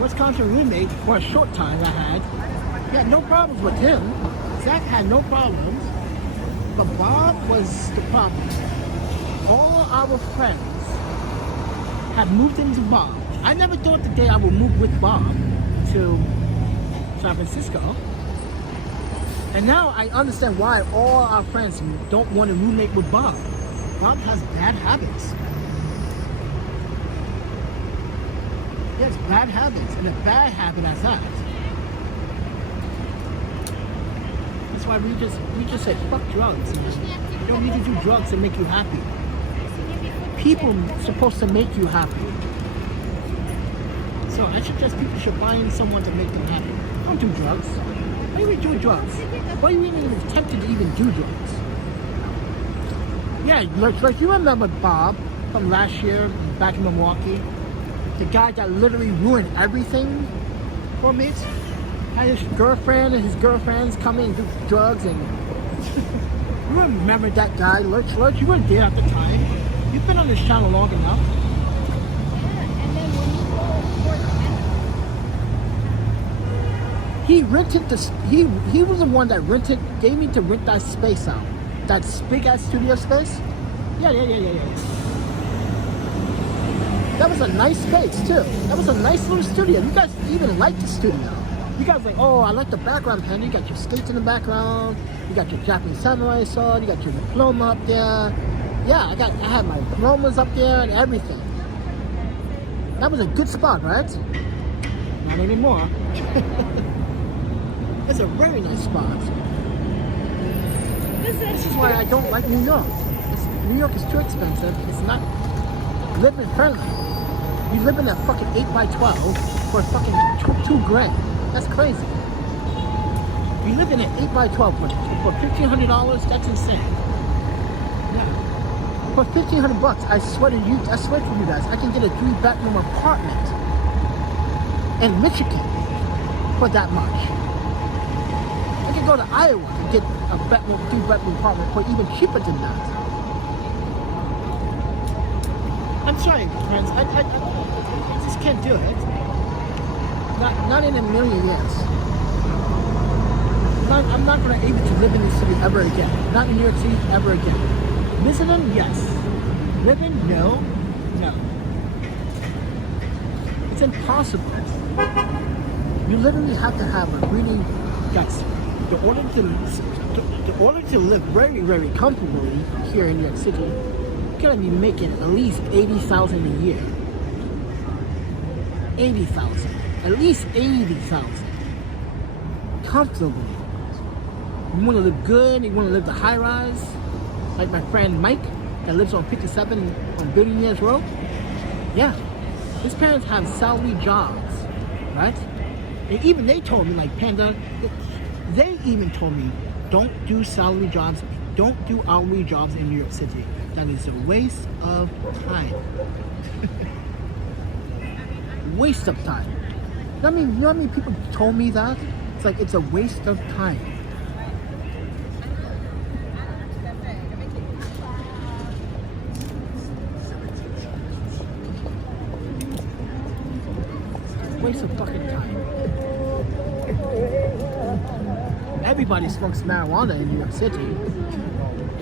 Wisconsin roommate for a short time I had. He had no problems with him. Zach had no problems, but Bob was the problem. All our friends had moved into Bob. I never thought the day I would move with Bob to San Francisco. And now I understand why all our friends don't want to roommate with Bob. Bob has bad habits. He has bad habits, and a bad habit as that. That's why we just say fuck drugs, man. You don't need to do drugs to make you happy. People are supposed to make you happy. So I suggest people should find someone to make them happy. Don't do drugs. Why are you even doing drugs? Why are you even tempted to even do drugs? Yeah, like you remember Bob from last year back in Milwaukee? The guy that literally ruined everything for me? Had his girlfriend and his girlfriends come in and do drugs, and you remember that guy, Lurch? You weren't there at the time. You've been on this channel long enough. And then when you go for He rented this. He was the one that gave me to rent that space out, that big ass studio space. Yeah. That was a nice space too. That was a nice little studio. You guys even liked the studio. You guys like, oh, I like the background, Panda. You got your skates in the background. You got your Japanese samurai sword. You got your diploma up there. Yeah, I had my diplomas up there and everything. That was a good spot, right? Not anymore. It's a very nice spot. is it? This is why I don't like New York. New York is too expensive. It's not living friendly. You live in a fucking 8x12 for fucking two grand. That's crazy. You live in an 8x12 for $1,500. That's insane. Yeah. For $1,500, I swear to you guys, I can get a 3-bedroom apartment in Michigan for that much. I can go to Iowa and get a 3-bedroom apartment for even cheaper than that. I'm sorry, friends. I just can't do it. Not in a million years. I'm not going to be able to live in this city ever again. Not in New York City ever again. Visiting, yes. Living, no. It's impossible. You literally have to have a really, guys, in order to live very, very comfortably here in New York City, you're going to be making at least $80,000 a year. 80,000. At least 80,000. Comfortably. You want to live good, you want to live the high rise, like my friend Mike that lives on 57 on Billionaires Road. Yeah, his parents have salary jobs, right? And even they told me, like, Panda, they even told me, don't do salary jobs, don't do hourly jobs in New York City. That is a waste of time. Waste of time. You know how many people told me that? It's like, it's a waste of time. Waste of fucking time. Everybody smokes marijuana in New York City,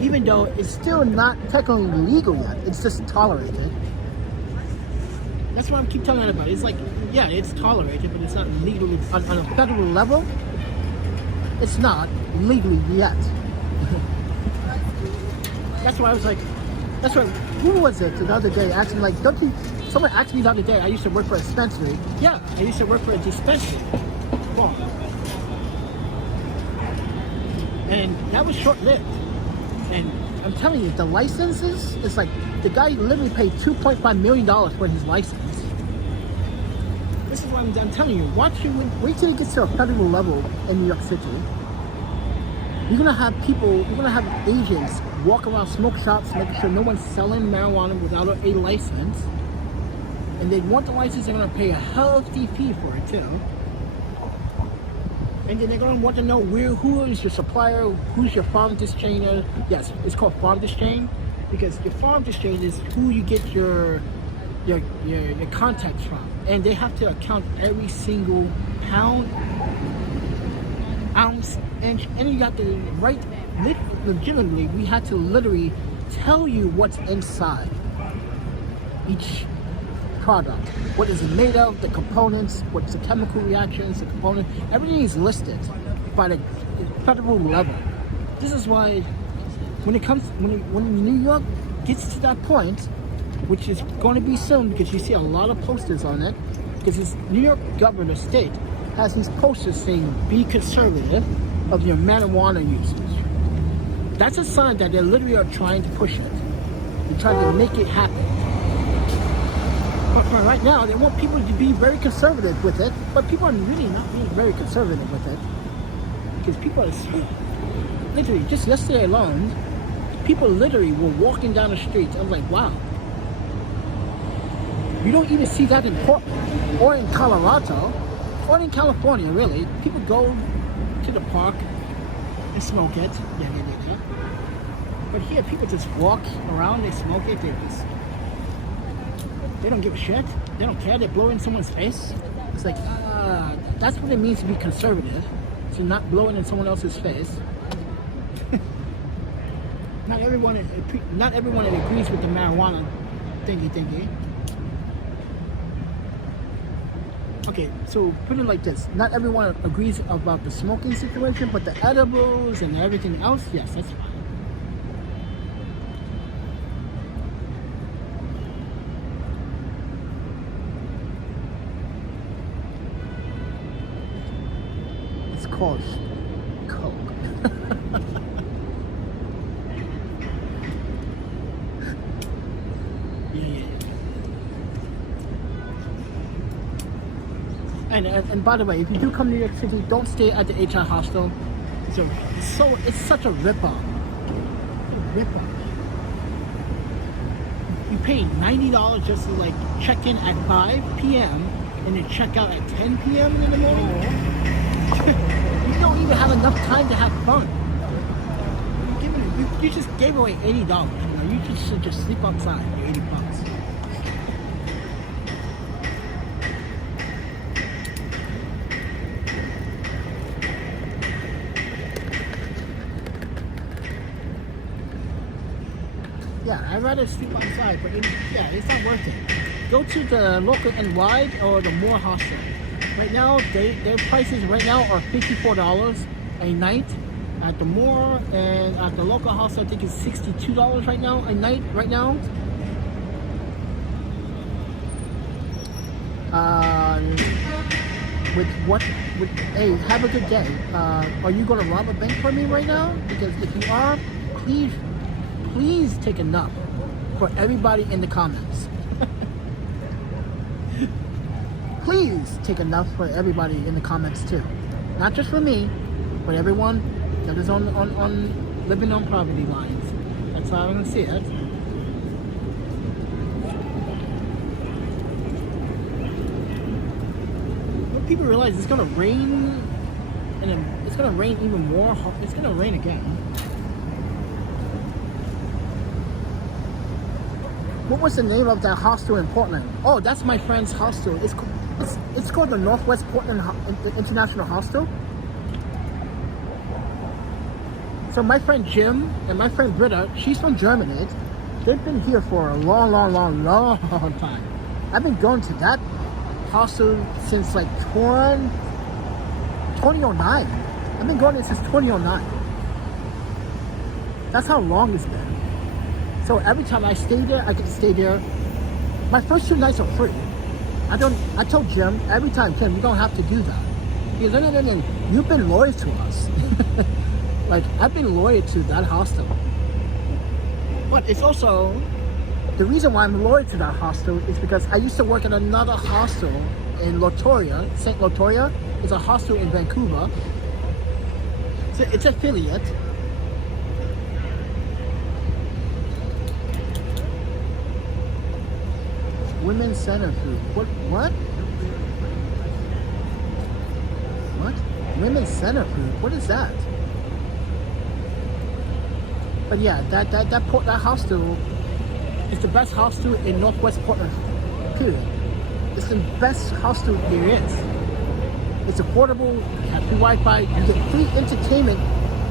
even though it's still not technically legal yet. It's just tolerated. That's what I keep telling everybody. It's like, yeah, it's tolerated, but it's not legally on a federal level. It's not legally yet. That's why I was like, that's why. Who was it the other day asking, like, don't you? Someone asked me the other day, I used to work for a dispensary. Yeah, I used to work for a dispensary. Well, and that was short-lived. And I'm telling you, the licenses, it's like, the guy literally paid $2.5 million for his license. This is what I'm telling you. Wait till it gets to a federal level in New York City. You're gonna have agents walk around smoke shops, making sure no one's selling marijuana without a license. And they want the license, they're going to pay a hefty fee for it too. And then they're going to want to know who is your supplier, who's your farm distributor. Yes, it's called farm distributor because your farm distributor is who you get your contacts from. And they have to account every single pound, ounce, inch, and you got to write legitimately. We had to literally tell you what's inside each product, what is it made of, the components, what's the chemical reactions, the component, everything is listed by the federal level. This is why when New York gets to that point, which is going to be soon because you see a lot of posters on it, because this New York governor state has these posters saying be conservative of your marijuana usage. That's a sign that they literally are trying to push it. They're trying to make it happen. But for right now, they want people to be very conservative with it, but people are really not being very conservative with it. Because people are literally, just yesterday alone, people literally were walking down the streets. I was like, wow. You don't even see that in Portland, or in Colorado, or in California, really. People go to the park and smoke it. Yeah. But here, people just walk around, they smoke it, they don't give a shit. They don't care. They blow in someone's face. It's like, that's what it means to be conservative. To not blow it in someone else's face. Not everyone agrees with the marijuana thingy. Okay, so put it like this. Not everyone agrees about the smoking situation, but the edibles and everything else, yes, that's fine. It's called coke. And by the way, if you do come to New York City, don't stay at the HI hostel. It's such a rip-off. You pay $90 just to like check in at 5 p.m. and then check out at 10 p.m. in the morning. You don't even have enough time to have fun. You just gave away $80. You know, you should just sleep outside for $80. Yeah, I'd rather sleep outside, but it's not worth it. Go to the local NY or the Moore hostel. Right now, their prices right now are $54 a night at the Moore, and at the local hostel, I think it's $62 right now a night. Right now. Hey, have a good day. Are you gonna rob a bank for me right now? Because if you are, please take enough for everybody in the comments. Please take enough for everybody in the comments too. Not just for me, but everyone that is on living on poverty lines. That's how I'm gonna see it. What people realize, it's gonna rain, and it's gonna rain even more. It's gonna rain again. What was the name of that hostel in Portland? Oh, that's my friend's hostel. It's called the Northwest Portland International Hostel. So my friend Jim and my friend Britta, she's from Germany. They've been here for a long time. I've been going to that hostel since like 2009. I've been going there since 2009. That's how long it's been. So every time I stay there, I get to stay there. My first 2 nights are free. I told Jim, every time, Jim, you don't have to do that. He goes, no, you've been loyal to us. Like, I've been loyal to that hostel. But it's also, the reason why I'm loyal to that hostel is because I used to work at another hostel in Latoria, St. Latoria. It's a hostel in Vancouver. So it's an affiliate. Women's Center food. What? Women's Center food. What is that? But yeah, that hostel is the best hostel in Northwest Portland. Period. It's the best hostel there is. It's affordable. You have free Wi-Fi. You get free entertainment.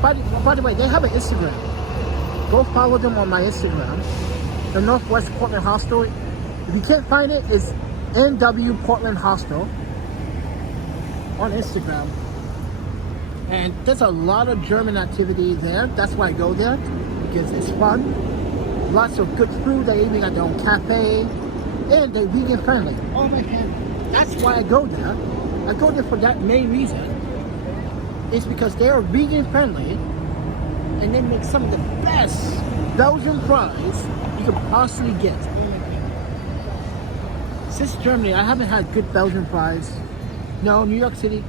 By the way, they have an Instagram. Go follow them on my Instagram. The Northwest Portland Hostel. If you can't find it, it's NW Portland Hostel on Instagram. And there's a lot of German activity there. That's why I go there, because it's fun. Lots of good food. They even got their own cafe. And they're vegan friendly. Oh my God. That's why I go there. I go there for that main reason. It's because they're vegan friendly and they make some of the best Belgian fries you could possibly get. Since Germany, I haven't had good Belgian fries. No, New York City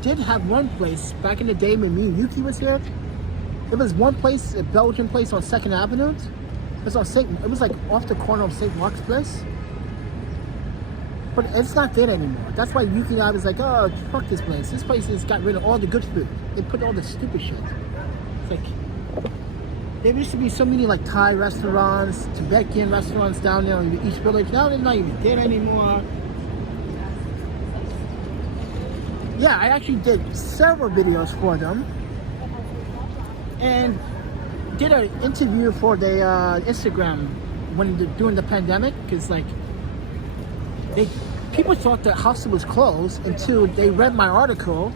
did have one place back in the day when me and Yuki was here. There was one place, a Belgian place on 2nd Avenue. It was like off the corner of St. Mark's Place. But it's not there anymore. That's why Yuki and I was like, oh, fuck this place. This place has got rid of all the good food. They put all the stupid shit. It's like, there used to be so many like Thai restaurants, Tibetan restaurants down there in the East Village. Now they're not even there anymore. Yeah, I actually did several videos for them. And did an interview for the Instagram during the pandemic, because like people thought the hostel was closed until they read my article,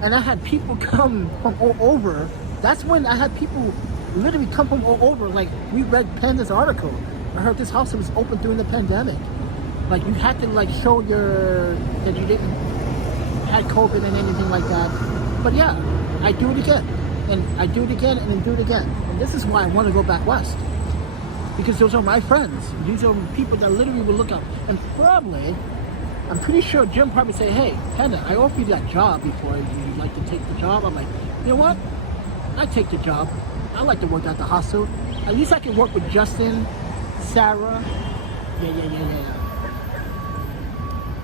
and I had people come from all over. That's when I had people literally come from all over. Like, we read Panda's article. I heard this hostel was open during the pandemic. Like, you had to like show that you didn't had COVID and anything like that. But yeah, I do it again. And I do it again and then do it again. And this is why I want to go back west. Because those are my friends. These are people that literally will look up. And probably I'm pretty sure Jim probably say, hey, Panda, I offered you that job before. You'd like to take the job? I'm like, you know what? I take the job. I like to work at the hostel. At least I can work with Justin, Sarah. Yeah.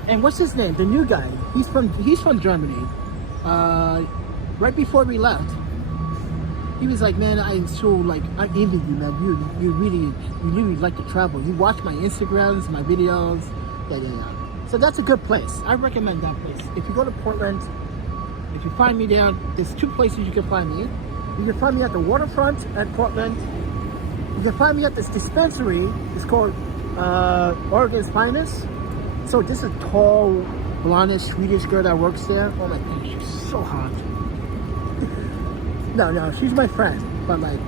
And what's his name? The new guy. He's from Germany. Right before we left, he was like, man, I envy you, man. You really like to travel. You watch my Instagrams, my videos. Yeah. So that's a good place. I recommend that place. If you go to Portland, if you find me there, there's 2 places you can find me. You can find me at the waterfront at Portland. You can find me at this dispensary. It's called Oregon's Finest. So this is a tall, blondish Swedish girl that works there. Oh my God, she's so hot. No, she's my friend. But like,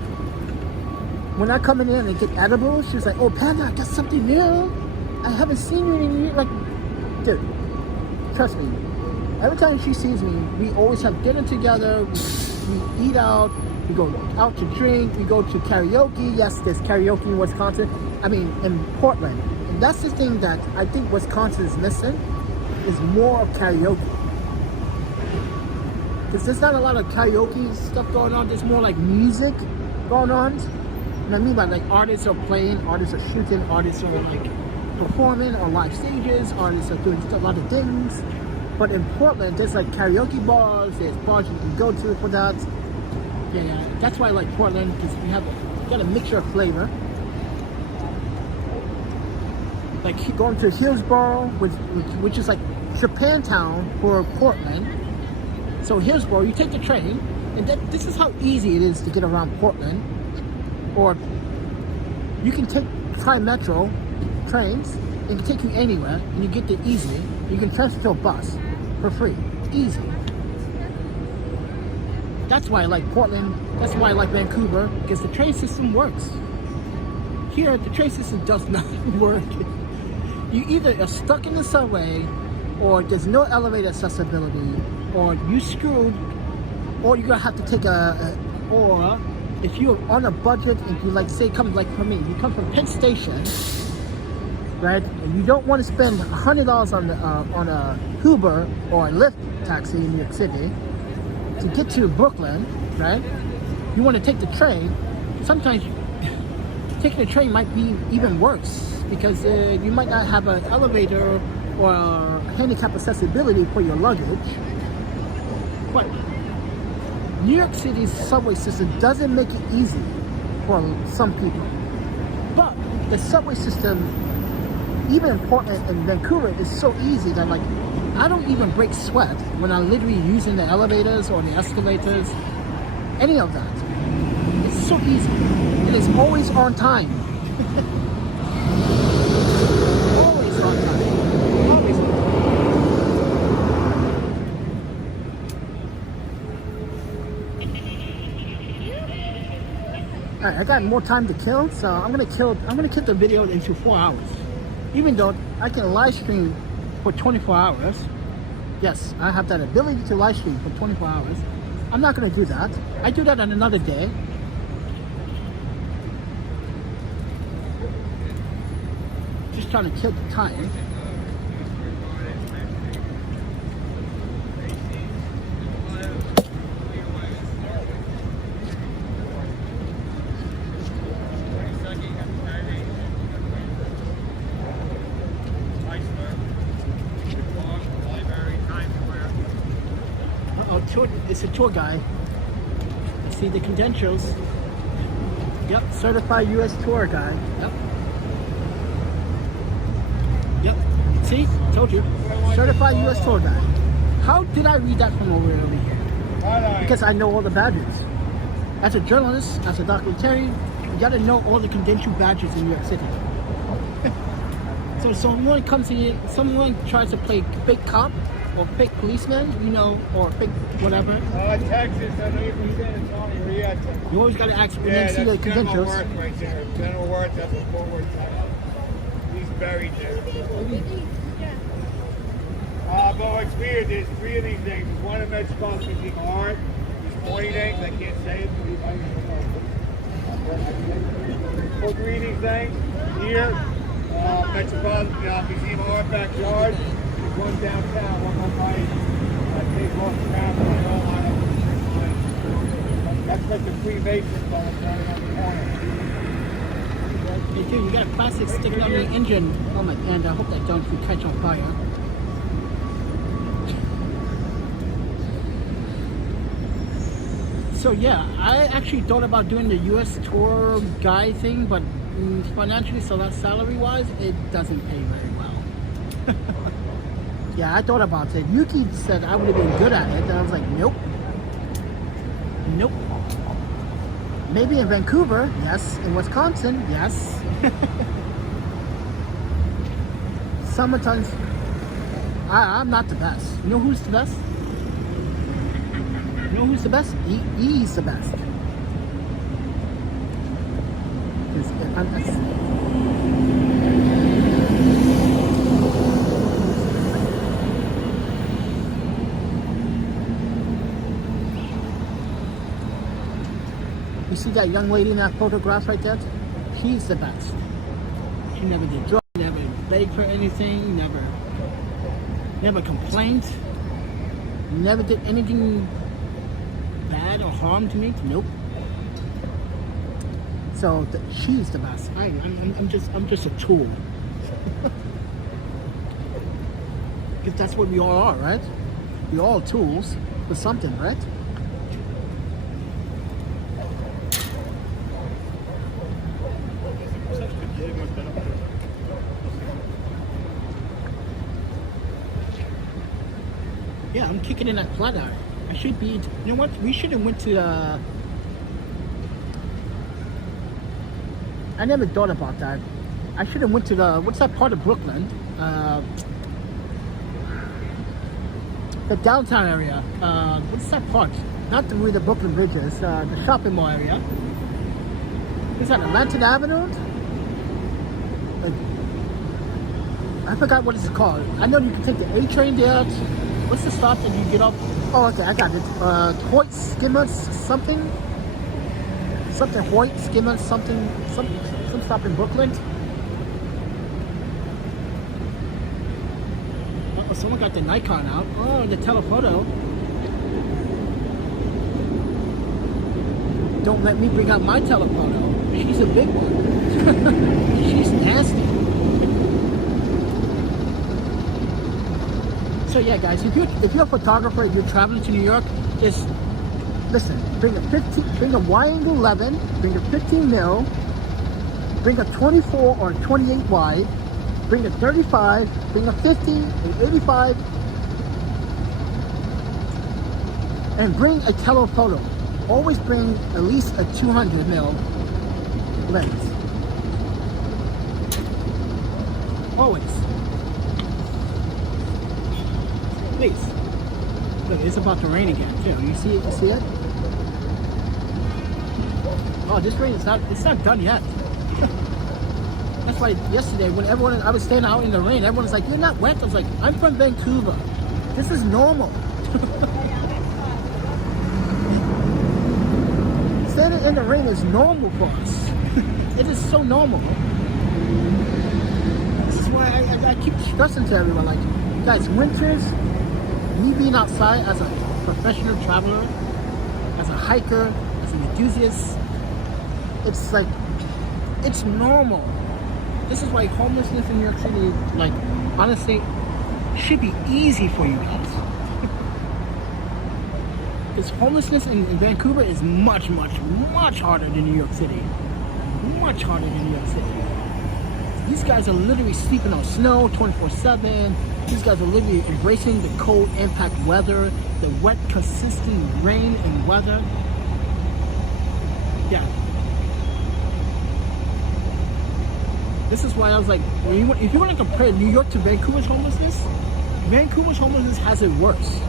when I come in there and get edibles, she's like, oh Panda, I got something new. I haven't seen you in years. Like, dude, trust me. Every time she sees me, we always have dinner together. We eat out. We go out to drink. We go to karaoke. Yes, there's karaoke in Wisconsin. I mean, in Portland. And that's the thing that I think Wisconsin is missing, is more of karaoke. Because there's not a lot of karaoke stuff going on. There's more like music going on. And I mean by like artists are playing, artists are shooting, artists are like performing on live stages, artists are doing a lot of things. But in Portland, there's like karaoke bars, there's bars you can go to for that. Yeah, that's why I like Portland, because you got a mixture of flavor. Like going to Hillsboro, which is like Japantown for Portland. So Hillsboro, you take the train, and this is how easy it is to get around Portland. Or you can try Metro trains, it can take you anywhere, and you get there easily. You can transfer to a bus for free, easy. That's why I like Portland. That's why I like Vancouver, because the train system works. Here, the train system does not work. You either are stuck in the subway, or there's no elevator accessibility, or you screwed, or you're gonna have to take or if you're on a budget, if you like, say, come like for me, you come from Penn Station, right, and you don't want to spend $100 on a Uber or a Lyft taxi in New York City to get to Brooklyn, right? You want to take the train. Sometimes taking the train might be even worse, because you might not have an elevator or handicap accessibility for your luggage. But New York City's subway system doesn't make it easy for some people. But the subway system, even in Portland and Vancouver, is so easy that like, I don't even break sweat when I'm literally using the elevators or the escalators, any of that. It's so easy. It is always on time. Always on time. Always on time. Alright, I got more time to kill, so I'm gonna kill the video into 4 hours. Even though I can live stream for 24 hours. Yes, I have that ability to live stream for 24 hours. I'm not gonna do that. I do that on another day. Just trying to kill the time. It's a tour guide. See the credentials. Yep, certified U.S. tour guide. Yep. See, told you. Certified U.S. tour guide. How did I read that from over here? Because I know all the badges. As a journalist, as a documentarian, you gotta know all the credential badges in New York City. So someone comes in, someone tries to play fake cop or fake policeman, you know, or fake whatever. Texas, I know you're from San Antonio, where you at? You always gotta ask and then see the credentials. General Worth right there. General Worth, that's a forward title. He's buried there. But what's weird, there's 3 of these things. There's one in Metropolitan Museum of Art. There's 40 things, I can't say it. For 3 of these things, here, Metropolitan Museum of Art backyard. There's one downtown, one on my take off the ground, and all line up with the That's like the Freemasons on the corner. Hey dude, you got a plastic sticking on the engine. Oh my god, I hope that don't catch on fire. So yeah, I actually thought about doing the US tour guide thing, but financially, so that salary wise, it doesn't pay very well. Yeah, I thought about it. Yuki said I would have been good at it, and I was like, nope. Nope. Maybe in Vancouver, yes. In Wisconsin, yes. Sometimes I'm not the best. You know who's the best? You know who's the best? He's the best. You see that young lady in that photograph right there? She's the best. She never did drugs, never begged for anything, never complained, never did anything bad or harm to me. Nope. So she's the best. I'm just a tool. Because that's what we all are, right? We're all tools for something, right? Yeah, I'm kicking in at Flatiron. I should be. You know what? We should have went to. I never thought about that. I should have went to the. What's that part of Brooklyn? The downtown area. What's that part? Not where the Brooklyn Bridge is. The shopping mall area. Is that Atlantic Avenue? I forgot what it's called. I know you can take the A train there. What's the stop that you get off? Oh, okay, I got it. Hoyt, Skimmers, something? Something Hoyt, Skimmers, something, some stop in Brooklyn. Oh, someone got the Nikon out. Oh, the telephoto. Don't let me bring out my telephoto. She's a big one. She's nasty. So yeah, guys, if you're a photographer, if you're traveling to New York, just listen. Bring a wide angle 11, bring a 15 mil, bring a 24 or 28 wide, bring a 35, bring a 50, an 85, and bring a telephoto. Always bring at least a 200 mil lens. Always. Please. Look, it's about to rain again too. You see it? You see it? Oh, this rain is not done yet. That's why yesterday when I was standing out in the rain, everyone's like, "You're not wet." I was like, "I'm from Vancouver. This is normal." Standing in the rain is normal for us. It is so normal. This is why I keep stressing to everyone, like, guys, winters, me being outside as a professional traveler, as a hiker, as an enthusiast, it's like, it's normal. This is why homelessness in New York City, like, honestly, should be easy for you guys. Because homelessness in Vancouver is much, much, much harder than New York City. Much harder than New York City. These guys are literally sleeping on snow 24/7. These guys are literally embracing the cold impact weather, the wet, consistent rain and weather. Yeah. This is why I was like, if you want to compare New York to Vancouver's homelessness has it worse.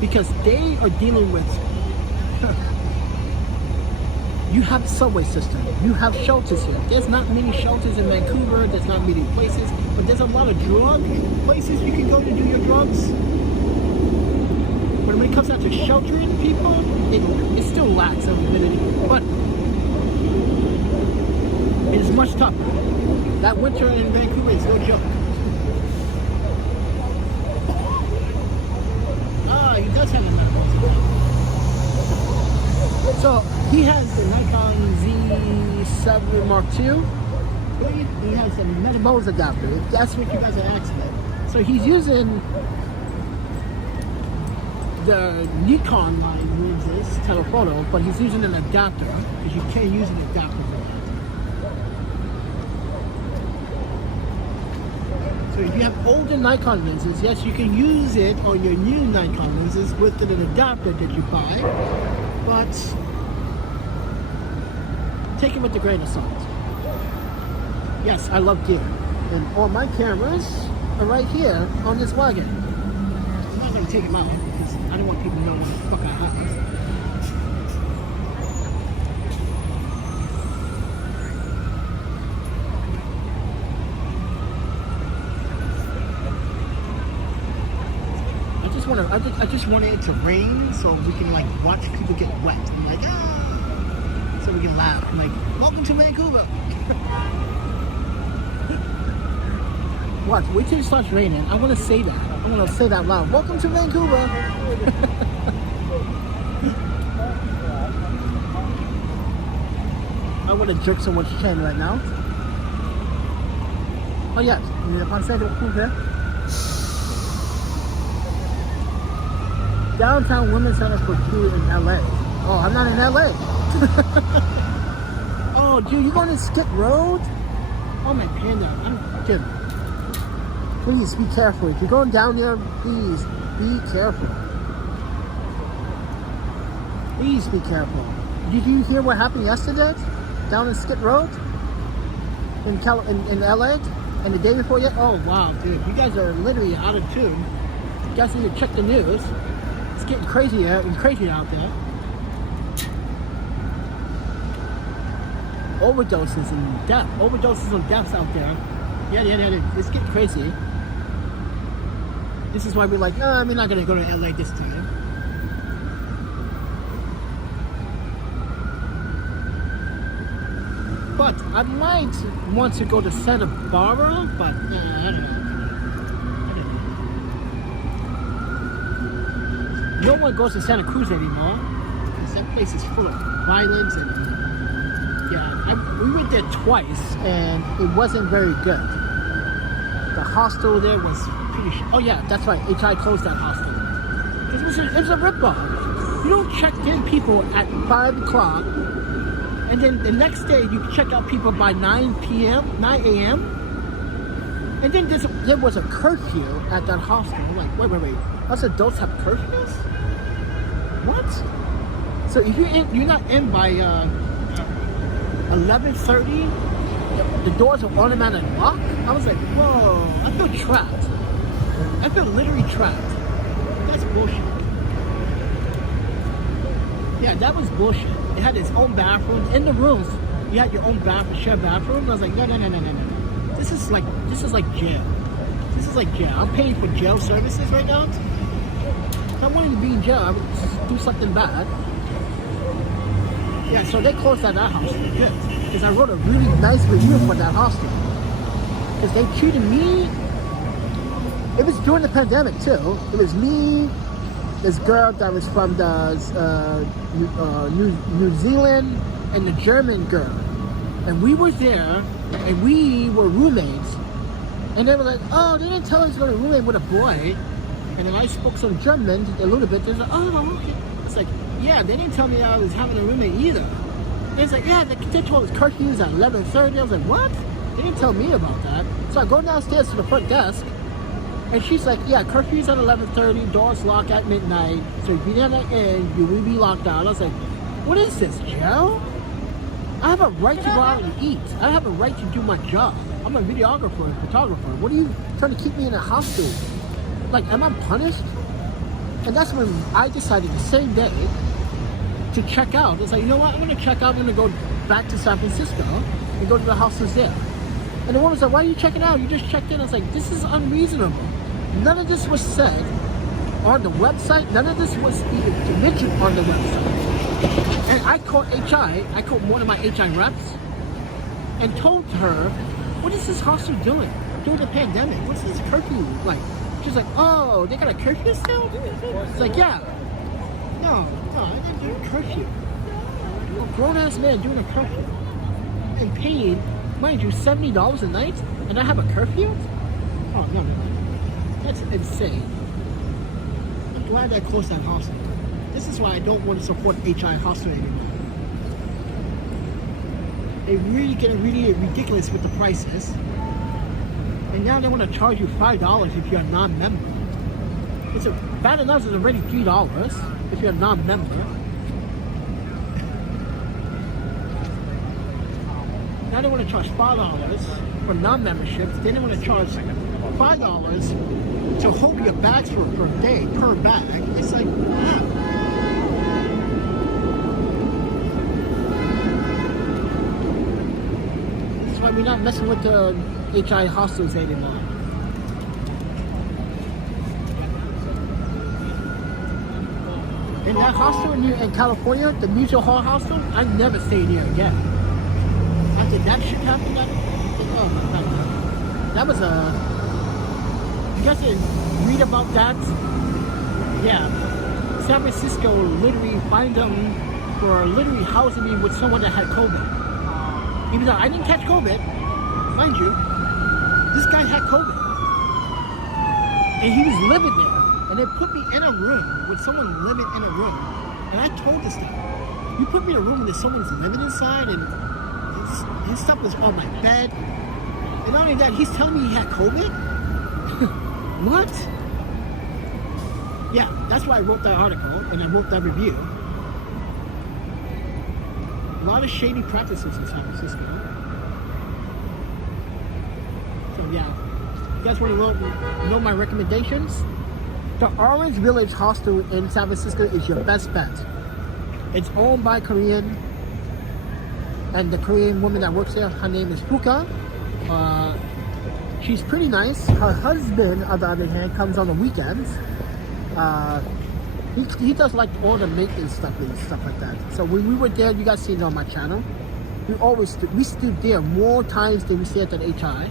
Because they are dealing with, you have a subway system, you have shelters here. There's not many shelters in Vancouver, there's not many places, but there's a lot of drug places you can go to do your drugs. But when it comes down to sheltering people, it still lacks a ability, but it is much tougher. That winter in Vancouver is no joke. 7 Mark II. He has a Metabose adapter. That's what you guys are asking. So he's using the Nikon line lenses, telephoto, but he's using an adapter because you can't use an adapter for that. So if you have older Nikon lenses, yes, you can use it on your new Nikon lenses with an adapter that you buy, but take it with a grain of salt. Yes, I love gear, and all my cameras are right here on this wagon. I'm not gonna take them out because I don't want people to know what the fuck I have. I just wanted it to rain so we can like watch people get wet. I'm like, ah, so we can laugh. I'm like, welcome to Vancouver. Watch, wait till it starts raining. I'm gonna say that. I'm gonna say that loud. Welcome to Vancouver. I wanna jerk so much chin right now. Oh yes, Downtown Women's Center for Q in LA. Oh, I'm not in LA. Oh, dude, you going to Skip Road? Oh my panda, dude. Please be careful. If you're going down there, please be careful. Please be careful. Did you hear what happened yesterday down in Skip Road in LA? And the day before yet? Oh wow, dude, you guys are literally out of tune. You guys need to check the news. It's getting crazy out there. Overdoses and overdoses and deaths out there. Yeah, it's getting crazy. This is why we're like, we're not gonna go to LA this time. But I might want to go to Santa Barbara, but I don't know. No one goes to Santa Cruz anymore because that place is full of violence and we went there twice and it wasn't very good. The hostel there was pretty oh yeah, that's right, HI closed that hostel. It was a ripoff. You don't check in people at 5 o'clock and then the next day you check out people by 9 a.m. And then there was a curfew at that hostel. I'm like, wait. Us adults have curfews? What? So if you're not in by 11:30, the doors are automatic lock? I was like, whoa, I feel trapped. I feel literally trapped. That's bullshit. Yeah, that was bullshit. It had its own bathroom. In the rooms, you had your own bathroom, shared bathroom. And I was like, no. This is like jail. This is like jail. I'm paying for jail services right now. If I wanted to be in jail, I would just do something bad. Yeah, so they closed that hostel. Good. Because I wrote a really nice review for that hostel. Because they treated me... It was during the pandemic too. It was me, this girl that was from the New Zealand, and the German girl. And we were there, and we were roommates. And they were like, oh, they didn't tell us to go to roommate with a boy. And then I spoke some German a little bit. They're like, oh, okay. It's like, yeah, they didn't tell me I was having a roommate either. And it's like, yeah, they told us curfews at 11:30. I was like, what? They didn't tell me about that. So I go downstairs to the front desk, and she's like, yeah, curfews at 11:30, doors lock at midnight. So if you're not in, you will be locked out. I was like, what is this, jail? I have a right to go out and eat. I have a right to do my job. I'm a videographer and photographer. What are you trying to keep me in a house doing? Like, am I punished? And that's when I decided the same day to check out. It's like, you know what? I'm going to check out. I'm going to go back to San Francisco and go to the houses there. And the woman's like, why are you checking out? You just checked in. I was like, this is unreasonable. None of this was said on the website. None of this was even mentioned on the website. And I called HI. I called one of my HI reps and told her, what is this hostel doing during the pandemic? What's this curfew like? She's like, oh, they got a curfew still? It's like, yeah. No, I didn't do a curfew. A grown-ass man doing a curfew. and paying, mind you, $70 a night, and I have a curfew? Oh, no. That's insane. I'm glad I closed that hostel. This is why I don't want to support HI hostel anymore. They really get really ridiculous with the prices. And now they want to charge you $5 if you're a non-member. Bad enough is already $3 if you're a non-member. Now they want to charge $5 for non-memberships. Then they want to charge $5 to hold your bags for a day per bag. It's like, wow. That's why we're not messing with the HI hostels anymore. In that hostel in California, the Mutual Hall hostel, I never stayed here again. After that shit happened, oh my God. That was you guys didn't read about that? Yeah. San Francisco literally fined them for literally housing me with someone that had COVID. Even though I didn't catch COVID, mind you, this guy had COVID. And he was living there. And they put me in a room with someone living in a room. And I told this guy, you put me in a room and there's someone's living inside and his stuff was on my bed. And not only that, he's telling me he had COVID? What? Yeah, that's why I wrote that article and I wrote that review. A lot of shady practices in San Francisco. So yeah, you guys want to know my recommendations? The Orange Village Hostel in San Francisco is your best bet. It's owned by Korean, and the Korean woman that works there, her name is Puka. She's pretty nice. Her husband, on the other hand, comes on the weekends. He does like all the maintenance stuff and stuff like that. So when we were there, you guys see it on my channel. We stood there more times than we stayed at HI.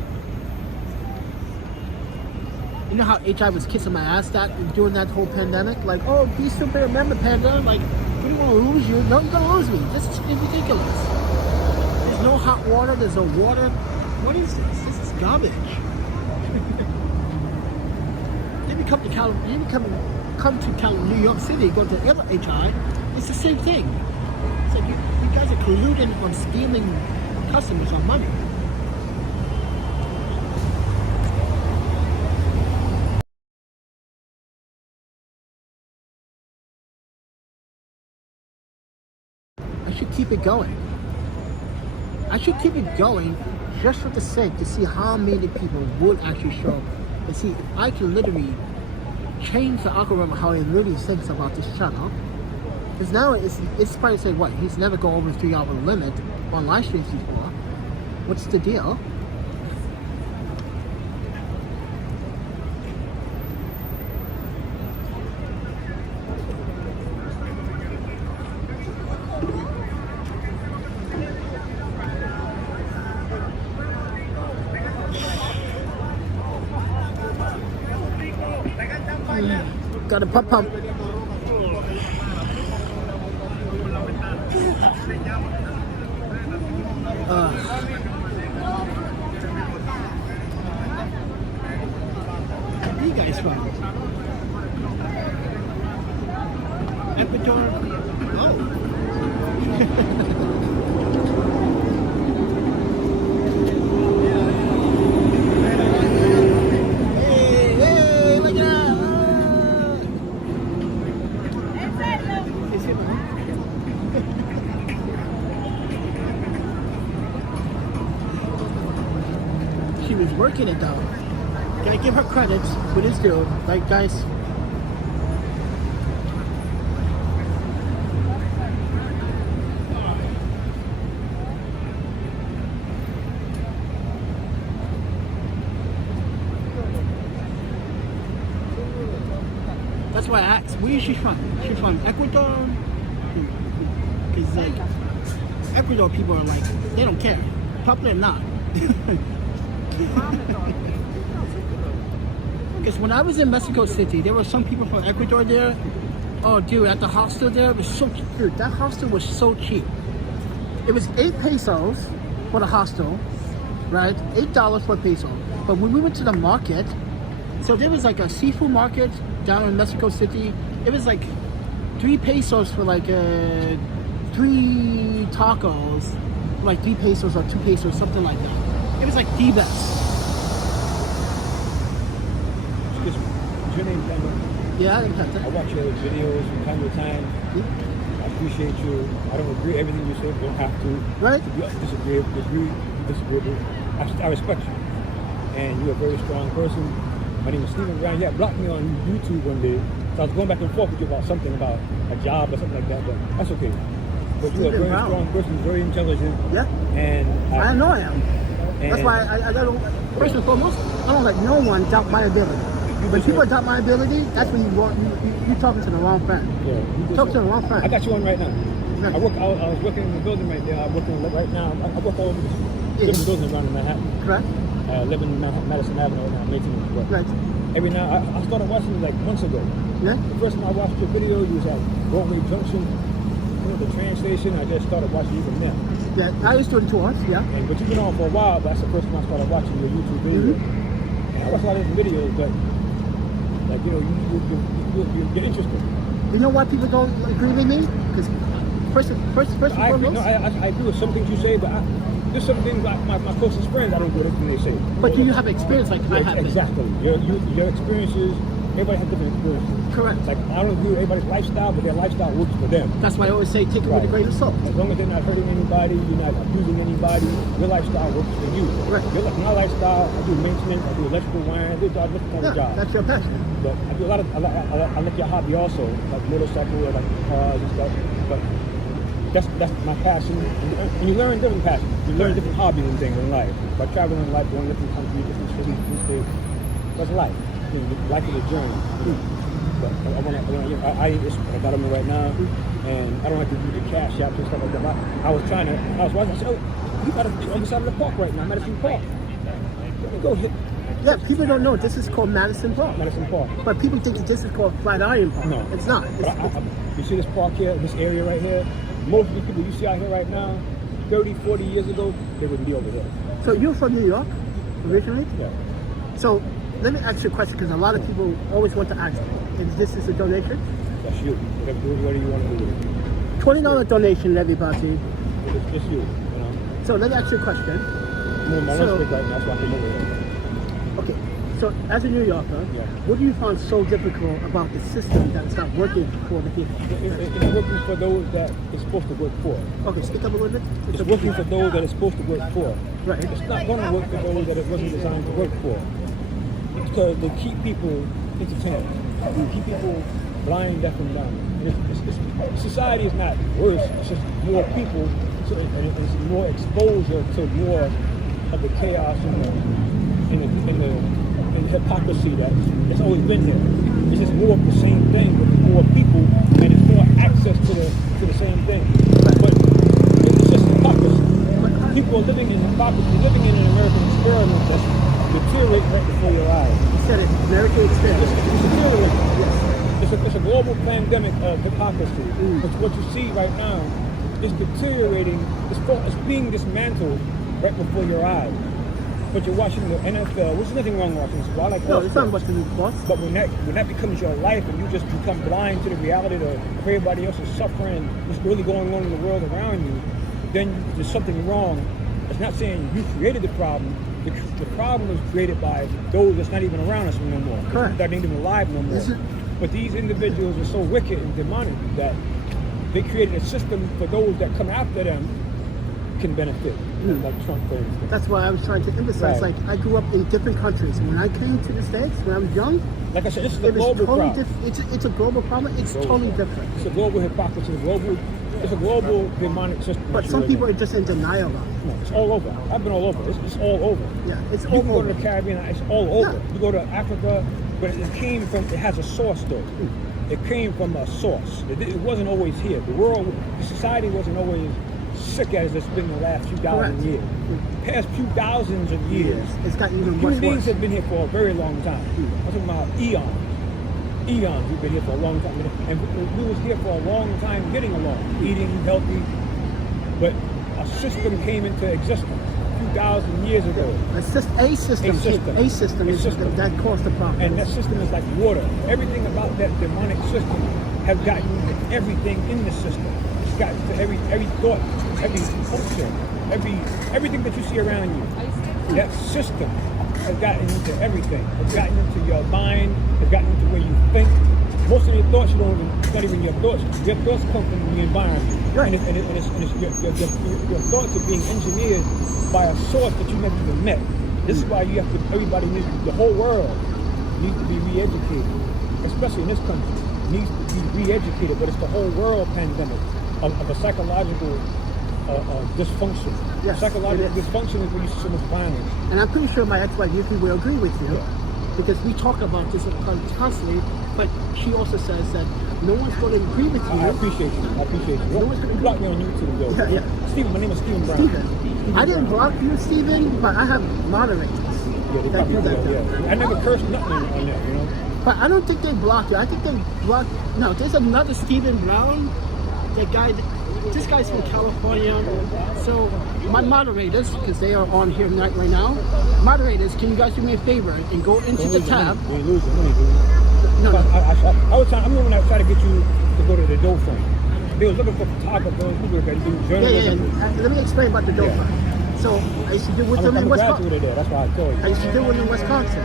You know how HI was kissing my ass during that whole pandemic? Like, oh, be super, remember Panda? Like, we don't want to lose you. No, you're going to lose me. This is ridiculous. There's no hot water. There's no water. What is this? This is garbage. Then you come to New York City, go to other HI, it's the same thing. It's like you guys are colluding on stealing customers on money. I should keep it going. I should keep it going just for the sake to see how many people would actually show up and see if I can literally change the algorithm how it really thinks about this channel. Because now it's probably say what, he's never gone over the 3-hour limit on live streams before. What's the deal? Got a pump. Where are you guys from? Ecuador? Oh. Working it though. Gotta give her credits for this dude. Like, guys. That's why I asked, where is she from? She's from Ecuador? Because like Ecuador people are like, they don't care. Popular or not. Because when I was in Mexico City, there were some people from Ecuador there. Oh, dude, at the hostel there, it was so cheap. Dude, that hostel was so cheap. It was 8 pesos for the hostel, right? $8 for a peso. But when we went to the market, so there was like a seafood market down in Mexico City. It was like 3 pesos for like 3 tacos, like 3 pesos or 2 pesos, something like that. It was like the best. Excuse me. Is your name Panda? Yeah, I got I that. watch your videos from time to time. I appreciate you. I don't agree with everything you say, but don't have to. Right? If you disagree, I respect you. And you're a very strong person. My name is Stephen Brown. You had blocked me on YouTube one day. So I was going back and forth with you about something about a job or something like that, but that's okay. But you're a Stephen very Brown. strong person, very intelligent. Yeah, And I know I am. and That's why I don't, first and foremost, I don't let no one doubt my ability. When people doubt my ability, that's when you're talking to the wrong friend. Yeah, you Talk to the wrong friend. I got you on right now. Right. I was working in the building right there. I'm working right now. I work all over the different buildings around Manhattan. Correct? I live in Madison Avenue right now, maintenance. But Right. every now I started watching it like months ago. Yeah? The first time I watched your video, you was at Broadway Junction, the train station. I just started watching even then. Yeah, I was doing tours, yeah. But you've been on for a while. But that's the first time I started watching your YouTube video. And I watch a lot of different videos, but like you're interested. You know why people don't agree with me? Because first and I agree. foremost, No, I agree with some things you say, but there's some things like my closest friends I don't agree with everything they say. but do you have experience like I have? Exactly. Your experiences. Everybody has different experiences. Correct. Like I don't agree with everybody's lifestyle, but their lifestyle works for them. That's why I always say take it with a grain of salt. As long as they're not hurting anybody, you're not abusing anybody, your lifestyle works for you. Right. My lifestyle, I do maintenance, I do electrical wiring, I do different kind of Yeah, jobs. that's your passion. But I do a lot of, I like your hobby also, like motorcycle, like cars and stuff. But that's my passion. And you learn different passions. You learn different hobbies and things in life. By traveling in life, going to different countries, different cities, different states. That's life. You know, life is a journey. But I got them right now, and I don't have to do the cash app and stuff like that. I was watching, I said, oh, you got to on the side of the park right now, Madison Park. Let me go hit Yeah, people don't know this is called Madison Park. Madison Park. But people think that this is called Flatiron Park. No. It's not. But you see this park here, this area right here? Most of the people you see out here right now, 30, 40 years ago, they wouldn't be over here. So you're from New York, originally? Yeah. So let me ask you a question, because a lot of people always want to ask, is this a donation? That's you. What do you want to do with it? $20 donation, everybody. It's just you, you know? So let me ask you a question. I'm on my lunch break right now, so I can over here. Okay, so as a New Yorker, Yeah. what do you find so difficult about the system that's not working for the people? It's working for those that it's supposed to work for. Okay, speak up a little bit. It's working for those that it's supposed to work for. Right. It's not going to work for those that it wasn't designed to work for. Because they keep people entertained. They keep people blind, deaf, and dumb. Society is not worse. It's just more people, so it's more exposure to more of the chaos and the hypocrisy that's always been there. It's just more of the same thing with more people, and it's more access to the same thing. But it's just hypocrisy. People are living in hypocrisy, living in an American experiment that's deteriorating right before your eyes. You said it, American experience. It's deteriorating. Yes. It's a global pandemic of hypocrisy. It's what you see right now is deteriorating. It's being dismantled right before your eyes. But you're watching the NFL, which is nothing wrong with watching sport. I like No, all it's not sports. what the boss. But when that becomes your life and you just become blind to the reality of everybody else is suffering and what's really going on in the world around you, then there's something wrong. It's not saying you created the problem. The problem is created by those that's not even around us no more. Correct. That ain't even alive no more. But these individuals are so wicked and demonic that they created a system for those that come after them can benefit, like Trump, for instance. That's why I was trying to emphasize, Right. like, I grew up in different countries. When I came to the States, when I was young, Like I said, this is a it was global totally problem. different. It's a global problem. It's totally different. It's a global hypocrisy. It's a global demonic system. But some people are just in denial about it. No, it's all over. I've been all over. It's all over. Yeah, it's You all can go over. to the Caribbean, it's all over. Yeah. You go to Africa, but it has a source though. It came from a source. It wasn't always here. The society wasn't always sick as it's been the last few thousand Correct. years. Past few thousands of years. It's gotten even much Human beings worse. have been here for a very long time. I'm talking about eons. Eons we've been here for a long time. And we was here for a long time getting along, eating healthy. But a system came into existence a few thousand years ago. A system is that caused the problem. And that system is like water. Everything about that demonic system has gotten into everything in the system. It's gotten to every thought, every function, everything that you see around you. That system has gotten into everything. It's gotten into your mind. It's gotten into where you think. Most of your thoughts, it's not even your thoughts. Your thoughts come from the environment. Right. And your thoughts are being engineered by a source that you never even met. This is why everybody needs, the whole world needs to be re-educated, especially in this country. Needs to be re-educated, but it's the whole world pandemic of a psychological dysfunction. Yes, Psychological dysfunction is where you see so much violence. And I'm pretty sure my ex-wife Yuki will agree with you, because we talk about this constantly, but she also says that no one's going to agree with you. I appreciate you. No one's going to block me on YouTube, though. Yeah. Stephen, my name is Stephen Brown. Stephen. I didn't block you, Stephen, but I have moderators. Yeah, they probably do, yeah. I never cursed nothing on that, you know? But I don't think they blocked you. I think they blocked. No, there's another Stephen Brown. That guy. This guy's from California. So my moderators, because they are on here right now, moderators, can you guys do me a favor and go into the tab? We ain't losing money, dude. No. I'm the one that tried to get you to go to the dough frame. They was looking for photographers who could do journalism. Yeah. Let me explain about the dough frame. So I used to do with them in Wisconsin. That's why I told you. I used to do with them in Wisconsin.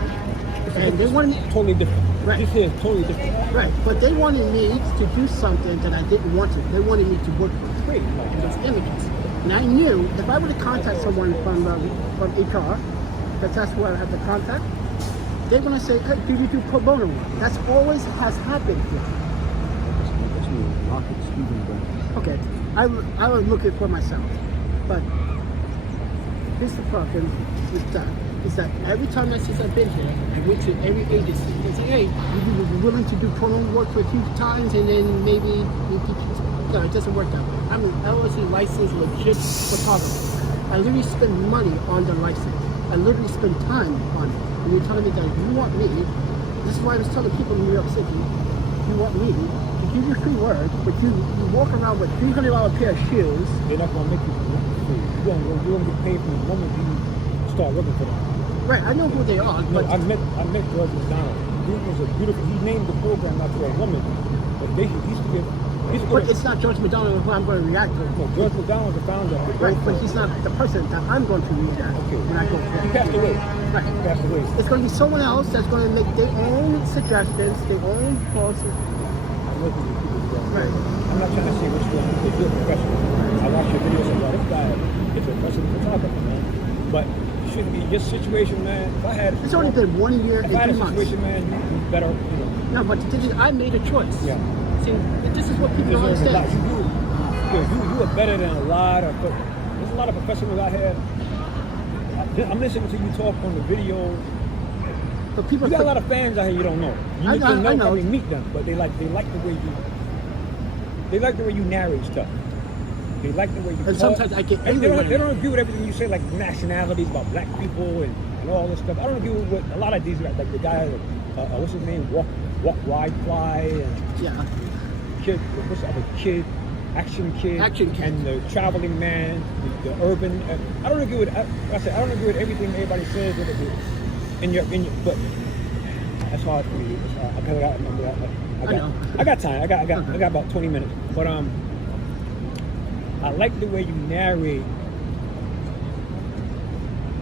And they wanted me, totally different. Right. This here is totally different. right, but they wanted me to do something that I didn't want to. They wanted me to work for free with those images. And I knew if I were to contact someone from HR, because that's where I have the contact, they're going to say, hey, do you do pro bono work? That's always has happened here. Okay, I was looking for myself. But here's the problem with that. Is that every time since I've been here, I went to every agency and said, hey, you were willing to do pro bono work for a few times, and then maybe no, it doesn't work that way. I'm an LLC licensed legit photographer. I literally spend money on the license. I literally spend time on it. And you're telling me that you want me, this is why I was telling people in New York City, you want me to give you free work, but you walk around with $300 pair of shoes. They're not going to make you free. You're going to get paid from the moment you start working for them. Right, I know who they are. No, But I met George McDonald. He was a beautiful. He named the program after a woman, but he used to give. But it's not George McDonald who I'm going to react to. No, George McDonald was the founder of the Right, but he's not the person that I'm going to react to when I go for He passed away. Right. He passed away. It's going to be someone else that's going to make their own suggestions, their own policies. I know who the people are. Right. I'm not trying to say which one. They're good professionals. I watch your videos and go, this guy is a professional photographer, man. But shouldn't be your situation, man. If I had, It's only been 1 year and if I had 3 a months. situation, man, you better, you know. No, but the thing is, I made a choice. Yeah. See, this is what people don't There's a lot. understand. You are better than a lot of. There's a lot of professionals out here. I'm listening to you talk on the video. But people You got a lot of fans out here you don't know. You I need to know. probably meet them, but they like the way you narrate stuff. They like the way you And talk. sometimes I get And angry. they don't agree with everything you say, like nationalities about black people and all this stuff. I don't agree with a lot of these, like the guy, what's his name, walk wide fly, and Yeah. kid, what's the other kid, Action Kid, and the Traveling Man, the urban. I don't agree with. I don't agree with everything everybody says. But that's hard for me. I got time. I got about 20 minutes. But I like the way you narrate.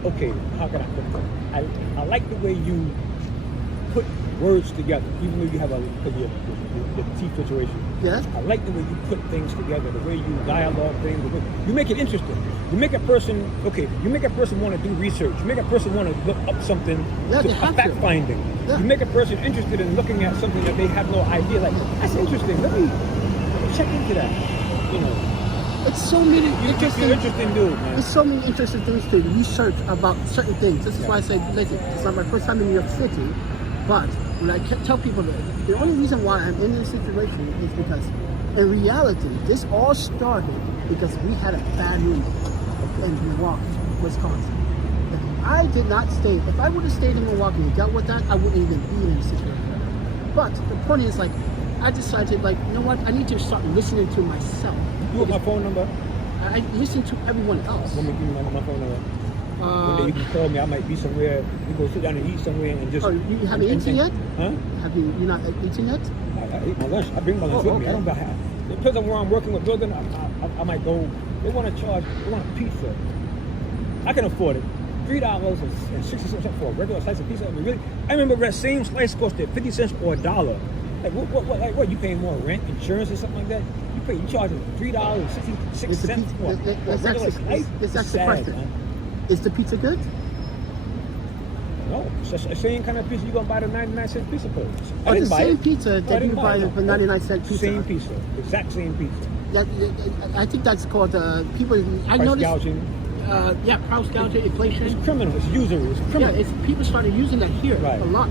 Okay, how can I put it? I like the way you put words together, even though you have the teeth situation. Yes. I like the way you put things together, the way you dialogue things. The way, you make it interesting. You make a person want to do research. You make a person want to look up something, fact finding. Yeah. You make a person interested in looking at something that they have no idea. Like, that's interesting. Let me check into that. You know. It's so many interesting dude, man. There's so many interesting things to research about certain things. This is why I say, listen, it's not my first time in New York City, but when I tell people that the only reason why I'm in this situation is because in reality, this all started because we had a bad room in Milwaukee, Wisconsin. If I did not stay, if I would have stayed in Milwaukee and dealt with that, I wouldn't even be in this situation. But the point is, like, I decided, like, you know what, I need to start listening to myself. You want my phone number? I listen to everyone else. Let me give you my phone number. One day you can call me. I might be somewhere. You go sit down and eat somewhere and just. Oh, you haven't eaten yet? Huh? Have you not eaten yet? I eat my lunch. I bring my lunch with me. I don't buy half. Depends on where I'm working with building. I might go. They want to charge. They want pizza. I can afford it. $3.60 for a regular slice of pizza. I mean, really. I remember that same slice costed 50 cents or $1. Like what? You paying more rent, insurance, or something like that? You charging $3.66 for a regular slice? Let's ask the question. Man. Is the pizza good? No, it's just the same kind of pizza you're gonna buy the 99-cent pizza place. Oh, the same pizza that you buy the 99-cent pizza. Same pizza, exact same pizza. I think that's called people. I Price noticed. gouging. Price gouging, inflation. It's criminal. It's usury. It's criminal. Yeah, it's people started using that here a lot.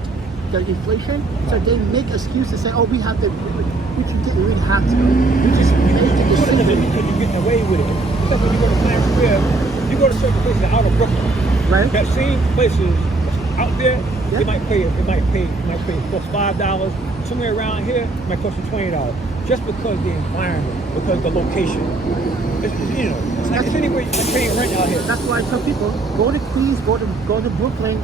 The inflation, so they make excuses. Say, "Oh, we have to," which you didn't really have to. We just made the decision. Because you're getting away with it. It's like when you go to Times Square, you go to certain places out of Brooklyn. Right. That same places out there, it might pay cost $5. Somewhere around here, it might cost you $20. Just because the environment, because the location. It's like anywhere you're paying rent out here. That's why I tell people, go to Queens, go to Brooklyn.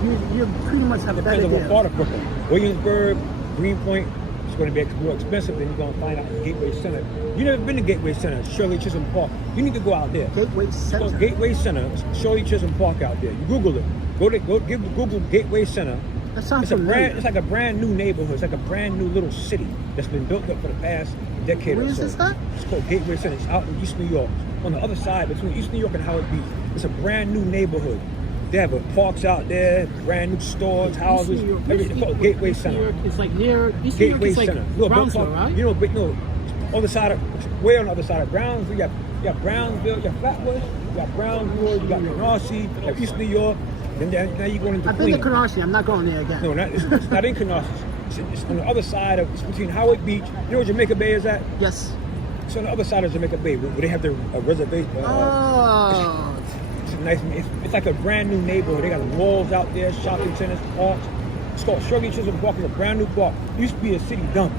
You pretty much have a better Depends on deal. what part of Brooklyn. Williamsburg, Greenpoint, it's going to be more expensive than you're going to find out in Gateway Center. You've never been to Gateway Center, Shirley Chisholm Park. You need to go out there. Gateway Center. Go Gateway Center, Shirley Chisholm Park out there. You Google it. Google Gateway Center. That sounds familiar. It's like a brand new neighborhood. It's like a brand new little city that's been built up for the past decade or so. Where is this at? It's called Gateway Center. It's out in East New York. On the other side, between East New York and Howard Beach. It's a brand new neighborhood. They have parks out there, brand new stores, houses, everything. It's called Gateway Center. It's like near East New York. Gateway It's like Center. Brownsville, right? You know, but no, on the side of, way on the other side of Brownsville, you got Brownsville, you got Flatbush, you got Brownsville, you got Canarsie, you got East New York. Then now you're going into I've been Queens. to Canarsie. I'm not going there again. No, it's not in Canarsie. It's on the other side of, it's between Howard Beach. You know where Jamaica Bay is at? Yes. It's on the other side of Jamaica Bay, where they have their reservation. It's nice. It's like a brand new neighborhood. They got malls out there, shopping centers, parks. It's called Shirley Chisholm Park. It's a brand new park. It used to be a city dump.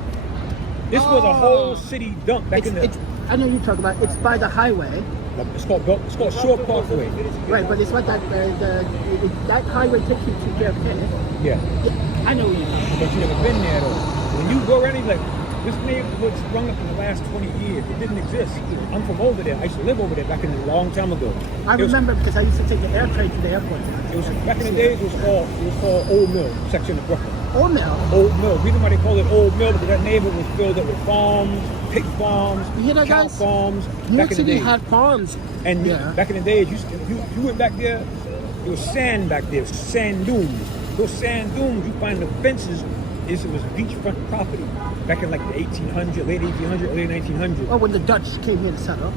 This was a whole city dump back in the. I know you talk about. It's by the highway. It's called Shore Parkway. Right, but it's like that. That highway takes you to JFK. Yeah. I know what you're talking about. But you never been there though. When you go around, like, this neighborhood sprung up in the last 20 years. It didn't exist. I'm from over there. I used to live over there back in a long time ago. I remember because I used to take the air train to the airport. It was back in the days. It was called Old Mill section of Brooklyn. Old Mill. Old Mill. The reason why they call it Old Mill because that neighborhood was filled up with farms, pig farms, You hear that, cow guys? farms. New York Back in the City days. had farms. And Yeah. back in the days, you went back there. There was sand back there. Sand dunes. Those sand dunes. You find the fences. It was beachfront property back in like the 1800s, late 1800s, early 1900s. Oh, when the Dutch came here to settle.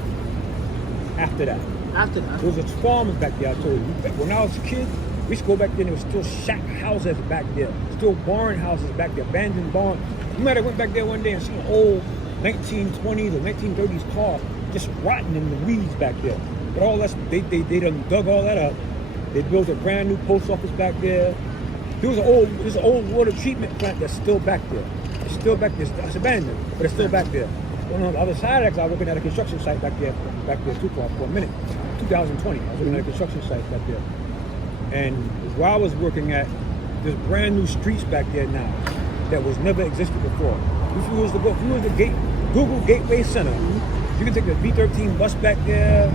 After that, After that. there was a farmers back there. I told you. When I was a kid, we used to go back there. And there was still shack houses back there, still barn houses back there, abandoned barns. You might have went back there one day and seen an old 1920s or 1930s car just rotting in the weeds back there. But all that, they done dug all that up. They built a brand new post office back there. There's an old water treatment plant that's still back there. It's still back there. It's abandoned, but it's still back there. And on the other side of that, I was working at a construction site back there too for a minute. 2020, I was working at a construction site back there. And where I was working at, there's brand new streets back there now that was never existed before. If you was to Google Gateway Center, you can take the B13 bus back there.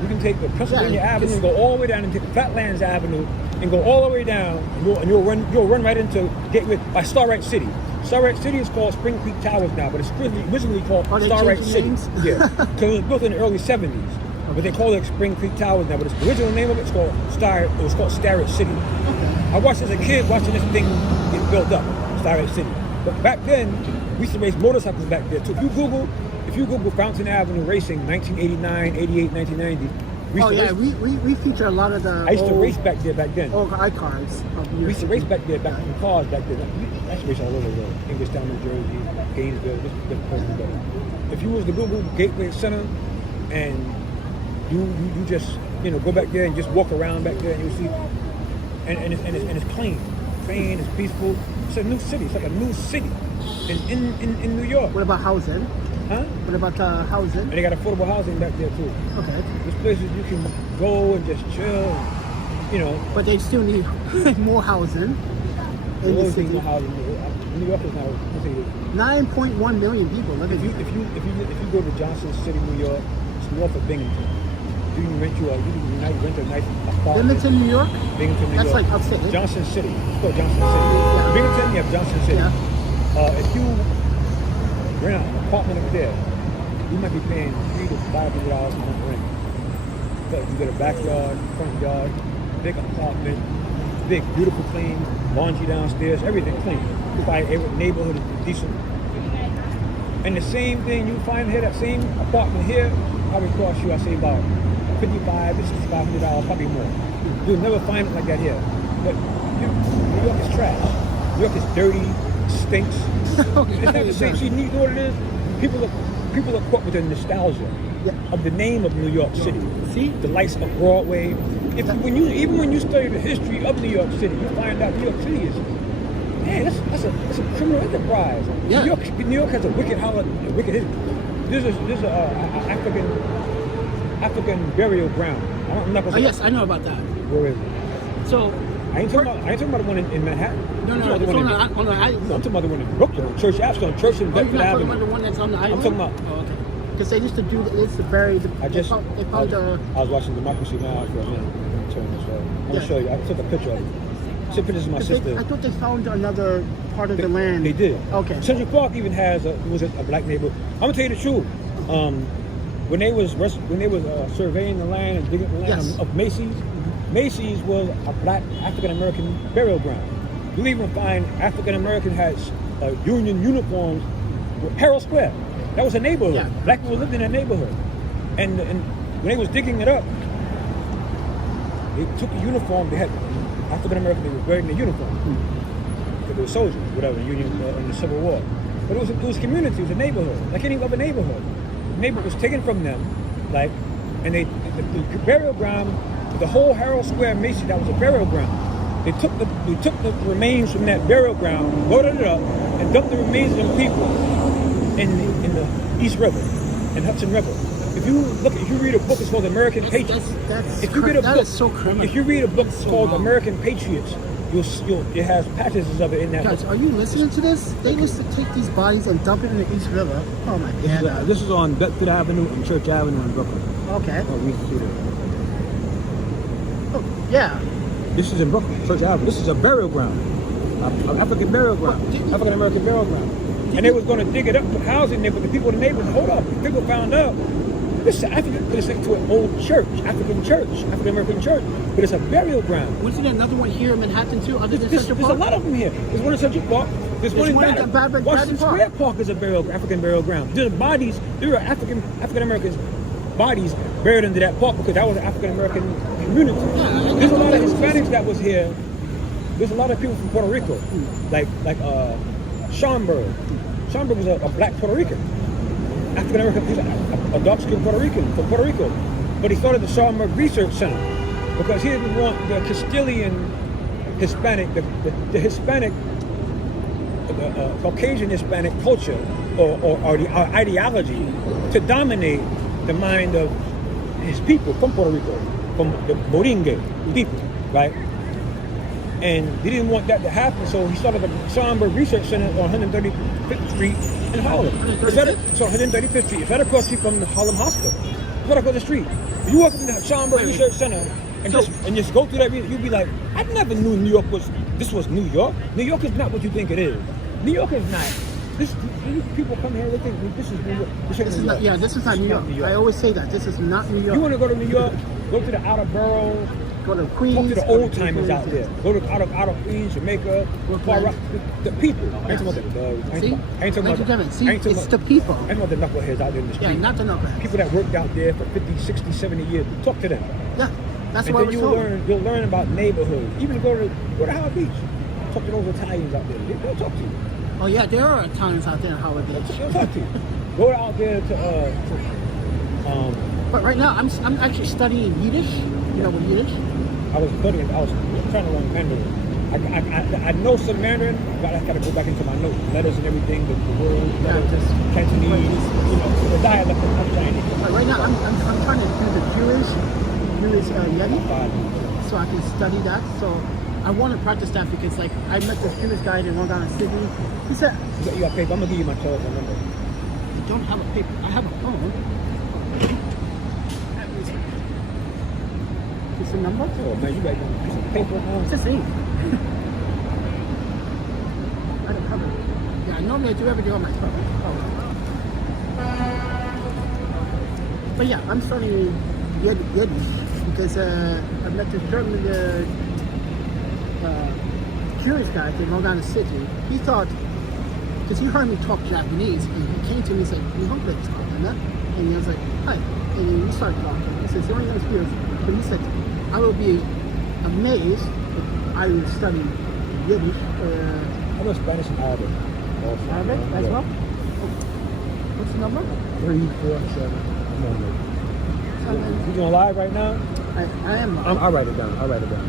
You can take the Pennsylvania Avenue and go all the way down and take the Flatlands Avenue and go all the way down, and you'll run right into Gateway by Starlight City. Starlight City is called Spring Creek Towers now, but it's originally called Starlight City. Yeah, because it was built in the early 70s, but they call it Spring Creek Towers now. But the original name of it was called Starlight City. I watched as a kid watching this thing get built up, Starlight City. But back then, we used to race motorcycles back there too. If you Google Fountain Avenue Racing, 1989, 88, 1990. We feature a lot of the. I used to race back there back then. Old icons. We used to race back there, back in cars back there. I used to race all over the world. Englishtown, New Jersey, Gainesville, just different places. But if you was to Google Gateway Center and you just go back there and just walk around back there and you'll see, and it's clean, it's peaceful. It's a new city. It's like a new city in New York. What about housing? Huh? What about housing? And they got affordable housing back there too. Okay. There's places you can go and just chill, you know. But they still need more housing in the city. More housing. New York is now, 9.1 million people living if you go to Johnson City, New York, it's north of Binghamton. You can rent a nice apartment. Binghamton, New York? Binghamton, New That's York. like upstate. Johnson City. It's called Johnson City. Yeah. Binghamton, you have Johnson City. Yeah. If you rent an apartment up there, you might be paying $300 to $500 a month rent. But you get a backyard, front yard, big apartment, big, beautiful, clean, laundry downstairs, everything clean. You find every neighborhood is decent. And the same thing you find here, that same apartment here, probably cost you, I say, about $55 to $500, probably more. You'll never find it like that here. But New York is trash. New York is dirty, stinks. It's not the same. See, you know what it is? People are caught with the nostalgia of the name of New York City. See, the lights of Broadway. Even when you study the history of New York City, you find out New York City is, man, that's a criminal enterprise. Yeah. New York has a wicked history. There's a African burial ground. I'm not gonna say yes, I know about that. where is it? So, I ain't talking about the one in Manhattan. no, I'm it's talking on about the island. I'm talking about the one in Brooklyn, Church Ave, Church and Oh, you're Bedford not talking Avenue. about the one that's on the island? I'm talking about. Oh, okay. Because they used to do, they used to bury the, I was watching Democracy Now! For a minute. Turn this way. I'm gonna show you. I took a picture of it. I took pictures of my sister. I thought they found another part of the land. They did. Okay. Central Park even has a black neighborhood. I'm gonna tell you the truth. When they was surveying the land and digging the land of Macy's, Macy's was a black African American burial ground. You'll even find African American has union uniforms with Herald Square. That was a neighborhood. Yeah. Black people lived in that neighborhood. And when they was digging it up, they took a uniform. They had African American. They were wearing the uniform. Because they were soldiers, whatever, in the Civil War. But it was a community. It was a neighborhood, like any other neighborhood. The neighborhood was taken from them, and the burial ground, the whole Herald Square Macy's, that was a burial ground. They took the remains from that burial ground, loaded it up, and dumped the remains of the people in the East River, in Hudson River. If you read a book, it's called American Patriots. That is so criminal. If you read a book called American Patriots, it has passages of it in that Guys, book. are you listening to this? They used to take these bodies and dump it in the East River. Oh my God. This is on Bedford Avenue and Church Avenue in Brooklyn. Okay. Oh, we see that. Oh, yeah. This is in Brooklyn, Church Avenue. This is a burial ground, an African burial ground, African American burial ground. And they was going to dig it up, put housing there, but the people in the neighborhood, hold up, people found out. This is African, but it's next to an old church, African American church, but it's a burial ground. Wasn't there another one here in Manhattan too, other than Central There's Park? a lot of them here. There's one in Central Park. There's one in Washington Square Park is a African burial ground. There are African Americans bodies buried into that park because that was an African American community. There's a lot of Hispanics that was here. There's a lot of people from Puerto Rico, like Schomburg. Schomburg was a black Puerto Rican. African American, he's a dark-skinned Puerto Rican from Puerto Rico. But he started the Schomburg Research Center because he didn't want the Castilian Hispanic, the Hispanic, Caucasian Hispanic culture or the ideology to dominate the mind of his people from Puerto Rico, from the Borinque people, right? And he didn't want that to happen, so he started the Schomburg Research Center on 135th Street in Harlem. It's right 135th Street. It's right across the street from the Harlem Hospital. It's right across the street. If you walk into the Schomburg Research Center and just go through that, you'd be like, I never knew New York was New York. New York is not what you think it is. New York is not. These people come here, they think this is New York. This is not New York. I always say that. This is not New York. You want to go to New York, go to the outer boroughs, go to Queens. Talk to the old timers out there. Go to out of Queens, Jamaica, Far Rock. The people. I ain't talking about it's the people. I ain't talking about the knuckleheads out there in the street. Yeah, not the knuckleheads. People that worked out there for 50, 60, 70 years. Talk to them. Yeah, that's and what then you'll learn about neighborhoods. Even go to Howard Beach. Talk to those Italians out there. They'll talk to you. Oh yeah, there are Italians out there in Howard Beach. They'll talk to you. Go out there to But right now, I'm actually studying Yiddish. You know what Yiddish? I was trying to learn Mandarin. I know some Mandarin, but I gotta go back into my notes, letters and everything, the words, Yeah, letters, just Cantonese, you know, the dialect of Chinese. But right now, I'm trying to do the Jewish Yeti, so I can study that. So I want to practice that because, like, I met this Jewish guy in Long Island City. He said, You got paper? I'm gonna give you my telephone number. I don't have a paper. I have a phone. It's a number? Oh man, you got some paper, huh? It's just ink. I don't have it. Yeah, normally I do everything on my phone. Oh. But yeah, I'm studying Yiddish because I met this German Jewish guy in Long Island City. He thought, because he heard me talk Japanese, and he came to me and said, and he was like, hi. And we started talking. He says, the only thing is, but he said, I will be amazed if I would study Yiddish. I know Spanish and Arabic. Also. Arabic as well? What's the number? 347. Come on, man. You doing live right now? I am live. I'll write it down. I'll write it down.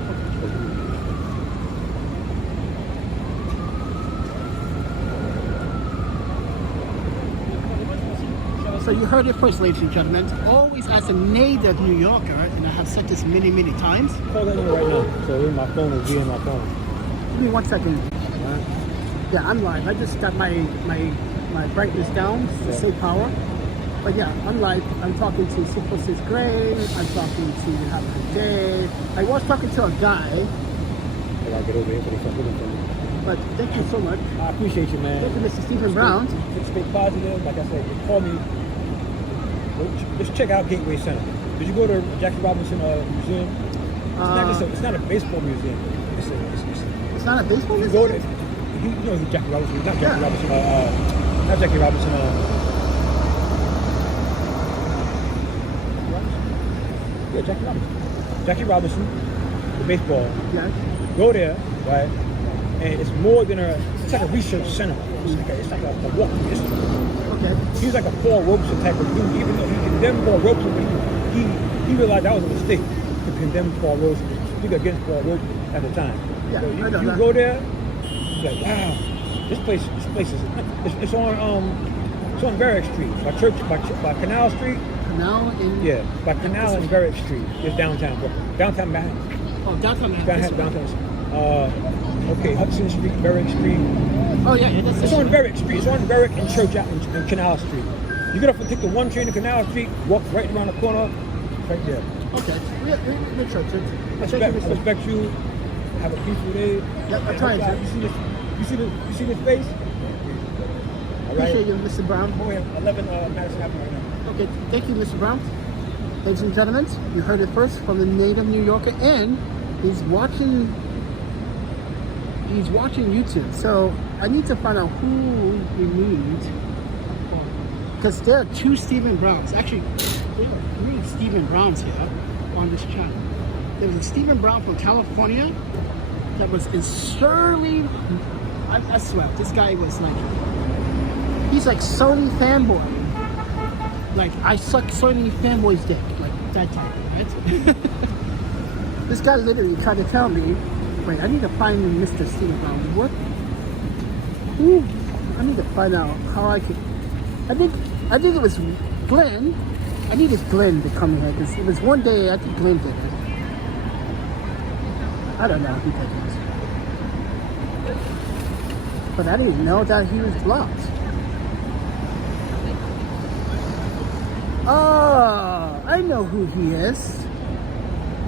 So you heard it first, ladies and gentlemen. Always as a native New Yorker, and I have said this many, many times. Call that number right now. So my phone will be in my phone. Give me 1 second. Yeah, I'm live. I just got my brightness down to save power. But yeah, I'm live. I'm talking to Super 6th grade. I'm talking to Have a Good Day. I was talking to a guy. I gotta get over here for the But thank you so much. I appreciate you, man. Thank you, Mr. Stephen Brown. Stay positive. Like I said, just call me. Just check out Gateway Center. Did you go to Jackie Robinson Museum? It's not a baseball museum. It's not a baseball You museum? go there. You know who Jackie Robinson is. Not Jackie Robinson. Not Jackie Robinson. Yeah, Jackie Robinson. Jackie Robinson, the baseball. Yeah. Go there, right? And it's more than it's like a research center. It's like a walking history. Okay. He was like a Paul Robeson type of dude, even though he condemned Paul Robeson, but he realized that was a mistake to condemn Paul Robeson, speak against Paul Robeson at the time. Yeah, So I know you that. go there, it's like, wow, this place is it's on Varick Street, by Canal Street. Canal in... Yeah, by Canal and Varick Street. It's downtown Brooklyn, downtown Manhattan. Oh, downtown Manhattan. Downtown. Okay, Hudson Street, Varick Street. Oh, yeah, that's It's on Varick Street. It's on Varick and Church out and Canal Street. You get off and take the 1 train to Canal Street, walk right around the corner, right there. Okay. We're churches. I respect you. Have a peaceful day. Yeah, I'm trying to. You see this face? All right. Appreciate you, Mr. Brown. Oh, yeah, 11 Madison Avenue right now. Okay, thank you, Mr. Brown. Ladies and gentlemen, you heard it first from the native New Yorker, and he's watching YouTube. So I need to find out who we need, because there are 2 Stephen Browns. Actually, there are 3 Stephen Browns here on this channel. There was a Stephen Brown from California that was in Shirley. I swear, this guy was like, he's like Sony fanboy. Like, I suck Sony fanboy's dick, like that type, right? This guy literally tried to tell me, wait, I need to find Mr. Stephen Brown. What? Ooh, I need to find out how I could. I think it was Glenn. I needed Glenn to come here because it was one day I think Glenn did it. I don't know who that is. But I didn't know that he was blocked. Oh, I know who he is.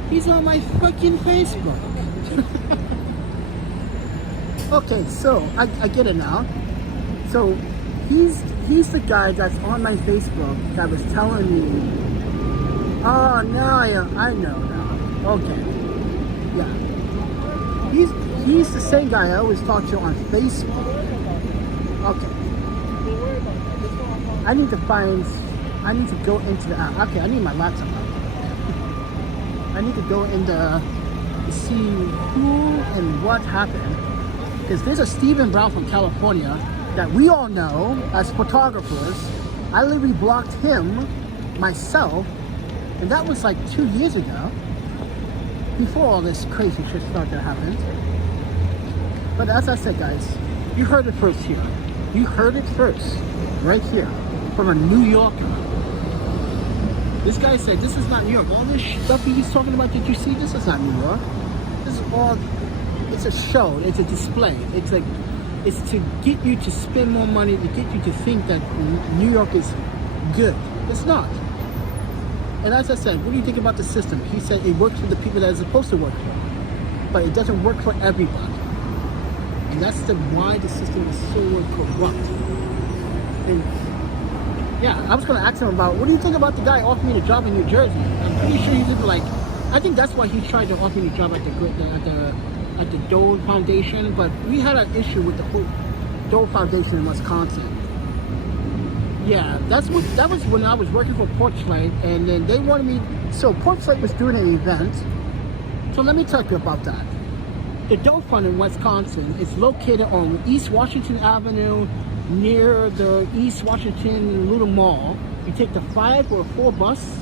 He's on my fucking Facebook. Okay, so I get it now. So he's the guy that's on my Facebook that was telling me. Oh, now I know now. Okay, yeah. He's the same guy I always talk to on Facebook. Okay. I need to go into the app. Okay, I need my laptop. I need to go into to see who and what happened. Because there's a Stephen Brown from California that we all know as photographers. I literally blocked him myself, and that was like 2 years ago, before all this crazy shit started to happen. But as I said, guys, you heard it first here. You heard it first, right here, from a New Yorker. This guy said, this is not New York. All this stuff he's talking about, did you see? This is not New York. This is all, it's a show, it's a display. It's like, it's to get you to spend more money, to get you to think that New York is good. It's not. And as I said, what do you think about the system? He said it works for the people that it's supposed to work for, but it doesn't work for everybody. And that's why the system is so corrupt. And yeah, I was going to ask him about, what do you think about the guy offering me the job in New Jersey? I'm pretty sure he did like, I think that's why he tried to offer me the job at the Dole Foundation, but we had an issue with the whole Dole Foundation in Wisconsin. Yeah, that was when I was working for Porchlight, and then they wanted me, so Porchlight was doing an event. So let me talk to you about that. The Dole Fund in Wisconsin is located on East Washington Avenue, near the East Washington Little Mall. You take the 5 or 4 bus.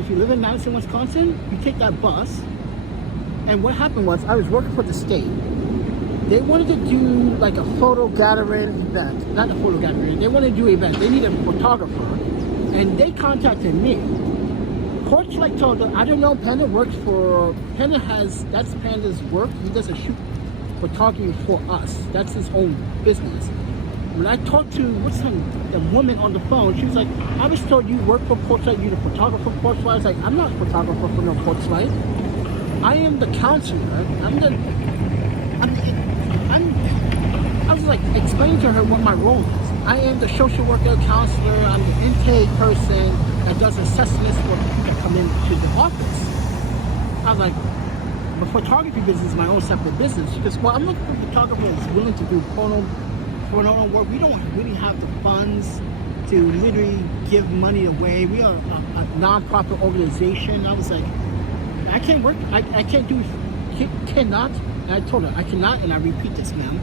If you live in Madison, Wisconsin, you take that bus. And what happened was, I was working for the state. They wanted to do like a photo gathering event. Not a photo gathering, they wanted to do an event. They needed a photographer. And they contacted me. Porchlight told them, I don't know, Panda works for, Panda has, that's Panda's work. He doesn't shoot photography for us. That's his own business. When I talked to, the woman on the phone, she was like, I was told you work for Porchlight, you're the photographer for Porchlight. I was like, I'm not a photographer for no Porchlight. I am the counselor. I was like explaining to her what my role is. I am the social worker, counselor, I'm the intake person that does assessments for people that come into the office. I was like, the photography business is my own separate business. She goes, well, I'm looking for a photographer that's willing to do photo work. We don't really have the funds to literally give money away. We are a non-profit organization. I was like, I can't work, cannot, and I told her, I cannot, and I repeat this, ma'am.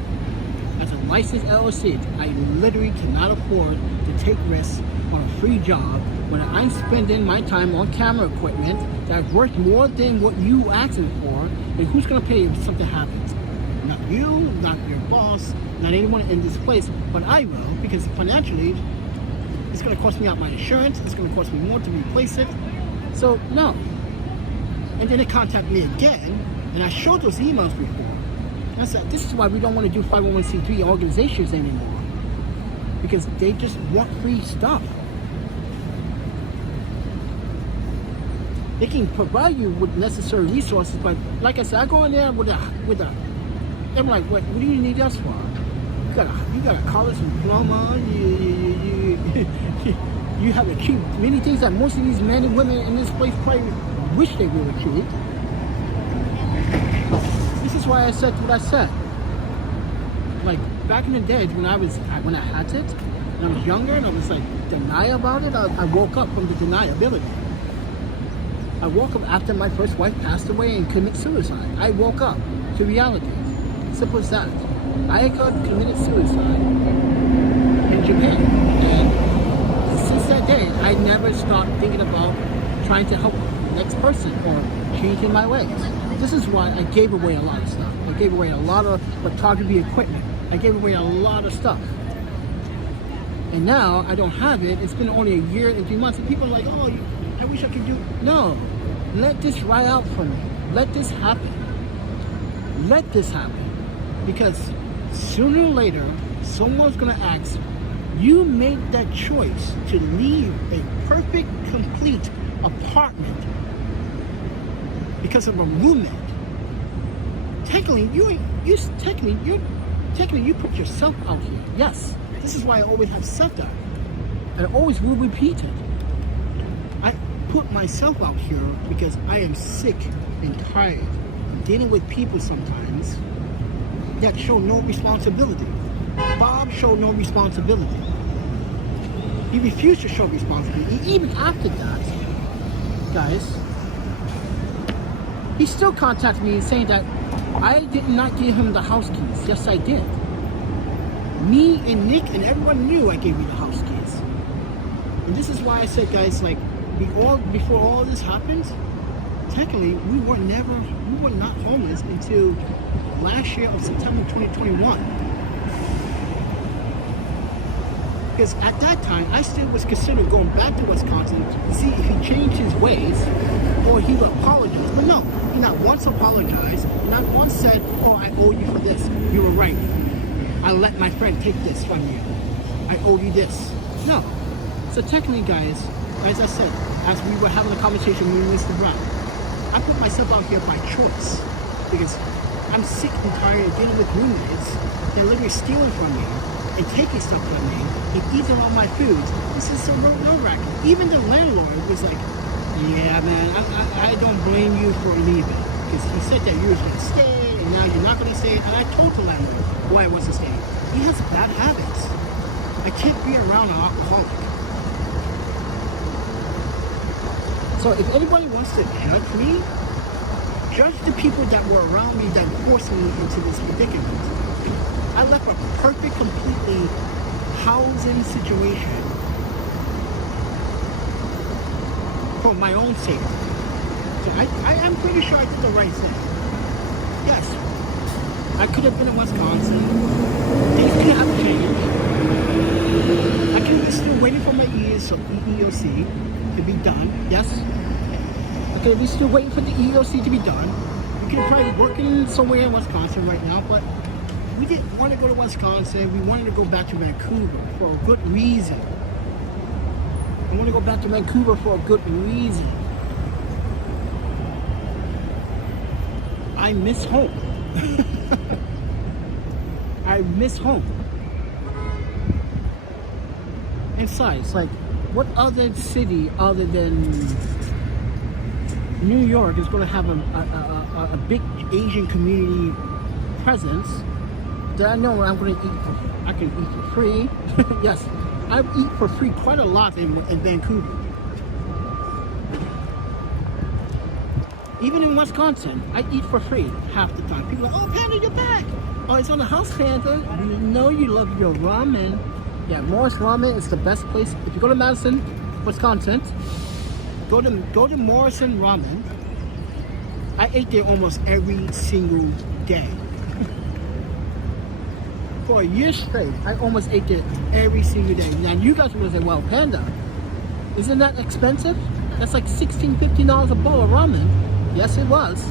As a licensed LLC, I literally cannot afford to take risks on a free job when I'm spending my time on camera equipment that's worth more than what you asking for, and who's gonna pay if something happens? Not you, not your boss, not anyone in this place, but I will, because financially, it's gonna cost me out my insurance, it's gonna cost me more to replace it, so no. And then they contact me again, and I showed those emails before. I said, this is why we don't want to do 501c3 organizations anymore. Because they just want free stuff. They can provide you with necessary resources, but like I said, I go in there with a they're like, what do you need us for? You got a college diploma, you have achieved many things that most of these men and women in this place probably wish they would achieve. This is why I said what I said. Like back in the days when I had it, when I was younger and I was like denial about it, I woke up from the deniability. I woke up after my first wife passed away and committed suicide. I woke up to reality. Simple as that. I committed suicide in Japan. And since that day, I never stopped thinking about trying to help the next person or changing my ways. This is why I gave away a lot of stuff. I gave away a lot of photography equipment. I gave away a lot of stuff. And now I don't have it. It's been only a year and 3 months. And people are like, oh, I wish I could do. No, let this ride out for me. Let this happen. Let this happen. Because sooner or later, someone's gonna ask, you made that choice to leave a perfect, complete apartment because of a roommate. Technically, you put yourself out here. Yes, this is why I always have said that. And I always will repeat it. I put myself out here because I am sick and tired of dealing with people sometimes that show no responsibility. Bob showed no responsibility. He refused to show responsibility. Even after that, guys, he still contacted me saying that I did not give him the house keys. Yes, I did. Me and Nick and everyone knew I gave you the house keys. And this is why I said, guys, like, before all this happened, technically, we were not homeless until last year of September 2021. Because at that time, I still was considering going back to Wisconsin to see if he changed his ways or he would apologize. But no, he not once apologized, not once said, oh, I owe you for this. You were right. I let my friend take this from you. I owe you this. No. So technically, guys, as I said, as we were having a conversation with Mr. Brown, I put myself out here by choice because I'm sick and tired of dealing with roommates that literally stealing from me and taking stuff from me and eating all my foods. This is so nerve-wracking. Even the landlord was like, yeah, man, I don't blame you for leaving. Because he said that you were going to stay and now you're not going to stay. And I told the landlord why I was to stay. He has bad habits. I can't be around an alcoholic. So if anybody wants to judge me, judge the people that were around me that forced me into this predicament. I left a perfect, completely housing situation for my own safety. So I am pretty sure I did the right thing. Yes, I could have been in Wisconsin. Things could have changed. I could be still waiting for my EEOC to be done. Yes, I could be still waiting for the EEOC to be done. We could probably be working somewhere in Wisconsin right now, but we didn't want to go to Wisconsin. We wanted to go back to Vancouver for a good reason. I want to go back to Vancouver for a good reason. I miss home. I miss home. And besides, like, what other city other than New York is going to have a big Asian community presence that I know I'm going to eat for? I can eat for free. Yes, I eat for free quite a lot in Vancouver. Even in Wisconsin, I eat for free half the time. People are like, oh, Panda, you're back. Oh, it's on the house, Panda. You know you love your ramen. Yeah, Morris Ramen is the best place. If you go to Madison, Wisconsin, go to Morrison Ramen. I ate there almost every single day. For a year straight, I almost ate there every single day. Now you guys will say, well, Panda, isn't that expensive? That's like $16, $15 a bowl of ramen. Yes, it was.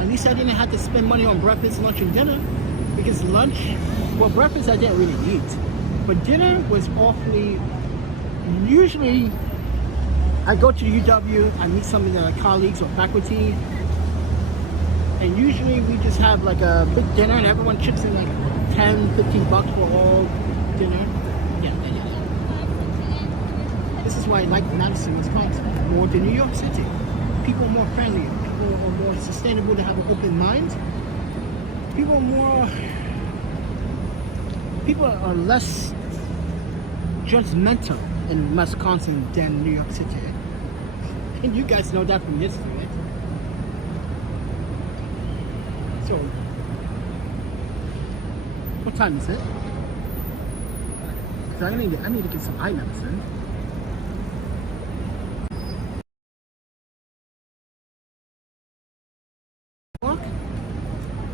At least I didn't have to spend money on breakfast, lunch, and dinner. Because lunch, well, breakfast I didn't really eat. But dinner was awfully, usually I go to UW, I meet some of the colleagues or faculty, and usually we just have like a big dinner and everyone chips in like 10, 15 bucks for all dinner. Yeah. This is why I like Madison, Wisconsin, more than New York City. People are more friendly, people are more sustainable, they have an open mind. People are less judgmental in Wisconsin than New York City. And you guys know that from history, right? So, what time is it? Because I need to get some eye medicine.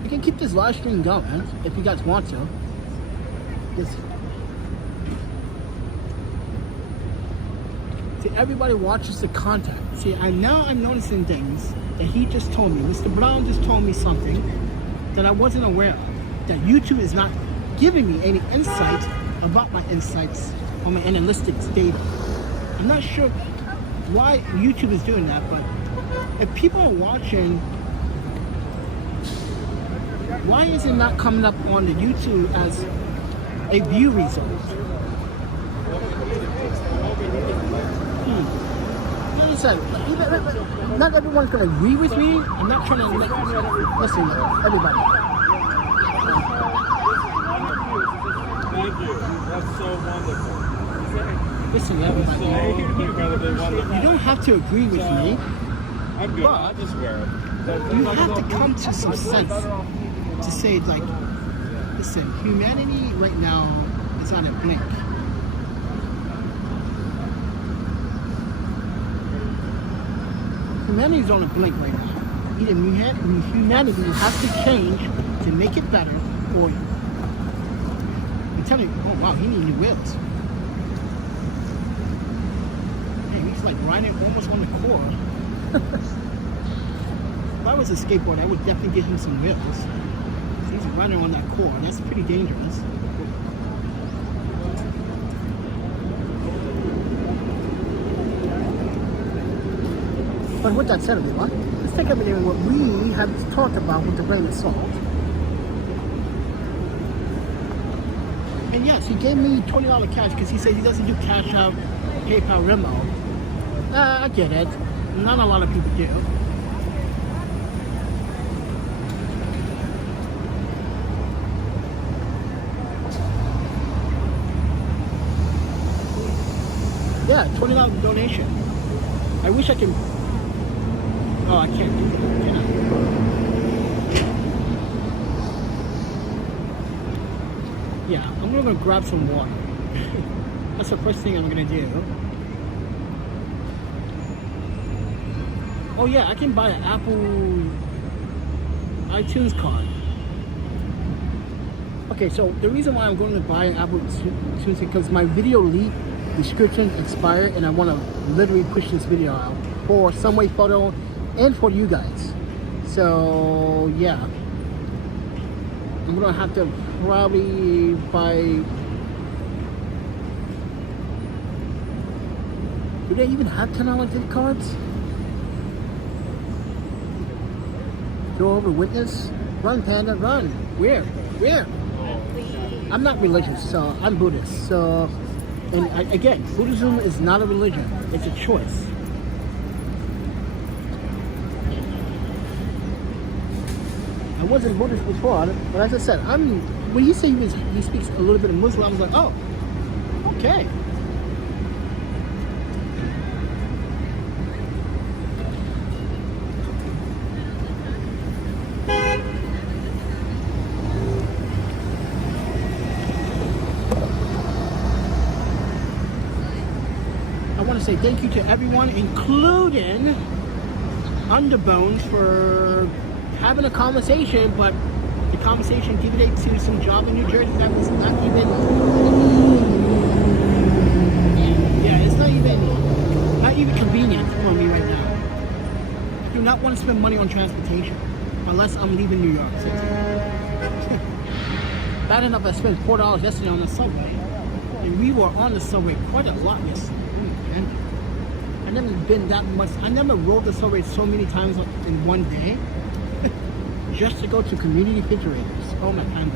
You can keep this live stream going if you guys want to. See, everybody watches the content. See, I'm noticing things that he just told me. Mr. Brown just told me something that I wasn't aware of. That YouTube is not giving me any insight about my insights on my analytics data. I'm not sure why YouTube is doing that, but if people are watching, why is it not coming up on the YouTube as a view result? Like I said, not everyone's going to agree with me. I'm not trying to listen, everybody. Thank you. That's so wonderful. Listen, everybody. You don't have to agree with me. I'm good. I'll just wear it. You have to come to some sense to say, like, listen, humanity right now is on a blink. Humanity's on a blink right now. Either humanity has to change to to make it better for you. I'm telling you, oh wow, he needs new wheels. Man, he's like riding almost on the core. If I was a skateboarder, I would definitely give him some wheels. He's running on that core. That's pretty dangerous. But with that said, everyone, let's take everything what we have talked about with the grain of salt. And yes, he gave me $20 cash because he said he doesn't do cash out, PayPal, Venmo. I get it. Not a lot of people do. Yeah, $20 donation. I wish I could. Oh, I can't do that, can I? Yeah, I'm gonna go grab some water. That's the first thing I'm gonna do. Oh yeah, I can buy an Apple iTunes card. Okay, so the reason why I'm going to buy an Apple iTunes is because my video leak description expired and I want to literally push this video out for Sunwayfoto and for you guys. So yeah, I'm gonna have to probably buy. Do they even have $10 gift cards? Jehovah's Witness, run Panda, run. Where? I'm not religious, so I'm Buddhist. So, and again, Buddhism is not a religion; it's a choice. I wasn't Buddhist before, but as I said, when he said he speaks a little bit of Muslim, I was like, oh, okay. I want to say thank you to everyone, including Underbones, for having a conversation, but the conversation gave it to some job in New Jersey that was not even. Yeah, it's not even convenient for me right now. I do not want to spend money on transportation unless I'm leaving New York City. Bad enough I spent $4 yesterday on the subway, and we were on the subway quite a lot yesterday. I never been that much. I never rode the subway so many times in one day. Just to go to community refrigerators. Oh my God.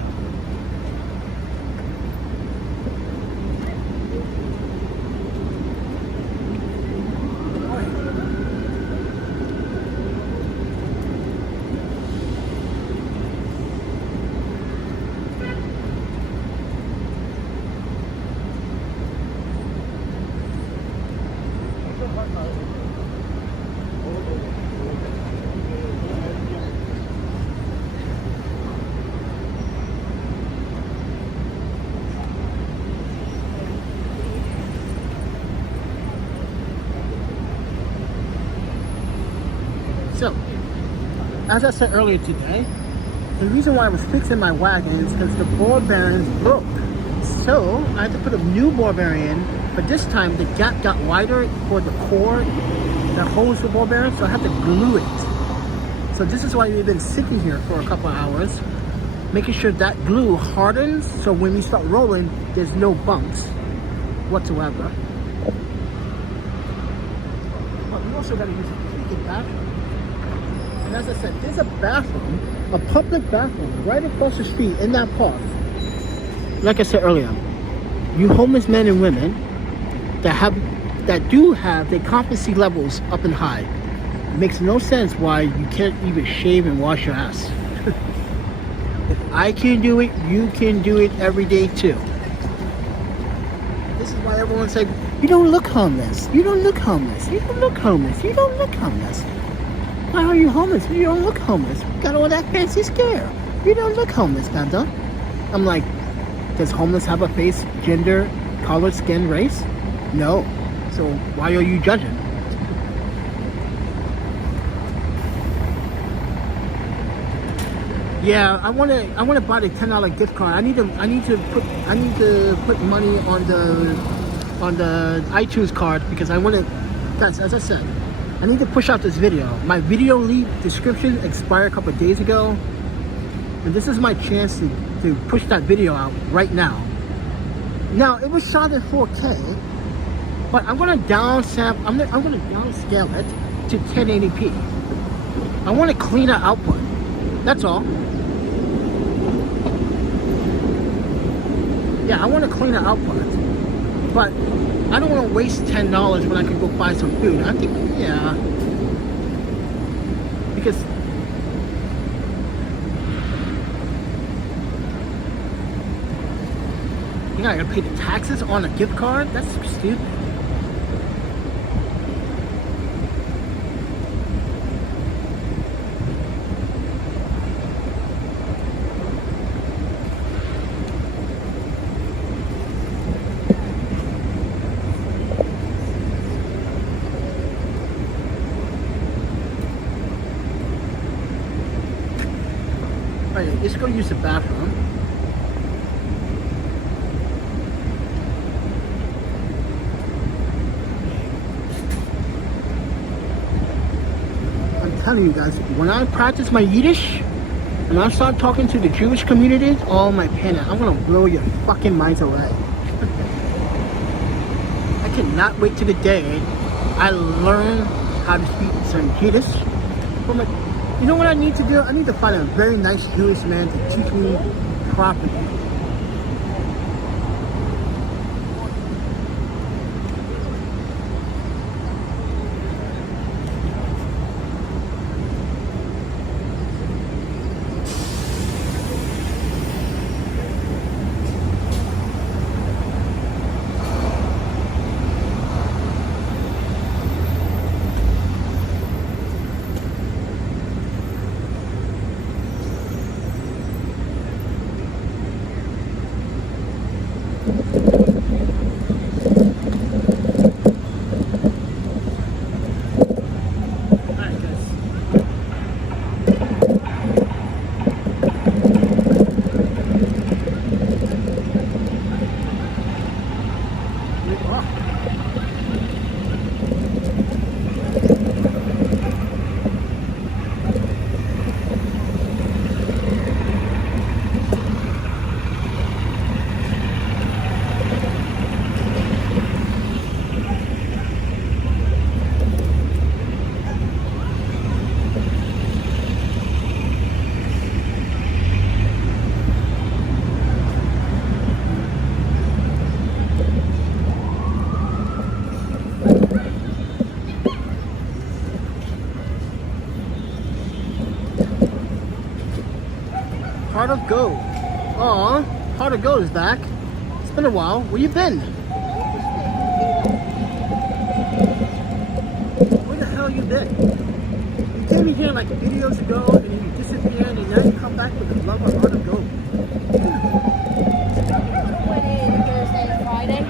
So, as I said earlier today, the reason why I was fixing my wagon is because the ball bearings broke. So, I had to put a new ball bearing in, but this time the gap got wider for the core that holds the ball bearing, so I had to glue it. So this is why we've been sitting here for a couple of hours, making sure that glue hardens, so when we start rolling, there's no bumps whatsoever. But we also got to use a freaking bathroom. And as I said, there's a bathroom, a public bathroom, right across the street in that park. Like I said earlier, you homeless men and women that do have their competency levels up and high, it makes no sense why you can't even shave and wash your ass. If I can do it, you can do it every day too. This is why everyone's like, you don't look homeless, you don't look homeless, you don't look homeless, you don't look homeless. Why are you homeless? You don't look homeless. You got all that fancy scare. You don't look homeless, Panda. I'm like, does homeless have a face, gender, color, skin, race? No. So why are you judging? Yeah, I wanna buy the $10 gift card. I need to put money on the iTunes card because I wanna, guys, as I said, I need to push out this video. My video lead description expired a couple of days ago, and this is my chance to push that video out right now. Now it was shot in 4K, but I'm gonna downscale it to 1080p. I want a cleaner output. That's all. Yeah, I want a cleaner output, but I don't want to waste $10 when I could go buy some food. I think, yeah, because you gotta pay the taxes on a gift card. That's stupid. Alright, let's go use the bathroom. I'm telling you guys, when I practice my Yiddish, and I start talking to the Jewish community, oh my panda, I'm gonna blow your fucking minds away. I cannot wait to the day I learn how to speak some Yiddish. You know what I need to do? I need to find a very nice Jewish man to teach me properly. Heart of Gold. Aw, Heart of Gold is back. It's been a while. Where you been? Where the hell you been? You came in here like videos ago and then you disappeared and now you come back with the love of Heart of Gold. What is Thursday and Friday?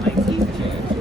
My teeth changed.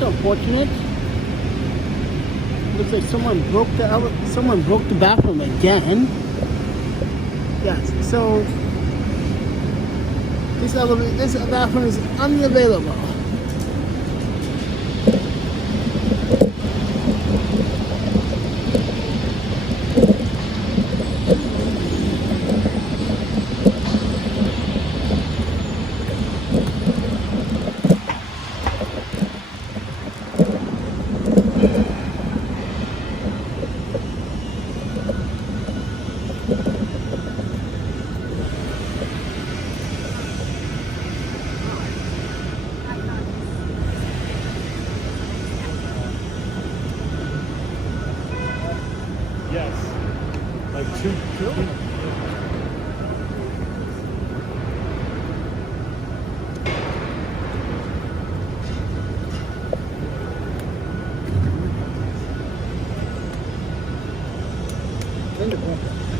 Unfortunate. Looks like someone broke the bathroom again. Yes. So this bathroom is unavailable. Yes. Like two. Wonderful.